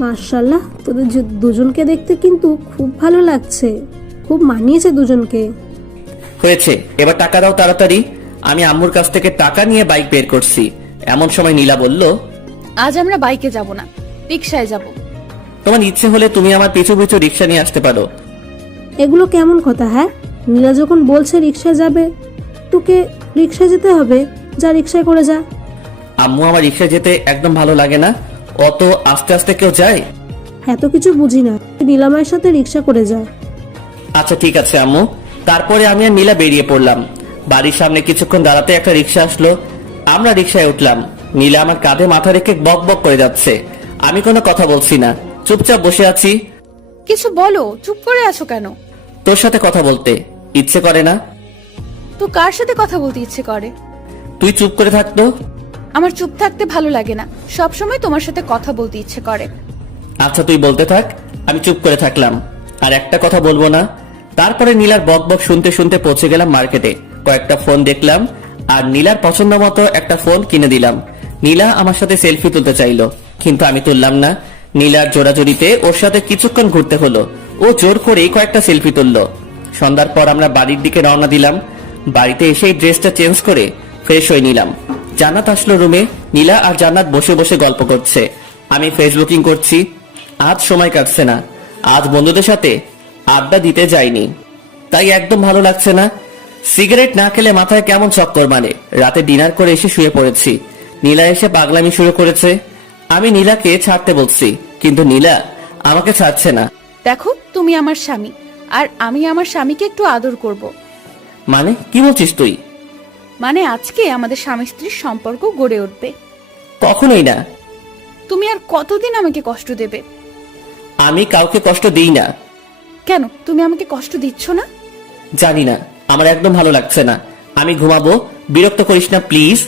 মাশাআল্লাহ, তোদের দুজনকে দেখতে কিন্তু খুব ভালো লাগছে, খুব মানিয়েছে দুজনকে। হয়েছে, এবার টাকা দাও তাড়াতাড়ি। আমি আম্মুর কাছ থেকে টাকা নিয়ে বাইক বের করছি। এমন সময় নীলা বলল, আজ আমরা বাইকে যাব না, রিকশায় যাব। তোমার ইচ্ছে হলে তুমি আমার পিছু পিছু রিক্সা নিয়ে আসতে পারো। এগুলো কেমন কথা? হ্যাঁ, নীলা যখন বলছে রিকশায় যাবে, তোকে রিকশায় যেতে হবে। যা, রিকশায় করে যা। আম্মু, আমার রিক্সায় যেতে একদম ভালো লাগে না। অত আস্তে আস্তে কেউ যায়? এত কিছু বুঝি না, নীলামায়ের সাথে রিকশা করে যা। আচ্ছা ঠিক আছে আম্মু। তারপরে আমি আর নীলা বেরিয়ে পড়লাম। বাড়ির সামনে কিছুক্ষণ দাঁড়াতে একটা রিক্সা আসলো। আমরা রিক্সায় উঠলাম। নীলা আমার কাঁধে মাথা রেখে বক বক করে যাচ্ছে। আমি কোনো কথা বলছি না, চুপচাপ বসে আছি। কিছু বলো, চুপ করে আছো কেন? তোর সাথে কথা বলতে ইচ্ছে করে না? তো কার সাথে কথা বলতে ইচ্ছে করে? তুই চুপ করে থাকতো। আমার চুপ থাকতে ভালো লাগে না, সব সময় তোমার সাথে কথা বলতে ইচ্ছে করে। আচ্ছা তুই বলতে থাক, আমি চুপ করে থাকলাম। আর একটা কথা বলবো না। তারপরে নীলার বক বক শুনতে শুনতে পৌঁছে গেলাম মার্কেটে। কয়েকটা ফোন দেখলাম আর নীলার পছন্দ মতো একটা ফোন কিনে দিলাম। নীলা আমার সাথে সেলফি তুলতে চাইলো, কিন্তু আমি তুললাম না। নীলার জোড়াজোড়িতে ওর সাথে কিছুক্ষণ ঘুরতে হলো। ও জোর করেই কয়েকটা সেলফি তুললো। সন্ধ্যার পর আমরা বাড়ির দিকে রওনা দিলাম। বাড়িতে এসেই ড্রেসটা চেঞ্জ করে ফ্রেশ হয়ে নিলাম। জান্নাত আসলো রুমে। নীলা আর জান্নাত বসে বসে গল্প করছে। আমি ফেসবুকিং করছি। আজ সময় কাটছে না। আজ বন্ধুদের সাথে আড্ডা দিতে যাইনি, তাই একদম ভালো লাগছে না। সিগারেট না খেলে মাথায় কেমন চক্কর মারে। রাতে ডিনার করে এসে শুয়ে পড়েছি। নীলা এসে পাগলামি শুরু করেছে। আমি নীলাকে ছাড়তে বলছি, কিন্তু নীলা আমাকে ছাড়ছে না। দেখো, তুমি আমার স্বামী, আর আমি আমার স্বামীকে একটু আদর করব। মানে কি বলছিস তুই? মানে আজকে আমাদের স্বামী স্ত্রীর সম্পর্ক গড়ে উঠবে। কখনোই না। তুমি আর কতদিন আমাকে কষ্ট দেবে? আমি কাউকে কষ্ট দিই না। কেন তুমি আমাকে কষ্ট দিচ্ছ না? জানি না, আমার একদম ভালো লাগছে না। আমি ঘুমাবো, বিরক্ত করিস না প্লিজ।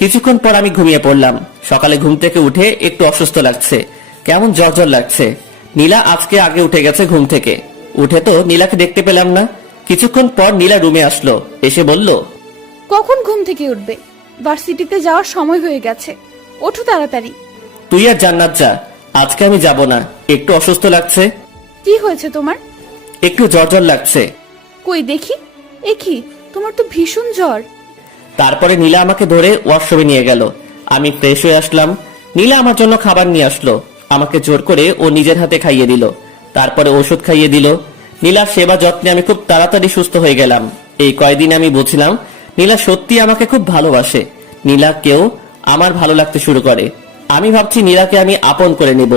কিছুক্ষণ পর আমি ঘুমিয়ে পড়লাম। সকালে ঘুম থেকে উঠে একটু অসুস্থ লাগছে, কেমন জ্বর জ্বর লাগছে। নীলা আজকে আগে উঠে গেছে ঘুম থেকে। উঠে তো নীলাকে দেখতে পেলাম না। কিছুক্ষণ পর নীলা রুমে আসলো, এসে বলল, কখন ঘুম থেকে উঠবে? ভার্সিটিতে যাওয়ার সময় হয়ে গেছে, ওঠো তাড়াতাড়ি। তুই আর জান্নাত যা, আজকে আমি যাব না, একটু অসুস্থ লাগছে। কি হয়েছে তোমার? একটু জ্বর জ্বর লাগছে। কই দেখি। এ কি, তোমার তো ভীষণ জ্বর। তারপরে নীলা আমাকে ধরে ওয়াশরুমে নিয়ে গেল। আমি ফ্রেশ হয়ে আসলাম। নীলা আমার জন্য খাবার নিয়ে আসলো। আমাকে জোর করে ও নিজের হাতে খাইয়ে দিল। তারপরে ওষুধ খাইয়ে দিল। নীলার সেবা যত্নে আমি খুব তাড়াতাড়ি সুস্থ হয়ে গেলাম। এই কয়দিন আমি বুঝলাম নীলা সত্যি আমাকে খুব ভালোবাসে। নীলাকেও আমার ভালো লাগতে শুরু করে। আমি ভাবছি নীলাকে আমি আপন করে নেব,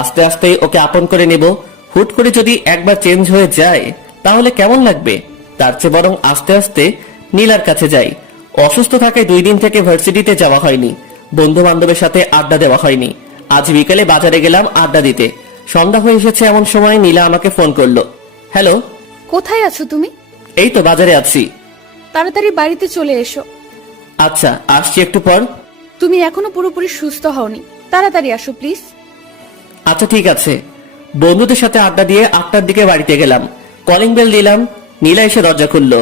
আস্তে আস্তে ওকে আপন করে নেব। হুট করে যদি একবার চেঞ্জ হয়ে যায় তাহলে কেমন লাগবে? তার চেয়ে বরং আস্তে আস্তে নীলার কাছে যাই। অসুস্থ থাকায় 2 দিন থেকে ভার্সিটিতে যাওয়া হয়নি, বন্ধু বান্ধবের সাথে আড্ডা দেওয়া হয়নি। আজ বিকেলে বাজারে গেলাম আড্ডা দিতে। সন্ধ্যা হয়ে এসেছে, এমন সময় নীলা আমাকে ফোন করলো। হ্যালো, কোথায় আছো তুমি? এই তো বাজারে আছি। তাড়াতাড়ি বাড়িতে চলে এসো। আচ্ছা, আসছি একটু পর। তুমি এখনো পুরোপুরি সুস্থ হওনি, তাড়াতাড়ি আসো প্লিজ। আচ্ছা ঠিক আছে। বন্ধুদের সাথে আড্ডা দিয়ে 8টার দিকে বাড়িতে গেলাম। কলিং বেল দিলাম, নীলা এসে দরজা খুললো।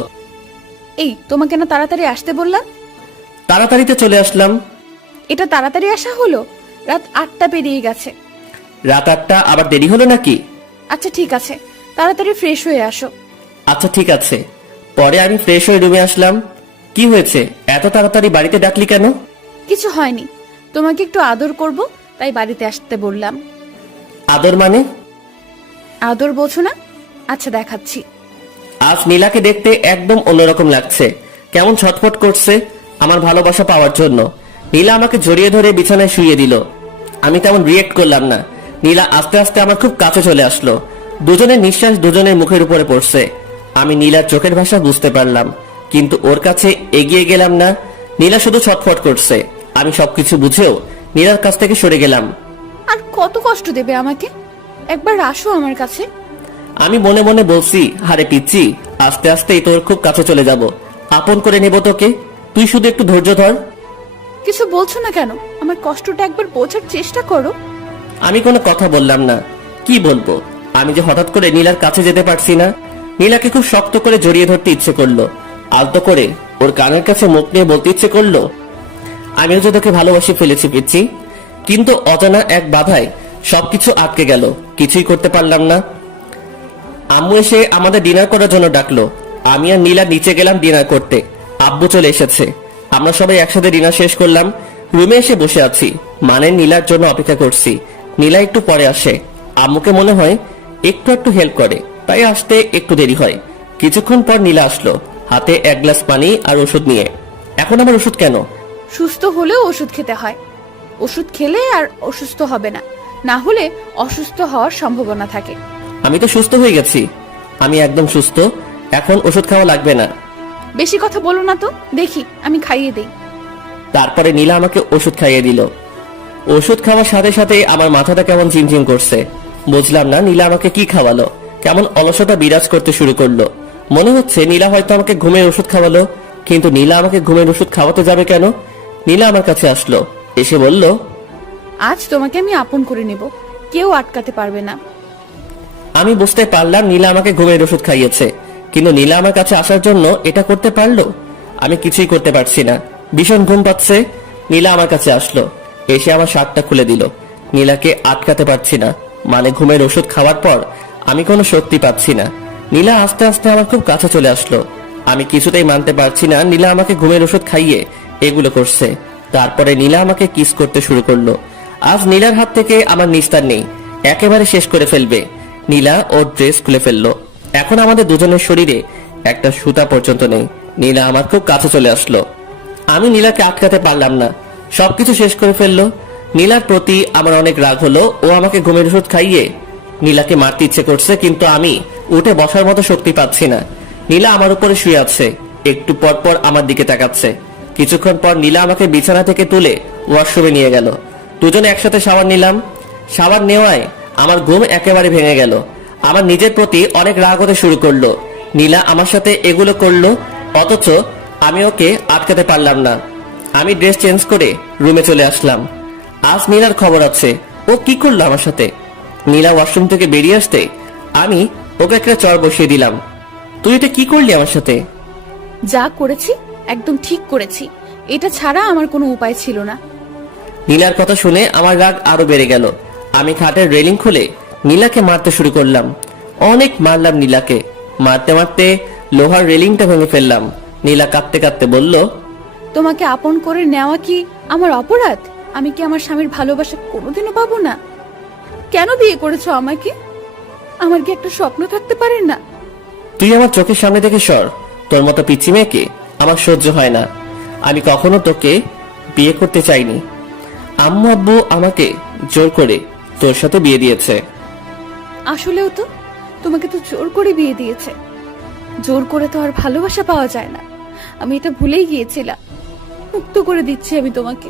এই, তোমাকে না তাড়াতাড়ি আসতে বললাম? তাড়াতাড়িতে চলে আসলাম। এটা তাড়াতাড়ি আসা হলো? রাত 8টা পেরিয়ে গেছে। রাত 8টা আবার দেরি হলো নাকি? আচ্ছা ঠিক আছে, তাড়াতাড়ি ফ্রেশ হয়ে আসো। আচ্ছা ঠিক আছে। পরে আমি ফ্রেশ হয়ে রুমে আসলাম। কি হয়েছে, এত তাড়াতাড়ি বাড়িতে ডাকলি কেন? কিছু হয়নি, তোমাকে একটু আদর করব তাই বাড়িতে আসতে বললাম। আদর মানে? আদর বোঝো না? আচ্ছা দেখাচ্ছি। আজ নীলাকে দেখতে একদম অন্যরকম লাগছে। কেমন ছটফট করছে আমার ভালোবাসা পাওয়ার জন্য। নীলা আমাকে জড়িয়ে ধরে বিছানায় শুইয়ে দিল। আমি তেমন রিয়েক্ট করলাম না। নীলা আস্তে আস্তে আমার খুব কাছে চলে আসলো। দুজনের নিঃশ্বাস দুজনের মুখের উপরে পড়ছে। আমি নীলার চোখের ভাষা বুঝতে পারলাম, কিন্তু ওর কাছে এগিয়ে গেলাম না। নীলা শুধু ছটফট করছে। আমি সবকিছু বুঝেও নীলার কাছ থেকে সরে গেলাম। আর কত কষ্ট দেবে আমাকে? একবার আসো আমার কাছে। আমি মনে মনে বলছি, হারে পিচ্ছি, আস্তে আস্তেই তোর খুব কাছে চলে যাব, আপন করে নেব তোকে। তুই শুধু একটু ধৈর্য ধর। কিছু বলছো না কেন? আমার কষ্টটা একবার বোঝার চেষ্টা করো। আমি কোনো কথা বললাম না। কি বলবো? আমি যে হঠাৎ করে নীলার কাছে যেতে পারছি না। নীলাকে খুব শক্ত করে জড়িয়ে ধরতে ইচ্ছে করলো। আলতো করে ওর কানের কাছে মুখ নিয়ে বলতে ইচ্ছে করলো, আমিও যে তোকে ভালোবাসি ফেলেছি পিচ্ছি। কিন্তু অজানা এক বাধায় সবকিছু আটকে গেল, কিছুই করতে পারলাম না। আম্মু এসে আমাদের ডিনার করার জন্য ডাকলো। আমি আর নীলা নিচে গেলাম ডিনার করতে। আব্বু চলে এসেছে। আমরা সবাই একসাথে ডিনার শেষ করলাম। রুমে এসে বসে আছি, মানে নীলার জন্য অপেক্ষা করছি। নীলা একটু পরে আসে। আম্মুকে মনে হয় একটু একটু হেল্প করে, তাই আসতে একটু দেরি হয়। কিছুক্ষণ পর নীলা আসলো, হাতে 1 গ্লাস পানি আর ওষুধ নিয়ে। এখন আমার ওষুধ কেন? সুস্থ হলেও ওষুধ খেতে হয়। ওষুধ খেলে আর অসুস্থ হবে না, না হলে অসুস্থ হওয়ার সম্ভাবনা থাকে। আমি তো সুস্থ হয়ে গেছি। আমি একদম সুস্থ, এখন ওষুধ খাওয়া লাগবে না। বেশি কথা বলো না তো, দেখি আমি খাইয়ে দেই। তারপরে নীলা আমাকে ওষুধ খাইয়ে দিল। ওষুধ খাওয়ার সাথে সাথে আমার মাথাটা কেমন ঝিমঝিম করছে। বুঝলাম না নীলা আমাকে কি খাওয়ালো। কেমন অলসতা বিরাজ করতে শুরু করলো। মনে হচ্ছে নীলা হয়তো আমাকে ঘুমের ওষুধ খাওয়ালো। কিন্তু নীলা আমাকে ঘুমের ওষুধ খাওয়াতে যাবে কেন? নীলা আমার কাছে আসলো, এসে বলল, আজ তোমাকে আমি আপন করে নেব, কেউ আটকাতে পারবে না। আমি বুঝতে পারলাম নীলা আমাকে ঘুমের ওষুধ খাইয়েছে, কিন্তু নীলা আমার কাছে আসার জন্য এটা করতে পারলো? আমি কিছুই করতে পারছি না, ভীষণ ঘুম পাচ্ছে। নীলা আমার কাছে আসলো, এসে আমার শার্টটা খুলে দিল। নীলাকে আটকাতে পারছি না, মানে ঘুমের ওষুধ খাওয়ার পর আমি কোনো শক্তি পাচ্ছি না। নীলা আস্তে আস্তে আমার খুব কাছে চলে আসলো। আমি কিছুতেই মানতে পারছি না নীলা আমাকে ঘুমের ওষুধ খাইয়ে এগুলো করছে। তারপরে নীলা আমাকে কিস করতে শুরু করলো। আজ নীলার হাত থেকে আমার নিস্তার নেই, একেবারে শেষ করে ফেলবে। নীলা ওর ড্রেস খুলে ফেললো। এখন আমাদের দুজনের শরীরে একটা সুতা পর্যন্ত নেই। নীলা আমার খুব কাছে চলে আসলো। আমি নীলাকে আটকাতে পারলাম না, সবকিছু শেষ করে ফেললো। নীলার প্রতি আমার অনেক রাগ হলো। ও আমাকে ঘুমের ওষুধ খাইয়ে নীলাকে মারতে ইচ্ছে করছে, কিন্তু আমি উঠে বসার মতো শক্তি পাচ্ছি না। নীলা আমার উপরে শুয়ে আছে, একটু পর পর আমার দিকে তাকাচ্ছে। কিছুক্ষণ পর নীলা আমাকে বিছানা থেকে তুলে ওয়াশরুমে নিয়ে গেল। দুজনে একসাথে শাওয়ার নিলাম। শাওয়ার নেওয়ায় আমার ঘুম একেবারে ভেঙে গেল। আমার নিজের প্রতি অনেক রাগ হতে শুরু করলো। নীলা আমার সাথে এগুলো করলো, অথচ আমি ওকে আটকাতে পারলাম না। আমি ড্রেস চেঞ্জ করে রুমে চলে আসলাম। আজ নীলার খবর আছে, ও কি করলো আমার সাথে। নীলা ওয়াশরুম থেকে বেরিয়ে আসতে আমি ওকে একটা চড় বসিয়ে দিলাম। তুই এটা কি করলি আমার সাথে? যা করেছি একদম ঠিক করেছি, এটা ছাড়া আমার কোনো উপায় ছিল না। নীলার কথা শুনে আমার রাগ আরো বেড়ে গেল। আমি খাটের রেলিং খুলে নীলাকে মারতে শুরু করলাম। অনেক মারলাম নীলাকে। মারতে মারতে লোহার রেলিংটা ভেঙে ফেললাম। নীলা কাঁদতে কাঁদতে বলল, তোমাকে আপন করে নেওয়া কি আমার অপরাধ? আমি কি আমার স্বামীর ভালোবাসা কোনোদিনও পাবো না? কেন বিয়ে করেছো আমাকে? আমার কি একটা স্বপ্ন থাকতে পারে না? তুই আমার চোখের সামনে থেকে সর। তোর মতো পিচ্চি মেয়েকে আমার সহ্য হয় না। আমি কখনো তোকে বিয়ে করতে চাইনি। আম্মু আব্বু আমাকে জোর করে তোর সাথে বিয়ে দিয়েছে। আসলেও তো তোমাকে তো জোর করে বিয়ে দিয়েছে। জোর করে তো আর ভালোবাসা পাওয়া যায় না। আমি এটা ভুলেই গিয়েছিলাম। মুক্ত করে দিচ্ছি আমি তোমাকে।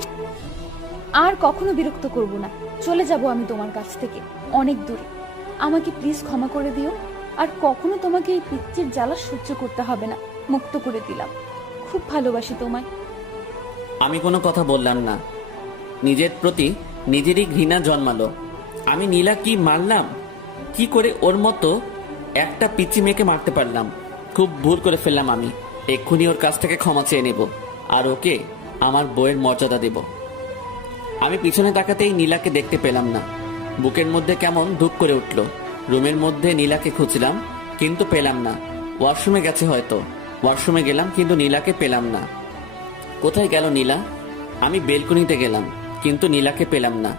আর কখনো বিরক্ত করব না। চলে যাব আমি তোমার কাছ থেকে অনেক দূরে। আমাকে প্লিজ ক্ষমা করে দিও। আর কখনো তোমাকে এই পিচ্চির জ্বালা সহ্য করতে হবে না। মুক্ত করে দিলাম। খুব ভালোবাসি তোমায়। আমি কোনো কথা বললাম না। নিজের প্রতি নিজেরই ঘৃণা জন্মালো। আমি নীলা কি মারলাম? কি করে ওর মতো একটা পিচ্চি মেয়েকে মারতে পারলাম? খুব ভুল করে ফেললাম আমি। এক্ষুনি ওর কাছ থেকে ক্ষমা চেয়ে নেব আর ওকে আমার বইয়ের মর্যাদা দেব। আমি পিছনে তাকাতেই নীলাকে দেখতে পেলাম না। বুকের মধ্যে কেমন ধুক করে উঠল। রুমের মধ্যে নীলাকে খুঁজলাম কিন্তু পেলাম না। ওয়াশরুমে গেছে হয়তো। ওয়াশরুমে গেলাম কিন্তু নীলাকে পেলাম না। কোথায় গেল নীলা? আমি বেলকনিতে গেলাম কিন্তু নীলাকে পেলাম না।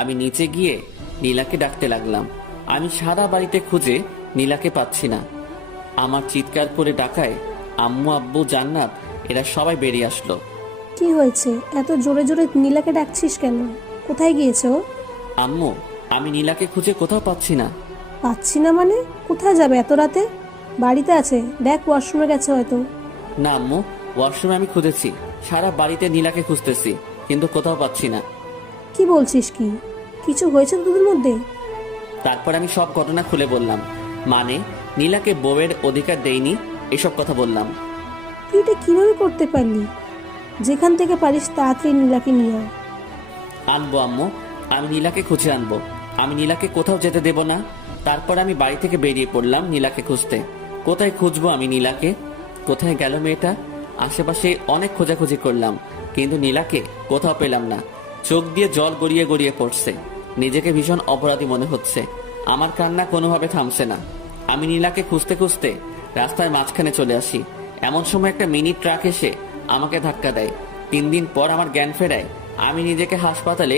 আমি নিচে গিয়ে নীলাকে ডাকতে লাগলাম। আমি সারা বাড়িতে খুঁজে নীলাকে পাচ্ছি না। আমার চিৎকার করে ডাকায় আম্মু আব্বু জান্নাত এরা সবাই বেরিয়ে আসলো। কি হয়েছে? এত জোরে জোরে নীলাকে ডাকছিস কেন? কোথায় গিয়েছে ও? আম্মু, আমি নীলাকে খুঁজে কোথাও পাচ্ছি না। পাচ্ছি না মানে? কোথায় যাবে এত রাতে? বাড়িতে আছে, দেখ ওয়াশরুমে গেছে হয়তো। না আম্মু, ওয়াশরুমে আমি খুঁজেছি। সারা বাড়িতে নীলাকে খুঁজতেছি কিন্তু কোথাও পাচ্ছি না। কি বলছিস? কি কিছু হয়েছে তোদের মধ্যে? তারপর আমি সব ঘটনা খুলে বললাম। মানে নীলাকে বউয়ের অধিকার দেইনি এসব কথা বললাম। তুই এটা কিভাবে করতে পারলি? যেখান থেকে পারিস তাড়াতাড়ি নীলাকে নিয়ে আয়। আনবো আম্মু, আমি নীলাকে খুঁজে আনবো। আমি নীলাকে কোথাও যেতে দেব না। তারপর আমি বাড়ি থেকে বেরিয়ে পড়লাম নীলাকে খুঁজতে। কোথায় খুঁজবো আমি নীলাকে? কোথায় গেল মেয়েটা? আশেপাশে অনেক খোঁজাখুঁজি করলাম কিন্তু নীলাকে কোথাও পেলাম না। চোখ দিয়ে জল গড়িয়ে গড়িয়ে পড়ছে। নিজেকে ভীষণ অপরাধী মনে হচ্ছে। আমার কান্না কোনোভাবে থামছে না। আমি নীলাকে খুঁজতে খুঁজতে রাস্তার মাঝখানে চলে আসি। এমন সময় একটা মিনি ট্রাক এসে আমাকে ধাক্কা দেয়। 3 দিন পর আমার জ্ঞান ফেরায়। আমি নিজেকে হাসপাতালে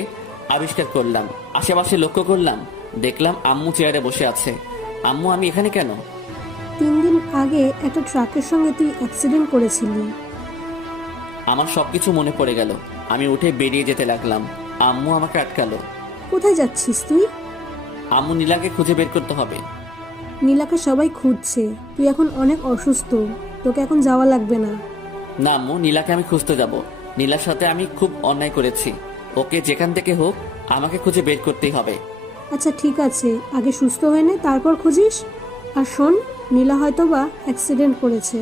আবিষ্কার করলাম। আশেপাশে লক্ষ্য করলাম, দেখলাম আম্মু চেয়ারে বসে আছে। আম্মু, আমি এখানে কেন? 3 দিন আগে একটা ট্রাকের সঙ্গে তুই অ্যাক্সিডেন্ট করেছিলি। আমার সবকিছু মনে পড়ে গেল। আমি উঠে বেরিয়ে যেতে লাগলাম। আম্মু আমাকে আটকালো। কোথায় যাচ্ছিস তুই? আম্মু, নীলাকে খুঁজে বের করতে হবে। নীলাকে সবাই খুঁজছে, তুই এখন অনেক অসুস্থ, তোকে এখন যাওয়া লাগবে না। না আম্মু, নীলাকে আমি খুঁজতে যাব। নীলার সাথে আমি খুব অন্যায় করেছি। ওকে যেখান থেকে হোক আমাকে খুঁজে বের করতেই হবে। আচ্ছা ঠিক আছে, আগে সুস্থ হয়ে নে, তারপর খুঁজিস। আর শোন, নীলা হয়তো বা অ্যাক্সিডেন্ট করেছে।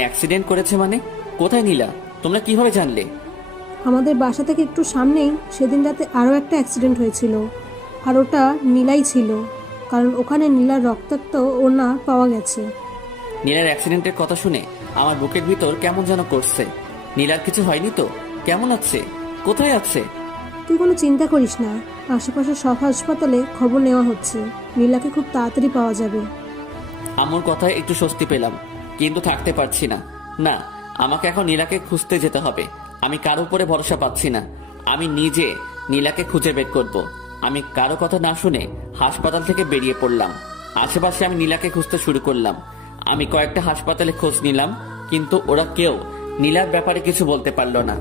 অ্যাক্সিডেন্ট করেছে মানে? কোথায় নীলা? তোমরা কিভাবে জানলে? আমাদের বাসা থেকে একটু সামনেই সেদিন রাতে আরও একটা অ্যাক্সিডেন্ট হয়েছিল, আর ওটা নীলাই ছিল, কারণ ওখানে নীলার রক্তাক্ত ওড়না পাওয়া গেছে। নীলার অ্যাক্সিডেন্টের কথা শুনে আমার বুকের ভিতর কেমন যেন করছে। নীলার কিছু হয়নি তো? কেমন আছে? কোথায় আছে? তুই কোনো চিন্তা করিস না, আশেপাশে সব হাসপাতালে খবর নেওয়া হচ্ছে, নীলাকে খুব তাড়াতাড়ি পাওয়া যাবে। আম্মুর কথায় একটু স্বস্তি পেলাম কিন্তু থাকতে পারছি না। না, আমাকে এখন নীলাকে খুঁজতে যেতে হবে। আমি কারো উপরে ভরসা পাচ্ছি না। আমি নিজে নীলাকে খুঁজে বের করব। আমি কারো কথা না শুনে হাসপাতাল থেকে বেরিয়ে পড়লাম। আশেপাশে আমি নীলাকে খুঁজতে শুরু করলাম। আমি কয়েকটা হাসপাতালে খোঁজ নিলাম কিন্তু ওরা কেউ নীলার ব্যাপারে কিছু বলতে পারল না।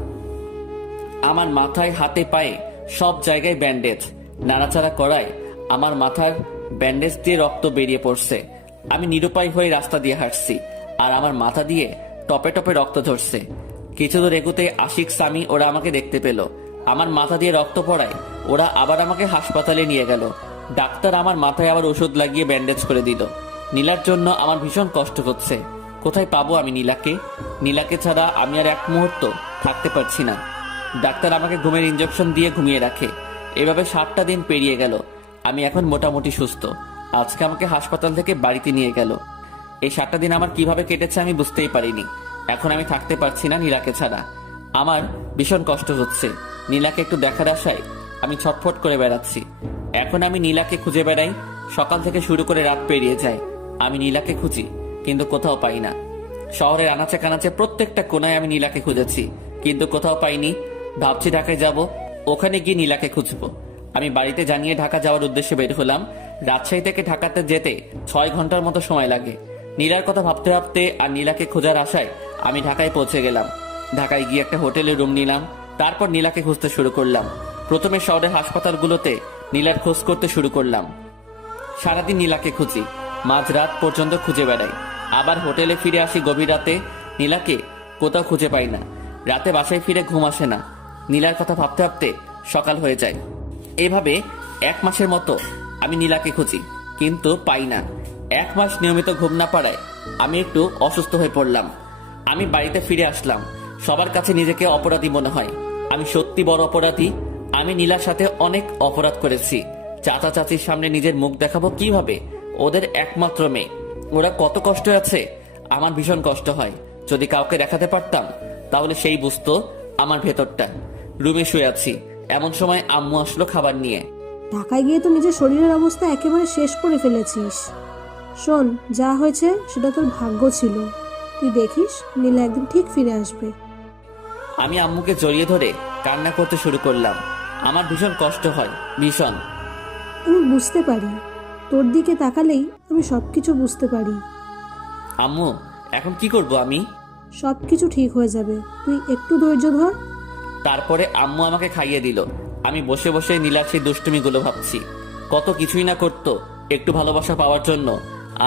আমার মাথায় হাতে পায়ে সব জায়গায় ব্যান্ডেজ। নাড়াচাড়া করায় আমার মাথার ব্যান্ডেজ দিয়ে রক্ত বেরিয়ে পড়ছে। আমি নিরুপায় হয়ে রাস্তা দিয়ে হাঁটছি আর আমার মাথা দিয়ে টপে টপে রক্ত ঝরছে। কিছু দূর এগুতে আশিক, সামি ওরা আমাকে দেখতে পেল। আমার মাথা দিয়ে রক্ত পড়ায় ওরা আবার আমাকে হাসপাতালে নিয়ে গেল। ডাক্তার আমার মাথায় আবার ওষুধ লাগিয়ে ব্যান্ডেজ করে দিল। নীলার জন্য আমার ভীষণ কষ্ট হচ্ছে। কোথায় পাবো আমি নীলাকে? নীলাকে ছাড়া আমি আর এক মুহূর্ত থাকতে পারছি না। ডাক্তার আমাকে ঘুমের ইঞ্জেকশন দিয়ে ঘুমিয়ে রাখে। এভাবে 7টা দিন পেরিয়ে গেল। আমি এখন মোটামুটি সুস্থ। আজকে আমাকে হাসপাতাল থেকে বাড়িতে নিয়ে গেল। এই 7টা দিন আমার কিভাবে কেটেছে আমি বুঝতেই পারিনি। এখন আমি থাকতে পারছি না নীলাকে ছাড়া। আমার ভীষণ কষ্ট হচ্ছে। নীলাকে একটু দেখার আশায় আমি ছটফট করে বেড়াচ্ছি। এখন আমি নীলাকে খুঁজে বেড়াই। সকাল থেকে শুরু করে রাত পেরিয়ে যায়, আমি নীলাকে খুঁজি কিন্তু কোথাও পাই না। শহরের আনাচে কানাচে প্রত্যেকটা কোনায় আমি নীলাকে খুঁজেছি কিন্তু কোথাও পাইনি। ভাবছি ঢাকায় যাব, ওখানে গিয়ে নীলাকে খুঁজবো। আমি বাড়িতে জানিয়ে ঢাকা যাওয়ার উদ্দেশ্যে বের হলাম। রাজশাহী থেকে ঢাকাতে যেতে 6 ঘন্টার মতো সময় লাগে। নীলার কথা ভাবতে ভাবতে আর নীলাকে খোঁজার আশায় আমি ঢাকায় পৌঁছে গেলাম। ঢাকায় গিয়ে একটা হোটেলে রুম নিলাম। তারপর নীলাকে খুঁজতে শুরু করলাম। প্রথমে শহরের হাসপাতালগুলোতে নীলার খোঁজ করতে শুরু করলাম। সারাদিন নীলাকে খুঁজি, মাঝরাত পর্যন্ত খুঁজে বেড়াই। আবার হোটেলে ফিরে আসি গভীর রাতে। নীলাকে কোথাও খুঁজে পাই না। রাতে বাসায় ফিরে ঘুম আসে না। নীলার কথা ভাবতে ভাবতে সকাল হয়ে যায়। এভাবে 1 মাসের মতো আমি নীলাকে খুঁজি কিন্তু পাই না। 1 মাস নিয়মিত ঘুম না পাড়ায় আমি একটু অসুস্থ হয়ে পড়লাম। আমি বাড়িতে ফিরে আসলাম। সবার কাছে নিজেকে অপরাধী মনে হয়। আমি সত্যি বড় অপরাধী। আমি নীলার সাথে অনেক অপরাধ করেছি। চাচা চাচির সামনে নিজের মুখ দেখাবো কিভাবে? ওদের একমাত্র মেয়ে, ওরা কত কষ্ট আছে। আমার ভীষণ কষ্ট হয়। যদি কাউকে দেখাতে পারতাম তাহলে সেই বুঝতো আমার ভেতরটা। রুমে শুয়ে আছি, এমন সময় আম্মু আসলো খাবার নিয়ে। ঢাকায় গিয়ে তো নিজের শরীরের অবস্থা একেবারে শেষ করে ফেলেছিস। শোন, যা হয়েছে সেটা তোর ভাগ্য ছিল। তুই দেখিস নীলা একদিন ঠিক ফিরে আসবে। আমি আম্মুকে জড়িয়ে ধরে কান্না করতে শুরু করলাম। আমার ভীষণ কষ্ট হয়, ভীষণ। আমি বুঝতে পারি, তোর দিকে তাকালেই আমি সবকিছু বুঝতে পারি। আম্মু, এখন কি করব আমি? সবকিছু ঠিক হয়ে যাবে, তুই একটু ধৈর্য ধর। তারপরে আম্মু আমাকে খাইয়ে দিল। আমি বসে বসে নীলার সেই দুষ্টুমিগুলো ভাবছি। কত কিছুই না করতো একটু ভালোবাসা পাওয়ার জন্য।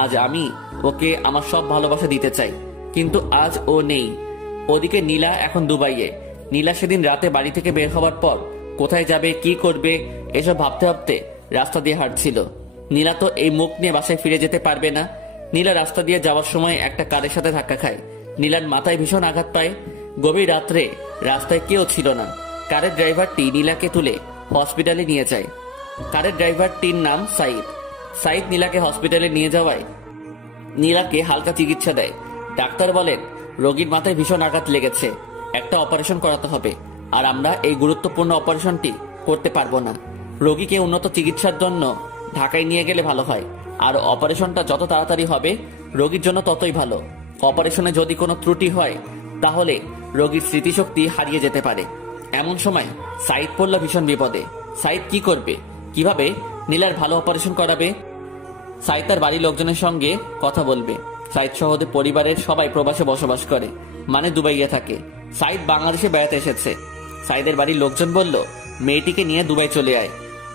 আজ আমি ওকে আমার সব ভালোবাসা দিতে চাই, কিন্তু আজ ও নেই। ওদিকে নীলা এখন দুবাইয়ে। নীলা সেদিন রাতে বাড়ি থেকে বের হওয়ার পর কোথায় যাবে, কি করবে, এসব ভাবতে ভাবতে রাস্তা দিয়ে হাঁটছিল। নীলা তো এই মুখ নিয়ে বাসায় ফিরে যেতে পারবে না। নীলা রাস্তা দিয়ে যাওয়ার সময় একটা কারের সাথে ধাক্কা খায়। নীলার মাথায় ভীষণ আঘাত পায়। গভীর রাত্রে রাস্তায় কেউ ছিল না। কারের ড্রাইভারটি নীলাকে তুলে হসপিটালে নিয়ে যায়। কারের ড্রাইভারটির নাম সাইদ। সাইদ নীলাকে হসপিটালে নিয়ে যাওয়ায় নীলাকে হালকা চিকিৎসা দেয়। ডাক্তার বলেন রোগীর মাথায় ভীষণ আঘাত লেগেছে, একটা অপারেশন করাতে হবে। আর আমরা এই গুরুত্বপূর্ণ অপারেশনটি করতে পারবো না। রোগীকে উন্নত চিকিৎসার জন্য ঢাকায় নিয়ে গেলে ভালো হয়। আর অপারেশনটা যত তাড়াতাড়ি হবে রোগীর জন্য ততই ভালো। অপারেশনে যদি কোনো ত্রুটি হয় তাহলে রোগীর স্মৃতিশক্তি হারিয়ে যেতে পারে। এমন সময় সাইদ পড়ল ভীষণ বিপদে। সাইদ কি করবে, কিভাবে নীলার ভালো অপারেশন করাবে? সাইদ তার বাড়ির লোকজনের সঙ্গে কথা বলবে। সাইদ সহ ওদের পরিবারের সবাই প্রবাসে বসবাস করে, মানে দুবাইয়ে থাকে। সাইদ বাংলাদেশে বেড়াতে এসেছে। সাইদের বাড়ির লোকজন বলল মেয়েটিকে নিয়ে দুবাই চলে আয়,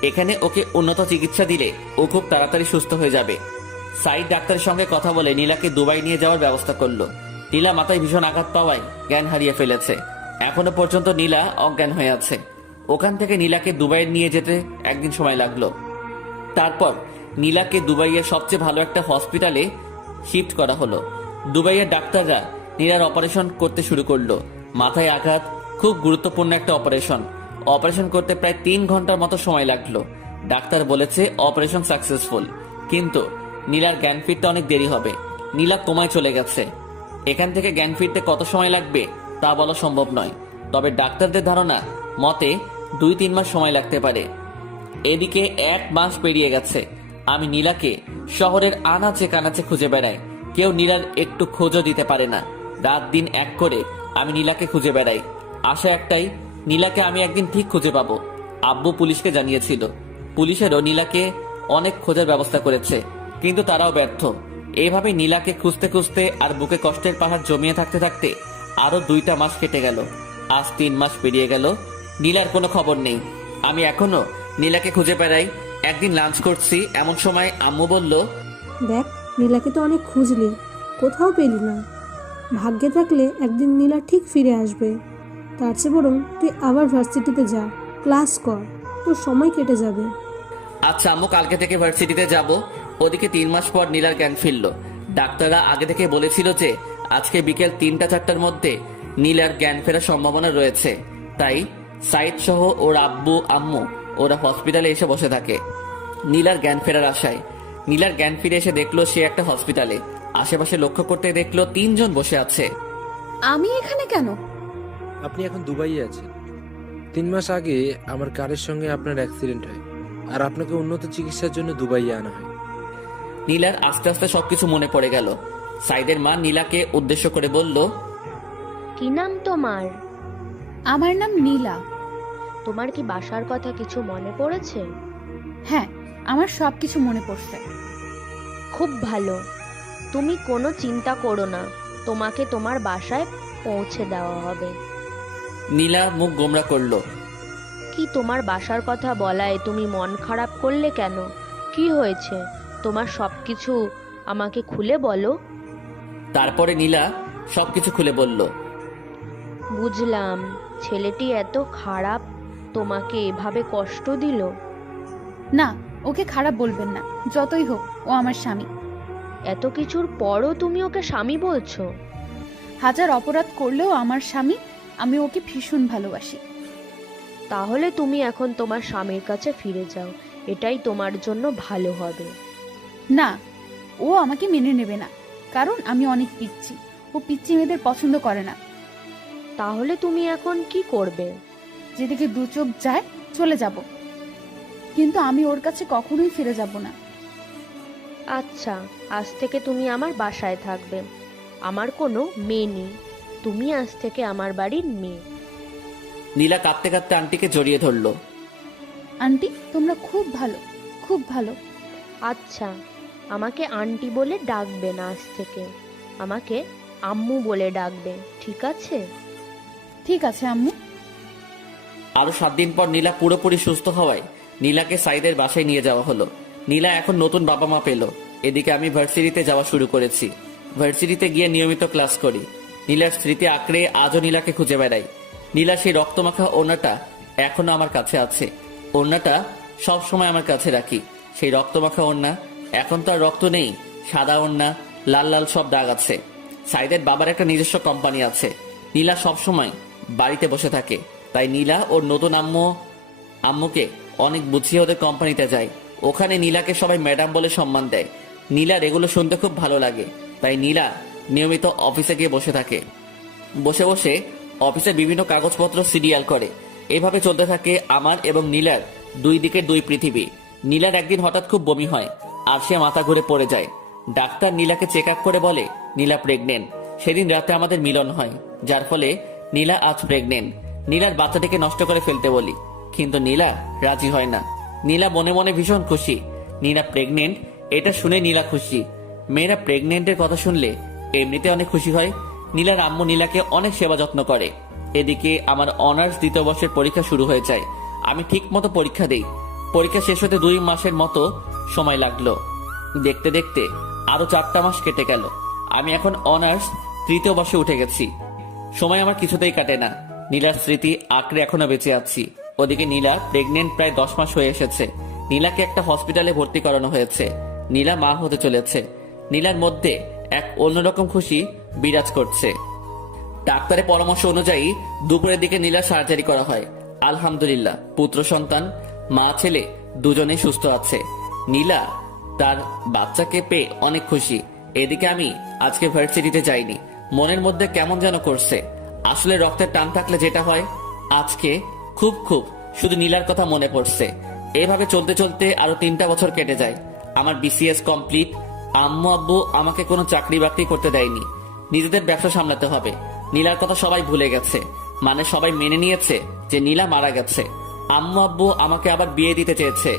এখানে ওকে উন্নত চিকিৎসা দিলে ও খুব তাড়াতাড়ি সুস্থ হয়ে যাবে। সাইদ ডাক্তারের সঙ্গে কথা বলে নীলাকে দুবাই নিয়ে যাওয়ার ব্যবস্থা করলো। নীলা মাথায় ভীষণ আঘাত পাওয়ায় জ্ঞান হারিয়ে ফেলেছে। এখনো পর্যন্ত নীলা অজ্ঞান হয়ে আছে। ওখান থেকে নীলাকে দুবাই নিয়ে যেতে একদিন সময় লাগলো। তারপর নীলাকে দুবাইয়ের সবচেয়ে ভালো একটা হসপিটালে শিফট করা হলো। দুবাইয়ের ডাক্তাররা নীলার অপারেশন করতে শুরু করলো। মাথায় আঘাত, খুব গুরুত্বপূর্ণ একটা অপারেশন। অপারেশন করতে প্রায় 3 ঘন্টার মতো সময় লাগলো। ডাক্তার বলেছে অপারেশন সাকসেসফুল, কিন্তু নীলার জ্ঞান ফিরতে অনেক দেরি হবে। নীলা কোমায় চলে গেছে। এখান থেকে জ্ঞান ফিরতে কত সময় লাগবে তা বলা সম্ভব নয়, তবে ডাক্তারদের ধারণা মতে 2-3 মাস সময় লাগতে পারে। এদিকে 1 মাস পেরিয়ে গেছে। আমি নীলাকে শহরের আনাচে কানাচে খুঁজে বেড়াই। কেউ নীলার একটু খোঁজও দিতে পারে না। রাত দিন এক করে আমি নীলাকে খুঁজে বেড়াই। আশা একটাই, নীলাকে আমি একদিন ঠিক খুঁজে পাবো। আব্বু পুলিশকে জানিয়েছিল। পুলিশেরও নীলাকে অনেক খোঁজার ব্যবস্থা করেছে, কিন্তু তারাও ব্যর্থ। এইভাবে নীলাকে খুঁজতে খুঁজতে আর বুকে কষ্টের পাহাড় জমিয়ে থাকতে থাকতে আরো 2টা মাস কেটে গেল। আজ 3 মাস পেরিয়ে গেল, নীলার কোনো খবর নেই। আমি এখনো নীলাকে খুঁজে বেড়াই। একদিন লাঞ্চ করছি, এমন সময় আম্মু বলল, দেখ, নীলাকে তো অনেক খুঁজলি, কোথাও পেলি না। ভাগ্যে থাকলে একদিন নীলা ঠিক ফিরে আসবে। তার চেয়ে বরং তুই আবার ভার্সিটিতে যা, ক্লাস কর, তোর সময় কেটে যাবে। আচ্ছা আম্মু, কালকে থেকে ভার্সিটিতে যাব। ওদিকে 3 মাস পর নীলার জ্ঞান ফিরল। ডাক্তাররা আগে থেকে বলেছিল যে আজকে বিকেল 3টা-4টার মধ্যে নীলার জ্ঞান ফেরার সম্ভাবনা রয়েছে। তাই সাইদ সহ ওর আব্বু আম্মু ওরা হসপিটালে এসে বসে থাকে নীলার জ্ঞান ফেরার আশায়। নীলার জ্ঞান ফিরে এসে দেখলো সে একটা হসপিটালে। আশেপাশে লক্ষ্য করতে দেখলো 3 জন বসে আছে। আমি এখানে কেন? আপনি এখন দুবাইয়ে আছেন। 3 মাস আগে আমার কারের সঙ্গে আপনার অ্যাক্সিডেন্ট হয়, আর আপনাকে উন্নত চিকিৎসার জন্য দুবাইয়ে আনা হয়। নীলার আস্তে আস্তে সবকিছু মনে পড়ে গেল। সাইদের মা নীলাকে উদ্দেশ্য করে বলল, কি নাম তোমার? আমার নাম নীলা। তোমার কি বাসার কথা কিছু মনে পড়েছে? হ্যাঁ, আমার সব কিছু মনে পড়ছে। খুব ভালো, তুমি কোনো চিন্তা করো না, তোমাকে তোমার বাসায় পৌঁছে দেওয়া হবে। নীলা মুখ গোমরা করলো। কি তোমার বাসার কথা বলায় তুমি মন খারাপ করলে কেন? কি হয়েছে তোমার? সবকিছু আমাকে খুলে বলো। তারপরে নীলা সবকিছু খুলে বলল। বুঝলাম, ছেলেটি এত খারাপ, তোমাকে এভাবে কষ্ট দিল। না, ওকে খারাপ বলবেন না, যতই হোক ও আমার স্বামী। এত কিছুর পরও তুমি ওকে স্বামী বলছো? হাজার অপরাধ করলেও আমার স্বামী, আমি ওকে ভীষণ ভালোবাসি। তাহলে তুমি এখন তোমার স্বামীর কাছে ফিরে যাও, এটাই তোমার জন্য ভালো হবে। না, ও আমাকে মেনে নেবে না, কারণ আমি অনেক পিচ্ছি। ও পিচ্ছি মেয়েদের পছন্দ করে না। তাহলে তুমি এখন কি করবে? যেদিকে দু চোখ যায় চলে যাব, কিন্তু আমি ওর কাছে কখনোই ফিরে যাব না। আচ্ছা, আজ থেকে তুমি আমার বাসায় থাকবে। আমার কোনো মেয়ে নেই, তুমি আজ থেকে আমার বাড়ির মেয়ে। নীলা কাঁদতে কাঁদতে আন্টিকে জড়িয়ে ধরলো। আন্টি, তোমরা খুব ভালো, খুব ভালো। আচ্ছা, আমাকে আন্টি বলে ডাকবে না, আজ থেকে আমাকে আম্মু বলে ডাকবে, ঠিক আছে? ঠিক আছে আম্মু। আরো 7 দিন পর নীলা পুরোপুরি সুস্থ হওয়ায় নীলাকে সাইদের বাসায় নিয়ে যাওয়া হলো। নীলা এখন নতুন বাবা মা পেল। এদিকে আমি ভার্সিটিতে যাওয়া শুরু করেছি। ভার্সিটিতে গিয়ে নিয়মিত ক্লাস করি। নীলার স্মৃতি আঁকড়ে আজও নীলাকে খুঁজে বেড়াই। নীলা সেই রক্তমাখা ওড়নাটা এখনো আমার কাছে আছে। ওড়নাটা সব সময় আমার কাছে রাখি। সেই রক্তমাখা ওড়না, এখন তো আর রক্ত নেই, সাদা ওড়না, লাল লাল সব দাগ আছে। সাইদের বাবার একটা নিজস্ব কোম্পানি আছে। নীলা সব সময় বাড়িতে বসে থাকে, তাই নীলা ওর নতুন আম্মুকে অনেক বুঝিয়ে ওদের কোম্পানিতে যায়। ওখানে নীলাকে সবাই ম্যাডাম বলে সম্মান দেয়। নীলার এগুলো শুনতে খুব ভালো লাগে, তাই নীলা নিয়মিত অফিসে গিয়ে বসে থাকে। বসে বসে অফিসে বিভিন্ন কাগজপত্র সিরিয়াল করে। এভাবে চলতে থাকে আমার এবং নীলার দুই দিকে দুই পৃথিবী। নীলার একদিন হঠাৎ খুব বমি হয় আর সে মাথা ঘুরে পড়ে যায়। ডাক্তার নীলাকে চেক আপ করে বলে নীলা প্রেগনেন্ট। সেদিন রাতে আমাদের মিলন হয়, যার ফলে নীলা আজ প্রেগনেন্ট। নীলার বাচ্চাটিকে নষ্ট করে ফেলতে বলি, কিন্তু নীলা রাজি হয় না। নীলা মনে মনে ভীষণ খুশি। নীলা প্রেগনেন্ট এটা শুনে নীলা খুশি। মেয়েরা প্রেগনেন্টের কথা শুনলে এমনিতে অনেক খুশি হয়। নীলার আম্মু নীলাকে অনেক সেবা যত্ন করে। এদিকে আমার অনার্স 2য় বর্ষের পরীক্ষা শুরু হয়ে যায়। আমি ঠিক মতো পরীক্ষা দেই। পরীক্ষা শেষ হতে 2 মাসের মতো সময় লাগলো। দেখতে দেখতে আরো 4টা মাস কেটে গেল। আমি এখন অনার্স 3য় বর্ষে উঠে গেছি। সময় আমার কিছুতেই কাটে না। নীলার স্মৃতি আঁকড়ে এখনো বেঁচে আছি। ওদিকে নীলা প্রেগনেন্ট প্রায় 10 মাস হয়ে এসেছে। নীলাকে একটা হসপিটালে ভর্তি করানো হয়েছে। নীলা মা হতে চলেছে। নীলার মধ্যে এক অন্যরকম খুশি বিরাজ করছে। ডাক্তারের পরামর্শ অনুযায়ী দুপুরের দিকে নীলার সার্জারি করা হয়। আলহামদুলিল্লাহ, পুত্র সন্তান, মা ছেলে দুজনেই সুস্থ আছে। নীলা তার বাচ্চাকে পেয়ে অনেক খুশি। এদিকে আমি আজকে ভার্সিটিতে যাইনি। মনের মধ্যে কেমন যেন করছে। আসলে রক্তের টান থাকলে যেটা হয়, আজকে খুব শুধু নীলার কথা মনে পড়ছে। এভাবে চলতে চলতে আরো 3টা বছর কেটে যায়। আমার বিসিএস কমপ্লিট। আম্মু আব্বু আমাকে কোনো চাকরি বাকরি করতে দেয়নি। নিজেদের ব্যবসা সামলাতে হবে। নীলার কথা সবাই ভুলে গেছে, মানে সবাই মেনে নিয়েছে যে নীলা মারা গেছে। আম্মু আব্বু আমাকে আবার বিয়ে দিতে চেয়েছে,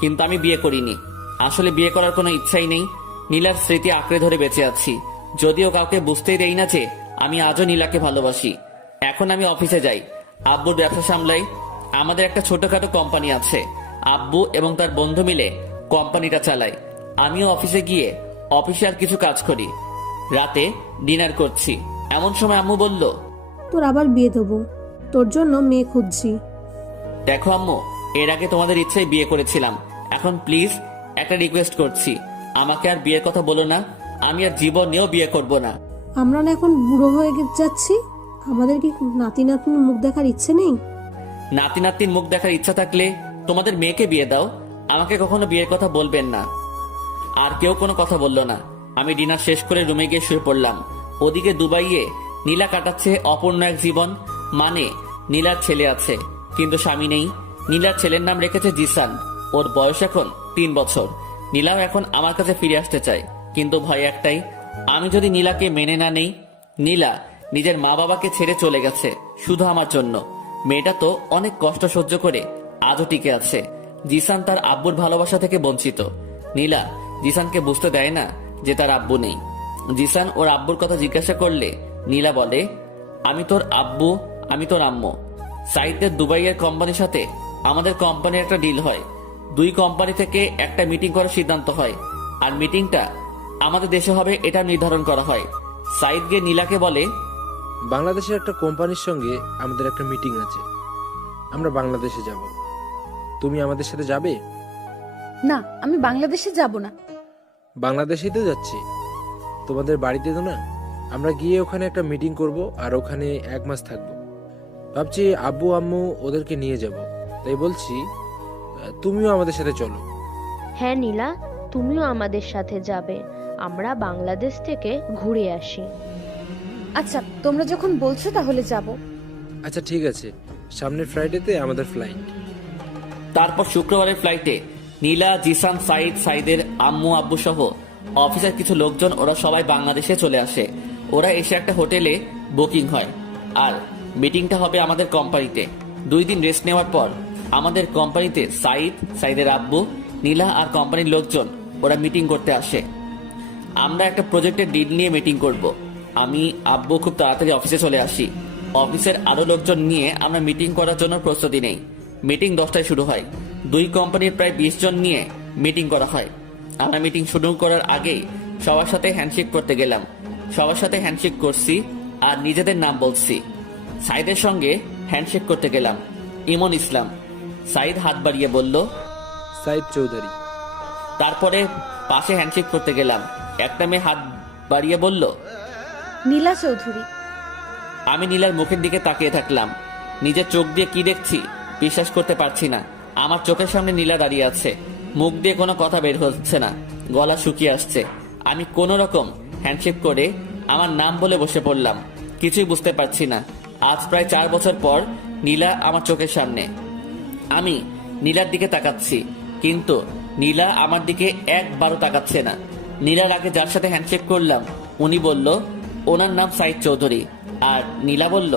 কিন্তু আমি বিয়ে করিনি। আসলে বিয়ে করার কোনো ইচ্ছাই নেই। নীলার স্মৃতি আঁকড়ে ধরে বেঁচে আছি, যদিও কাউকে বুঝতেই দেই না যে আমি আজও নীলাকে ভালোবাসি। এখন আমি অফিসে যাই, আব্বুর ব্যবসা সামলাই। আমাদের একটা ছোটখাটো কোম্পানি আছে। আব্বু এবং তার বন্ধু মিলে কোম্পানিটা চালায়। আমিও অফিসে গিয়ে অফিসিয়াল কিছু কাজ করি। রাতে ডিনার করছি, এমন সময় আম্মু বলল, তোর আবার বিয়ে দেবো, তোর জন্য মেয়ে খুঁজছি। দেখো আম্মু, এর আগে তোমাদের ইচ্ছায় বিয়ে করেছিলাম। এখন প্লিজ একটা রিকোয়েস্ট করছি, আমাকে আর বিয়ের কথা বলো না। আমি আর জীবনেও বিয়ে করব না। আমরা না এখন বুড়ো হয়ে যাচ্ছি, আমাদের কি নাতি নাতনির মুখ দেখার ইচ্ছে নেই? নাতি নাতনির মুখ দেখার ইচ্ছা থাকলে তোমাদের মেয়েকে বিয়ে দাও, আমাকে কখনো বিয়ের কথা বলবেন না। আর কেউ কোনো কথা বলল না। আমি ডিনার শেষ করে রুমে গিয়ে শুয়ে পড়লাম। ওদিকে দুবাইয়ে নীলা কাটাচ্ছে অপূর্ণ এক জীবন। মানে নীলার ছেলে আছে কিন্তু স্বামী নেই। নীলার ছেলের নাম রেখেছে জিসান। ওর বয়স এখন 3 বছর। নীলাও এখন আমার কাছে ফিরে আসতে চায়, কিন্তু ভয় একটাই, আমি যদি নীলাকে মেনে না নেই। নীলা নিজের মা বাবাকে ছেড়ে চলে গেছে শুধু আমার জন্য। মেয়েটা তো অনেক কষ্ট সহ্য করে আজও টিকে আছে। জিসান তার আব্বুর ভালোবাসা থেকে বঞ্চিত। নীলা জিসানকে বুঝতে দেয় না যে তার আব্বু নেই। জিসান ওর আব্বুর কথা জিজ্ঞাসা করলে নীলা বলে, আমি তোর আব্বু, আমি তোর আম্মু। সাইদের দুবাইয়ের কোম্পানির সাথে আমাদের কোম্পানির একটা ডিল হয়। 2 কোম্পানি থেকে একটা মিটিং করার সিদ্ধান্ত হয়, আর মিটিংটা আমাদের দেশে হবে এটা নির্ধারণ করা হয়। সাইদ গিয়ে নীলাকে বলে, বাংলাদেশের একটা কোম্পানির সঙ্গে আমাদের একটা মিটিং আছে, আমরা বাংলাদেশে যাব। তুমি আমাদের সাথে যাবে? না, আমি বাংলাদেশে যাব না। বাংলাদেশেই তো যাচ্ছি, তোমাদের বাড়িতে তো না। আমরা গিয়ে ওখানে একটা মিটিং করব আর ওখানে 1 মাস থাকবো। ভাবছি আব্বু আম্মু ওদেরকে নিয়ে যাব, তাই বলছি তুমিও আমাদের সাথে চলো। হ্যাঁ নীলা, তুমিও আমাদের সাথে যাবে। আমরা বাংলাদেশ থেকে ঘুরে আসি। আচ্ছা, তোমরা যখন বলছো তাহলে যাব। আচ্ছা ঠিক আছে, সামনের ফ্লাইটেতে আমাদের ফ্লাইট। তারপর শুক্রবারের ফ্লাইটে নীলা, জিসান, সাইদ, সাইদের আম্মু আব্বু সহ অফিসের কিছু লোকজন ওরা সবাই বাংলাদেশে চলে আসে। ওরা এসে একটা হোটেলে বুকিং হয়, আর মিটিংটা হবে আমাদের কোম্পানিতে। 2 দিন রেস্ট নেওয়ার পর আমাদের কোম্পানিতে সাইদ, সাইদের আব্বু, নীলা আর কোম্পানির লোকজন ওরা মিটিং করতে আসে। আমরা একটা প্রজেক্টের ডিল নিয়ে মিটিং করব। আমি আব্বু খুব তাড়াতাড়ি অফিসে চলে আসি। অফিসের আরো লোকজন নিয়ে আমরা মিটিং করার জন্য প্রস্তুতি নেই। মিটিং 10টায় শুরু হয়। 2 কোম্পানির প্রায় 20 জন নিয়ে মিটিং করা হয়। আমরা মিটিং শুরু করার আগেই সবার সাথে হ্যান্ডশেক করতে গেলাম। সবার সাথে হ্যান্ডশেক করছি আর নিজেদের নাম বলছি। সাইদের সঙ্গে হ্যান্ডশেক করতে গেলাম, ইমন ইসলাম। সাইদ হাত বাড়িয়ে বলল, সাইদ চৌধুরী। তারপরে পাশে হ্যান্ডশেক করতে গেলাম, একটা মেয়ে হাত বাড়িয়ে বলল, নীলা চৌধুরী। আমি নীলার মুখের দিকে তাকিয়ে থাকলাম। নিজের চোখ দিয়ে কি দেখছি বিশ্বাস করতে পারছি না। আমার চোখের সামনে নীলা দাঁড়িয়ে আছে, মুখ দিয়ে কোনো কথা বের হচ্ছে না, গলা শুকিয়ে আসছে। আমি কোনো রকম হ্যান্ডশেক করে আমার নাম বলে বসে পড়লাম। কিছুই বুঝতে পারছি না। আজ প্রায় 4 বছর পর নীলা আমার চোখের সামনে। আমি নীলার দিকে তাকাচ্ছি, কিন্তু নীলা আমার দিকে একবারও তাকাচ্ছে না। নীলার আগে যার সাথে হ্যান্ডশেক করলাম উনি বলল ওনার নাম সাইদ চৌধুরী, আর নীলা বলল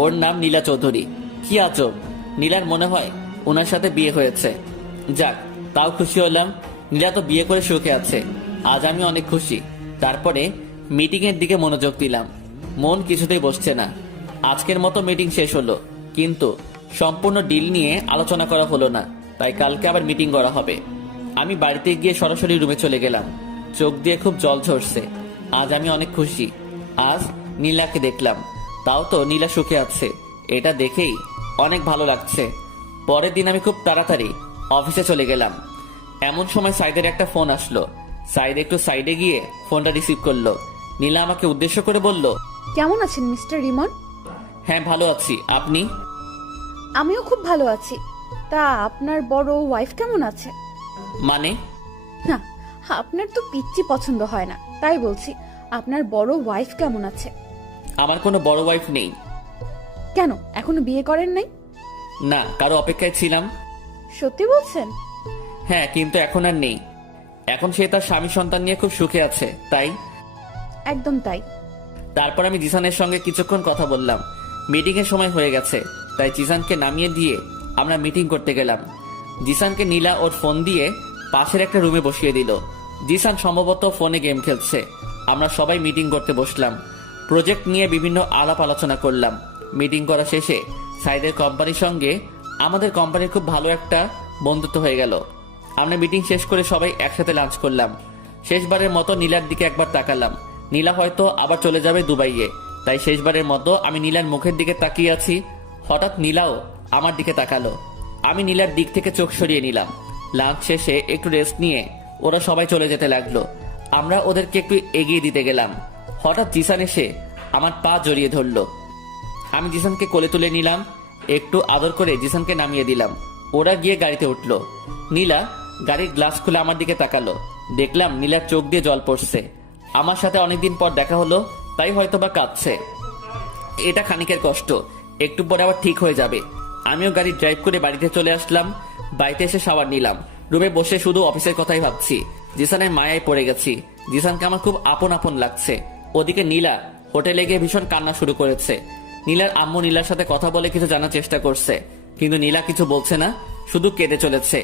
ওর নাম নীলা চৌধুরী। কি আজব, নীলার মনে হয় ওনার সাথে বিয়ে হয়েছে। যাক, তাও খুশি হলাম। নীলা তো বিয়ে করে সুখে আছে। আজ আমি অনেক খুশি। তারপরে মিটিং এর দিকে মনোযোগ দিলাম। মন কিছুতেই বসছে না। আজকের মতো মিটিং শেষ হলো, কিন্তু সম্পূর্ণ ডিল নিয়ে আলোচনা করা হলো না। তাই কালকে আবার মিটিং করা হবে। আমি বাড়িতে গিয়ে সরাসরি রুমে চলে গেলাম। চোখ দিয়ে খুব জল ঝরছে। আজ আমি অনেক খুশি। আজ নীলাকে দেখলাম, তাও তো নীলা সুখে আছে। এটা দেখেই অনেক ভালো লাগছে। পরের দিন আমি খুব তাড়াতাড়ি অফিসে চলে গেলাম। এমন সময় সাইদের একটা ফোন আসলো। সাইদ একটু সাইডে গিয়ে ফোনটা রিসিভ করলো। নীলা আমাকে উদ্দেশ্য করে বলল, কেমন আছেন মিস্টার রিমন? হ্যাঁ ভালো আছি, আপনি? আমিও খুব ভালো আছি। তা আপনার বড় ওয়াইফ কেমন আছে? মানে? না, আপনার তো পিচ্চি পছন্দ হয় না, তাই বলছি আপনার বড় ওয়াইফ কেমন আছে? আমার কোনো বড় ওয়াইফ নেই। কেন, এখনো বিয়ে করেন নাই? না, কারো অপেক্ষায় ছিলাম। সত্যি বলছেন? হ্যাঁ, কিন্তু এখন আর নেই। এখন সে তার স্বামী সন্তান নিয়ে খুব সুখে আছে, তাই। একদম তাই। তারপর আমি জিসানের সঙ্গে কিছুক্ষণ কথা বললাম। মিটিং এর সময় হয়ে গেছে, তাই জিসানকে নামিয়ে দিয়ে আমরা মিটিং করতে গেলাম। জিসানকে নীলা ওর ফোন দিয়ে পাশের একটা রুমে বসিয়ে দিল। জিসান সম্ভবত ফোনে গেম খেলছে। আমরা সবাই মিটিং করতে বসলাম। প্রজেক্ট নিয়ে বিভিন্ন আলাপ আলোচনা করলাম। মিটিং করা শেষে সাইদের কোম্পানির সঙ্গে আমাদের কোম্পানির খুব ভালো একটা বন্ধুত্ব হয়ে গেল। আমরা মিটিং শেষ করে সবাই একসাথে লাঞ্চ করলাম। শেষবারের মতো নীলার দিকে একবার তাকালাম। নীলা হয়তো আবার চলে যাবে দুবাইয়ে, তাই শেষবারের মতো আমি নীলার মুখের দিকে তাকিয়ে আছি। হঠাৎ নীলাও আমার দিকে তাকালো। আমি নীলার দিক থেকে চোখ সরিয়ে নিলাম। লাঞ্চ শেষে একটু রেস্ট নিয়ে ওরা সবাই চলে যেতে লাগলো। আমরা ওদেরকে একটু এগিয়ে দিতে গেলাম। হঠাৎ জিসান এসে আমার পা জড়িয়ে ধরলো। আমি জিসানকে কোলে তুলে নিলাম। একটু আদর করে জিসানকে নামিয়ে দিলাম। ওরা গিয়ে গাড়িতে উঠলো। নীলা গাড়ির গ্লাস খুলে আমার দিকে তাকালো। দেখলাম নীলার চোখ দিয়ে জল পড়ছে। আমার সাথে অনেকদিন পর দেখা হলো, তাই হয়তো বা কাঁদছে। এটা খানিকের কষ্ট, একটু পরে আবার ঠিক হয়ে যাবে। আমিও গাড়ি ড্রাইভ করে বাড়িতে চলে আসলাম। বাড়িতে এসে শাওয়ার নিলাম। রুমে বসে শুধু অফিসের কথাই ভাবছি। জিসানের মায়ায় পড়ে গেছি। জিসানকে আমার খুব আপন আপন লাগছে। ওদিকে নীলা হোটেলে গিয়ে ভীষণ কান্না শুরু করেছে। নীলার আম্মু নীলার সাথে কথা বলে কিছু জানার চেষ্টা করছে, কিন্তু নীলা কিছু বলছে না, শুধু কেঁদে চলেছে।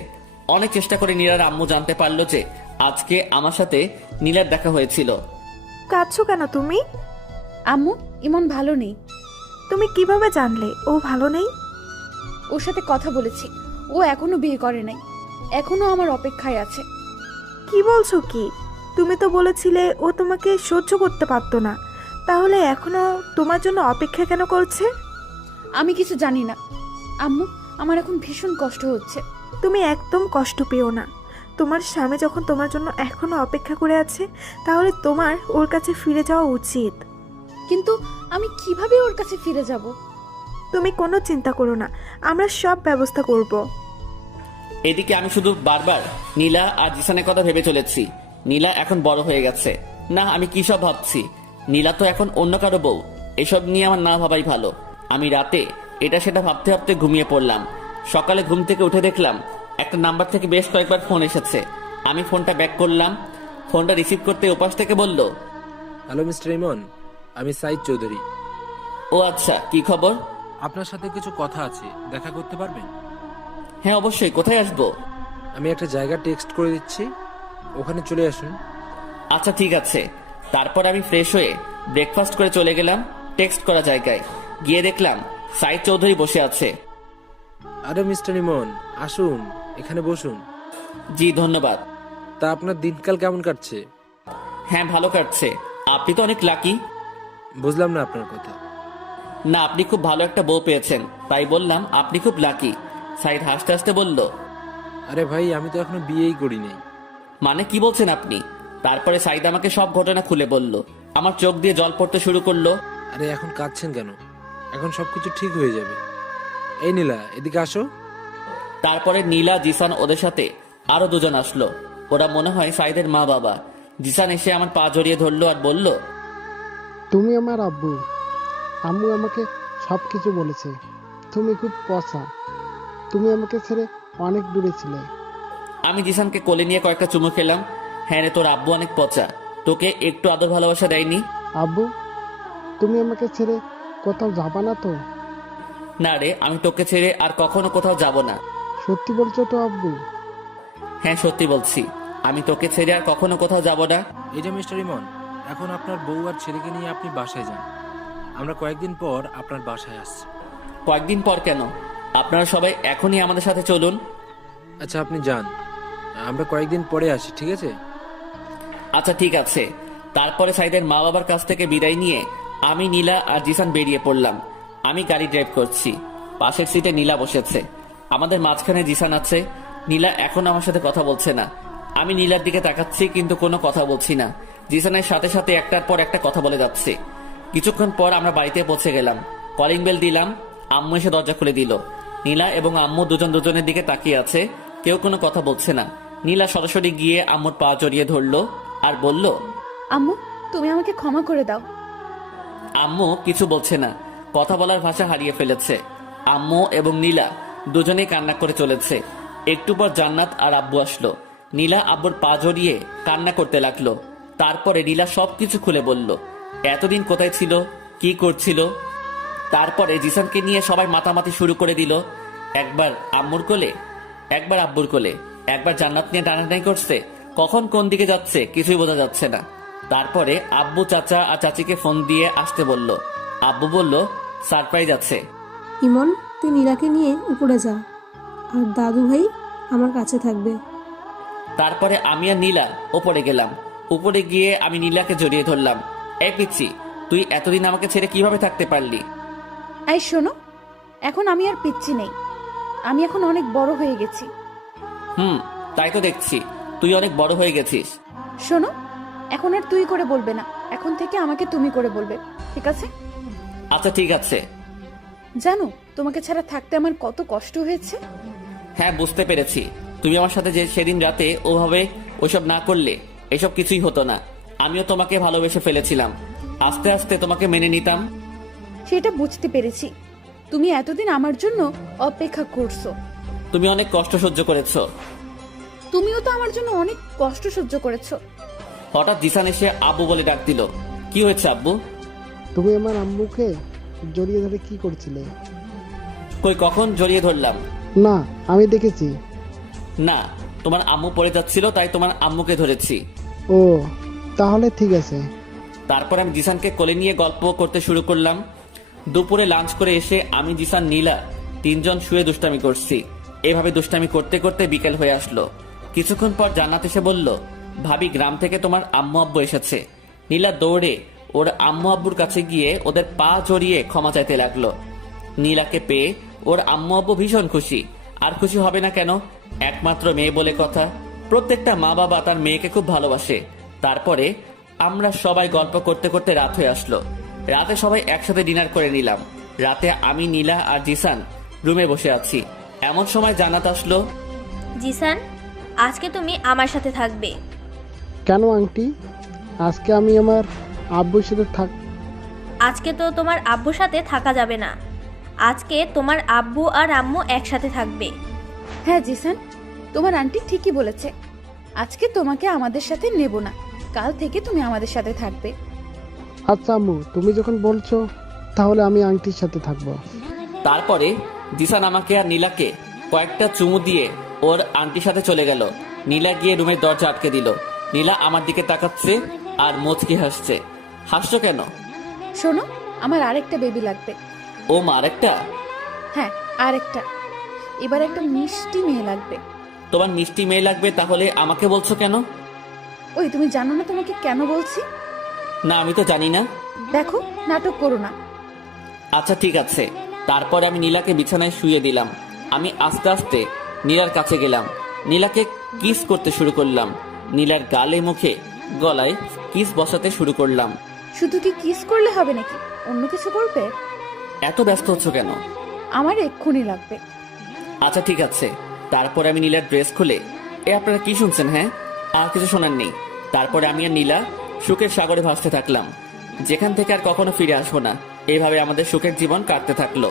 অনেক চেষ্টা করে নীলার আম্মু জানতে পারলো যে আজকে আমার সাথে নীলার দেখা হয়েছিল। কাঁদছো কেন তুমি? আম্মু, ইমন ভালো নেই। তুমি কিভাবে জানলে ও ভালো নেই? ওর সাথে কথা বলেছি, ও এখনো বিয়ে করে নাই, এখনো আমার অপেক্ষায় আছে। কি বলছো কি? তুমি তো বলেছিলে ও তোমাকে সহ্য করতে পারতো না, তাহলে এখনো তোমার জন্য অপেক্ষা কেন করছে? আমি কিছু জানি না আম্মু, আমার এখন ভীষণ কষ্ট হচ্ছে। তুমি একদম কষ্ট পেও না। তোমার স্বামী যখন তোমার জন্য এখনো অপেক্ষা করে আছে, তাহলে তোমার ওর কাছে ফিরে যাওয়া উচিত। কিন্তু আমি কিভাবে ওর কাছে ফিরে যাব? তুমি কোনো চিন্তা করো না, আমরা সব ব্যবস্থা করব। এদিকে আমি শুধু বারবার নীলা আর জিসানের কথা ভেবে চলেছি। নীলা এখন বড় হয়ে গেছে। না, আমি কি সব ভাবছি। নীলা তো এখন অন্য কারো বউ। এসব নিয়ে আমার না ভাবাই ভালো। আমি রাতে এটা সেটা ভাবতে ভাবতে ঘুমিয়ে পড়লাম। সকালে ঘুম থেকে উঠে দেখলাম একটা নাম্বার থেকে বেশ কয়েকবার ফোন এসেছে। আমি ফোনটা ব্যাক করলাম। ফোনটা রিসিভ করতে ওপাশ থেকে বলল, হ্যালো মিস্টার ইমন, আমি সাইদ চৌধুরী। ও আচ্ছা, কি খবর? আপনার সাথে কিছু কথা আছে, দেখা করতে পারবেন? হ্যাঁ অবশ্যই, কোথায় আসবো? আমি একটা জায়গা টেক্সট করে দিচ্ছি, ওখানে চলে আসুন। আচ্ছা ঠিক আছে। তারপর আমি ফ্রেশ হয়ে ব্রেকফাস্ট করে চলে গেলাম টেক্সট করা জায়গায়। গিয়ে দেখলাম সাইদ চৌধুরী বসে আছে। আরে মিস্টার ইমন, আসুন, এখানে বসুন। জি ধন্যবাদ। তা আপনার দিনকাল কেমন কাটছে? হ্যাঁ ভালো কাটছে। আপনি তো অনেক লাকি। বুঝলাম না আপনার কথা। না, আপনি খুব ভালো একটা বউ পেয়েছেন, তাই বললাম আপনি খুব লাকি। সাইদ হাসতে হাসতে বলল, আরে ভাই, আমি তো এখনো বিয়েই করিনি। মানে কি বলছেন আপনি? তারপরে সাইদ আমাকে সব ঘটনা খুলে বলল। আমার চোখ দিয়ে জল পড়তে শুরু করলো। আরে এখন কাঁদছেন কেন? এখন সবকিছু ঠিক হয়ে যাবে। এই নীলা, এদিকে আসো। তারপরে নীলা, জিসান, ওদের সাথে আরো দুজন আসলো। ওরা মনে হয় সাইদের মা বাবা। জিসান এসে আমার পা জড়িয়ে ধরলো আর বলল, তুমি আমার আব্বু। আম্মু আমাকে সব কিছু বলেছে। তুমি খুব পচা। তুমি আমাকে ছেড়ে অনেক দূরে ছিলে। আমি জিসানকে কোলে নিয়ে কয়েকটা চুমু খেলাম। হ্যাঁ রে, তোর আব্বু অনেক পচা। তোকে একটু আদর ভালোবাসা দেয়নি? আব্বু, তুমি আমাকে ছেড়ে কোথাও যাবা না তো? না রে, আমি তোকে ছেড়ে আর কখনো কোথাও যাব না। সত্যি বলছো তো আব্বু? হ্যাঁ সত্যি বলছি, আমি তোকে ছেড়ে আর কখনো কোথাও যাব না। এই যে মিস্টার ইমন, এখন আপনার বউ আর ছেলেকে নিয়ে আপনি বাসায় যান। আমরা কয়েকদিন পর আপনার বাসায় আসছি। কয়েকদিন পর কেন? আপনারা সবাই এখনই আমাদের সাথে চলুন। আচ্ছা আপনি যান, আমরা কয়েকদিন পরে আসি, ঠিক আছে? আচ্ছা ঠিক আছে। তারপরে সাইদের মা বাবার কাছ থেকে বিদায় নিয়ে আমি, নীলা আর জিসান বেরিয়ে পড়লাম। আমি গাড়ি ড্রাইভ করছি। পাশের সিটে নীলা বসেছে। আমাদের মাঝখানে জিসান আছে। নীলা এখন আমার সাথে কথা বলছে না। আমি নীলার দিকে তাকাচ্ছি, কিন্তু কোনো কথা বলছি না। জিসানের সাথে সাথে একটার পর একটা কথা বলে যাচ্ছে। কিছুক্ষণ পর আমরা বাড়িতে পৌঁছে গেলাম। কলিং বেল দিলাম। আম্মু এসে দরজা খুলে দিল। নীলা এবং আম্মু দুজন দুজনের দিকে তাকিয়ে আছে, কেউ কোনো কথা বলছে না। নীলা সরাসরি গিয়ে আম্মুর পা জড়িয়ে ধরলো আর বলল, আম্মু, তুমি আমাকে ক্ষমা করে দাও। আম্মু কিছু বলছে না, কথা বলার ভাষা হারিয়ে ফেলেছে। আম্মু এবং নীলা দুজনেই কান্না করে চলেছে। একটু পর জান্নাত আর আব্বু আসলো। নীলা আব্বুর পা জড়িয়ে কান্না করতে লাগলো। তারপরে নীলা সবকিছু খুলে বলল, এতদিন কোথায় ছিল, কি করছিল। তারপরে জিসানকে নিয়ে সবাই মাতামাতি শুরু করে দিল। একবার আম্মুর কোলে, একবার আব্বুর কোলে, একবার জান্নাত নিয়ে টানাটানি করছে। কখন কোন দিকে যাচ্ছে কিছুই বোঝা যাচ্ছে না। তারপরে আব্বু চাচা আর চাচিকে ফোন দিয়ে আসতে বলল। আব্বু বলল সারপ্রাইজ আছে। ইমন, তুই নীলাকে নিয়ে উপরে যা, আর দাদু ভাই আমার কাছে থাকবে। তারপরে আমি আর নীলা ওপরে গেলাম। উপরে গিয়ে আমি নীলাকে জড়িয়ে ধরলাম। এই পিচ্ছি, তুই এতদিন আমাকে ছেড়ে কিভাবে থাকতে পারলি? এই শোনো, এখন আমি আর পিচ্ছি নেই। আমি এখন অনেক বড় হয়ে গেছি। তাই তো দেখছি, তুই অনেক বড় হয়ে গেছিস। শোনো, এখন আর তুই করে বলবে না, এখন থেকে আমাকে তুমি করে বলবে, ঠিক আছে? আচ্ছা ঠিক আছে। জানো তোমাকে ছাড়া থাকতে আমার কত কষ্ট হয়েছে? হ্যাঁ বুঝতে পেরেছি। তুমি আমার সাথে যে সেদিন রাতে ওভাবে ওইসব না করলে এসব কিছুই হতো না। আমিও তোমাকে ভালোবেসে ফেলেছিলাম। আস্তে আস্তে তোমাকে মেনে নিতাম। সেটা বুঝতে পেরেছি। তুমি এতদিন আমার জন্য অপেক্ষা করছো। তুমি অনেক কষ্ট সহ্য করেছো। তুমিও তো আমার জন্য অনেক কষ্ট সহ্য করেছো। হঠাৎ জিসান এসে আব্বু বলে ডাক দিল। কি হয়েছে আব্বু? তুমি আমার আম্মুকে জড়িয়ে ধরে কি করছিলে? কই, কখন জড়িয়ে ধরলাম? না, আমি দেখেছি। না, তোমার আম্মু পড়ে যাচ্ছিল তাই তোমার আম্মুকে ধরেছি। ও, তাহলে ঠিক আছে। তারপর আমি জিসানকে কোলে নিয়ে গল্প করতে শুরু করলাম। দুপুরে লাঞ্চ করে এসে আমি, জিসান, নীলা তিনজন শুয়ে দুষ্টামি করছি। এভাবে দুষ্টামি করতে করতে বিকেল হয়ে আসলো। কিছুক্ষণ পর জান্নাত এসে বলল, ভাবি গ্রাম থেকে তোমার আম্মু আব্বু এসেছে। নীলা দৌড়ে ওর আম্মু আব্বুর কাছে গিয়ে ওদের পা জড়িয়ে ক্ষমা চাইতে লাগলো। নীলাকে পেয়ে ওর আম্মু আব্বু ভীষণ খুশি। আর খুশি হবে না কেন, একমাত্র মেয়ে বলে কথা। প্রত্যেকটা মা বাবা তার মেয়েকে খুব ভালোবাসে। তারপরে আমরা সবাই গল্প করতে করতে রাত হয়ে আসলো। রাতে সবাই একসাথে ডিনার করে নিলাম। রাতে আমি, নীলা আর জিসান রুমে বসে আছি। এমন সময় জান্নাত আসলো। জিসান, আজকে তুমি আমার সাথে থাকবে। কেন আন্টি? আজকে আমি আমার আব্বুর সাথে আজকে তো তোমার আব্বুর সাথে থাকা যাবে না। আজকে তোমার আব্বু আর আম্মু একসাথে থাকবে। হ্যাঁ জিসান, তোমার আন্টি ঠিকই বলেছে। আজকে তোমাকে আমাদের সাথে নেব না, কাল থেকে তুমি আমাদের সাথে থাকবে। আচ্ছা আম্মু, তুমি যখন বলছো তাহলে আমি আন্টির সাথে থাকবো। তারপরে জিসান আমাকে আর নীলাকে কয়েকটা চুমু দিয়ে ওর আন্টির সাথে চলে গেল। নীলা গিয়ে রুমের দরজা আটকে দিল। নীলা আমার দিকে তাকাচ্ছে আর মুচকি হাসছে। হাসছো কেন? শোনো, আমার আরেকটা বেবি লাগবে। ও মা, আরেকটা? হ্যাঁ, আরেকটা। এবার একটা মিষ্টি মেয়ে লাগবে। তোমার মিষ্টি মেয়ে লাগবে? তাহলে আমাকে বলছো কেন? ওই, তুমি জানো না তোমাকে কেন বলছি? না, আমি তো জানি না। দেখো, নাটক করো না। আচ্ছা ঠিক আছে। তারপর আমি নীলাকে বিছানায় শুয়ে দিলাম। আমি আস্তে আস্তে নীলার কাছে গেলাম। নীলাকে কিস করতে শুরু করলাম। নীলার গালে, মুখে, গলায় কিস বসাতে শুরু করলাম। শুধু কি কিস করলে হবে নাকি? অন্য কিছু করবে? এত ব্যস্ত হচ্ছ কেন? আমার এক্ষুনি লাগবে। আচ্ছা ঠিক আছে। তারপর আমি নীলার ড্রেস খুলে, আপনারা কি শুনছেন? হ্যাঁ, আর কিছু শোনার নেই। তারপরে আমি আর নীলা সুখের সাগরে ভাসতে থাকলাম, যেখান থেকে আর কখনো ফিরে আসবো না। এইভাবে আমাদের সুখের জীবন কাটতে থাকলো।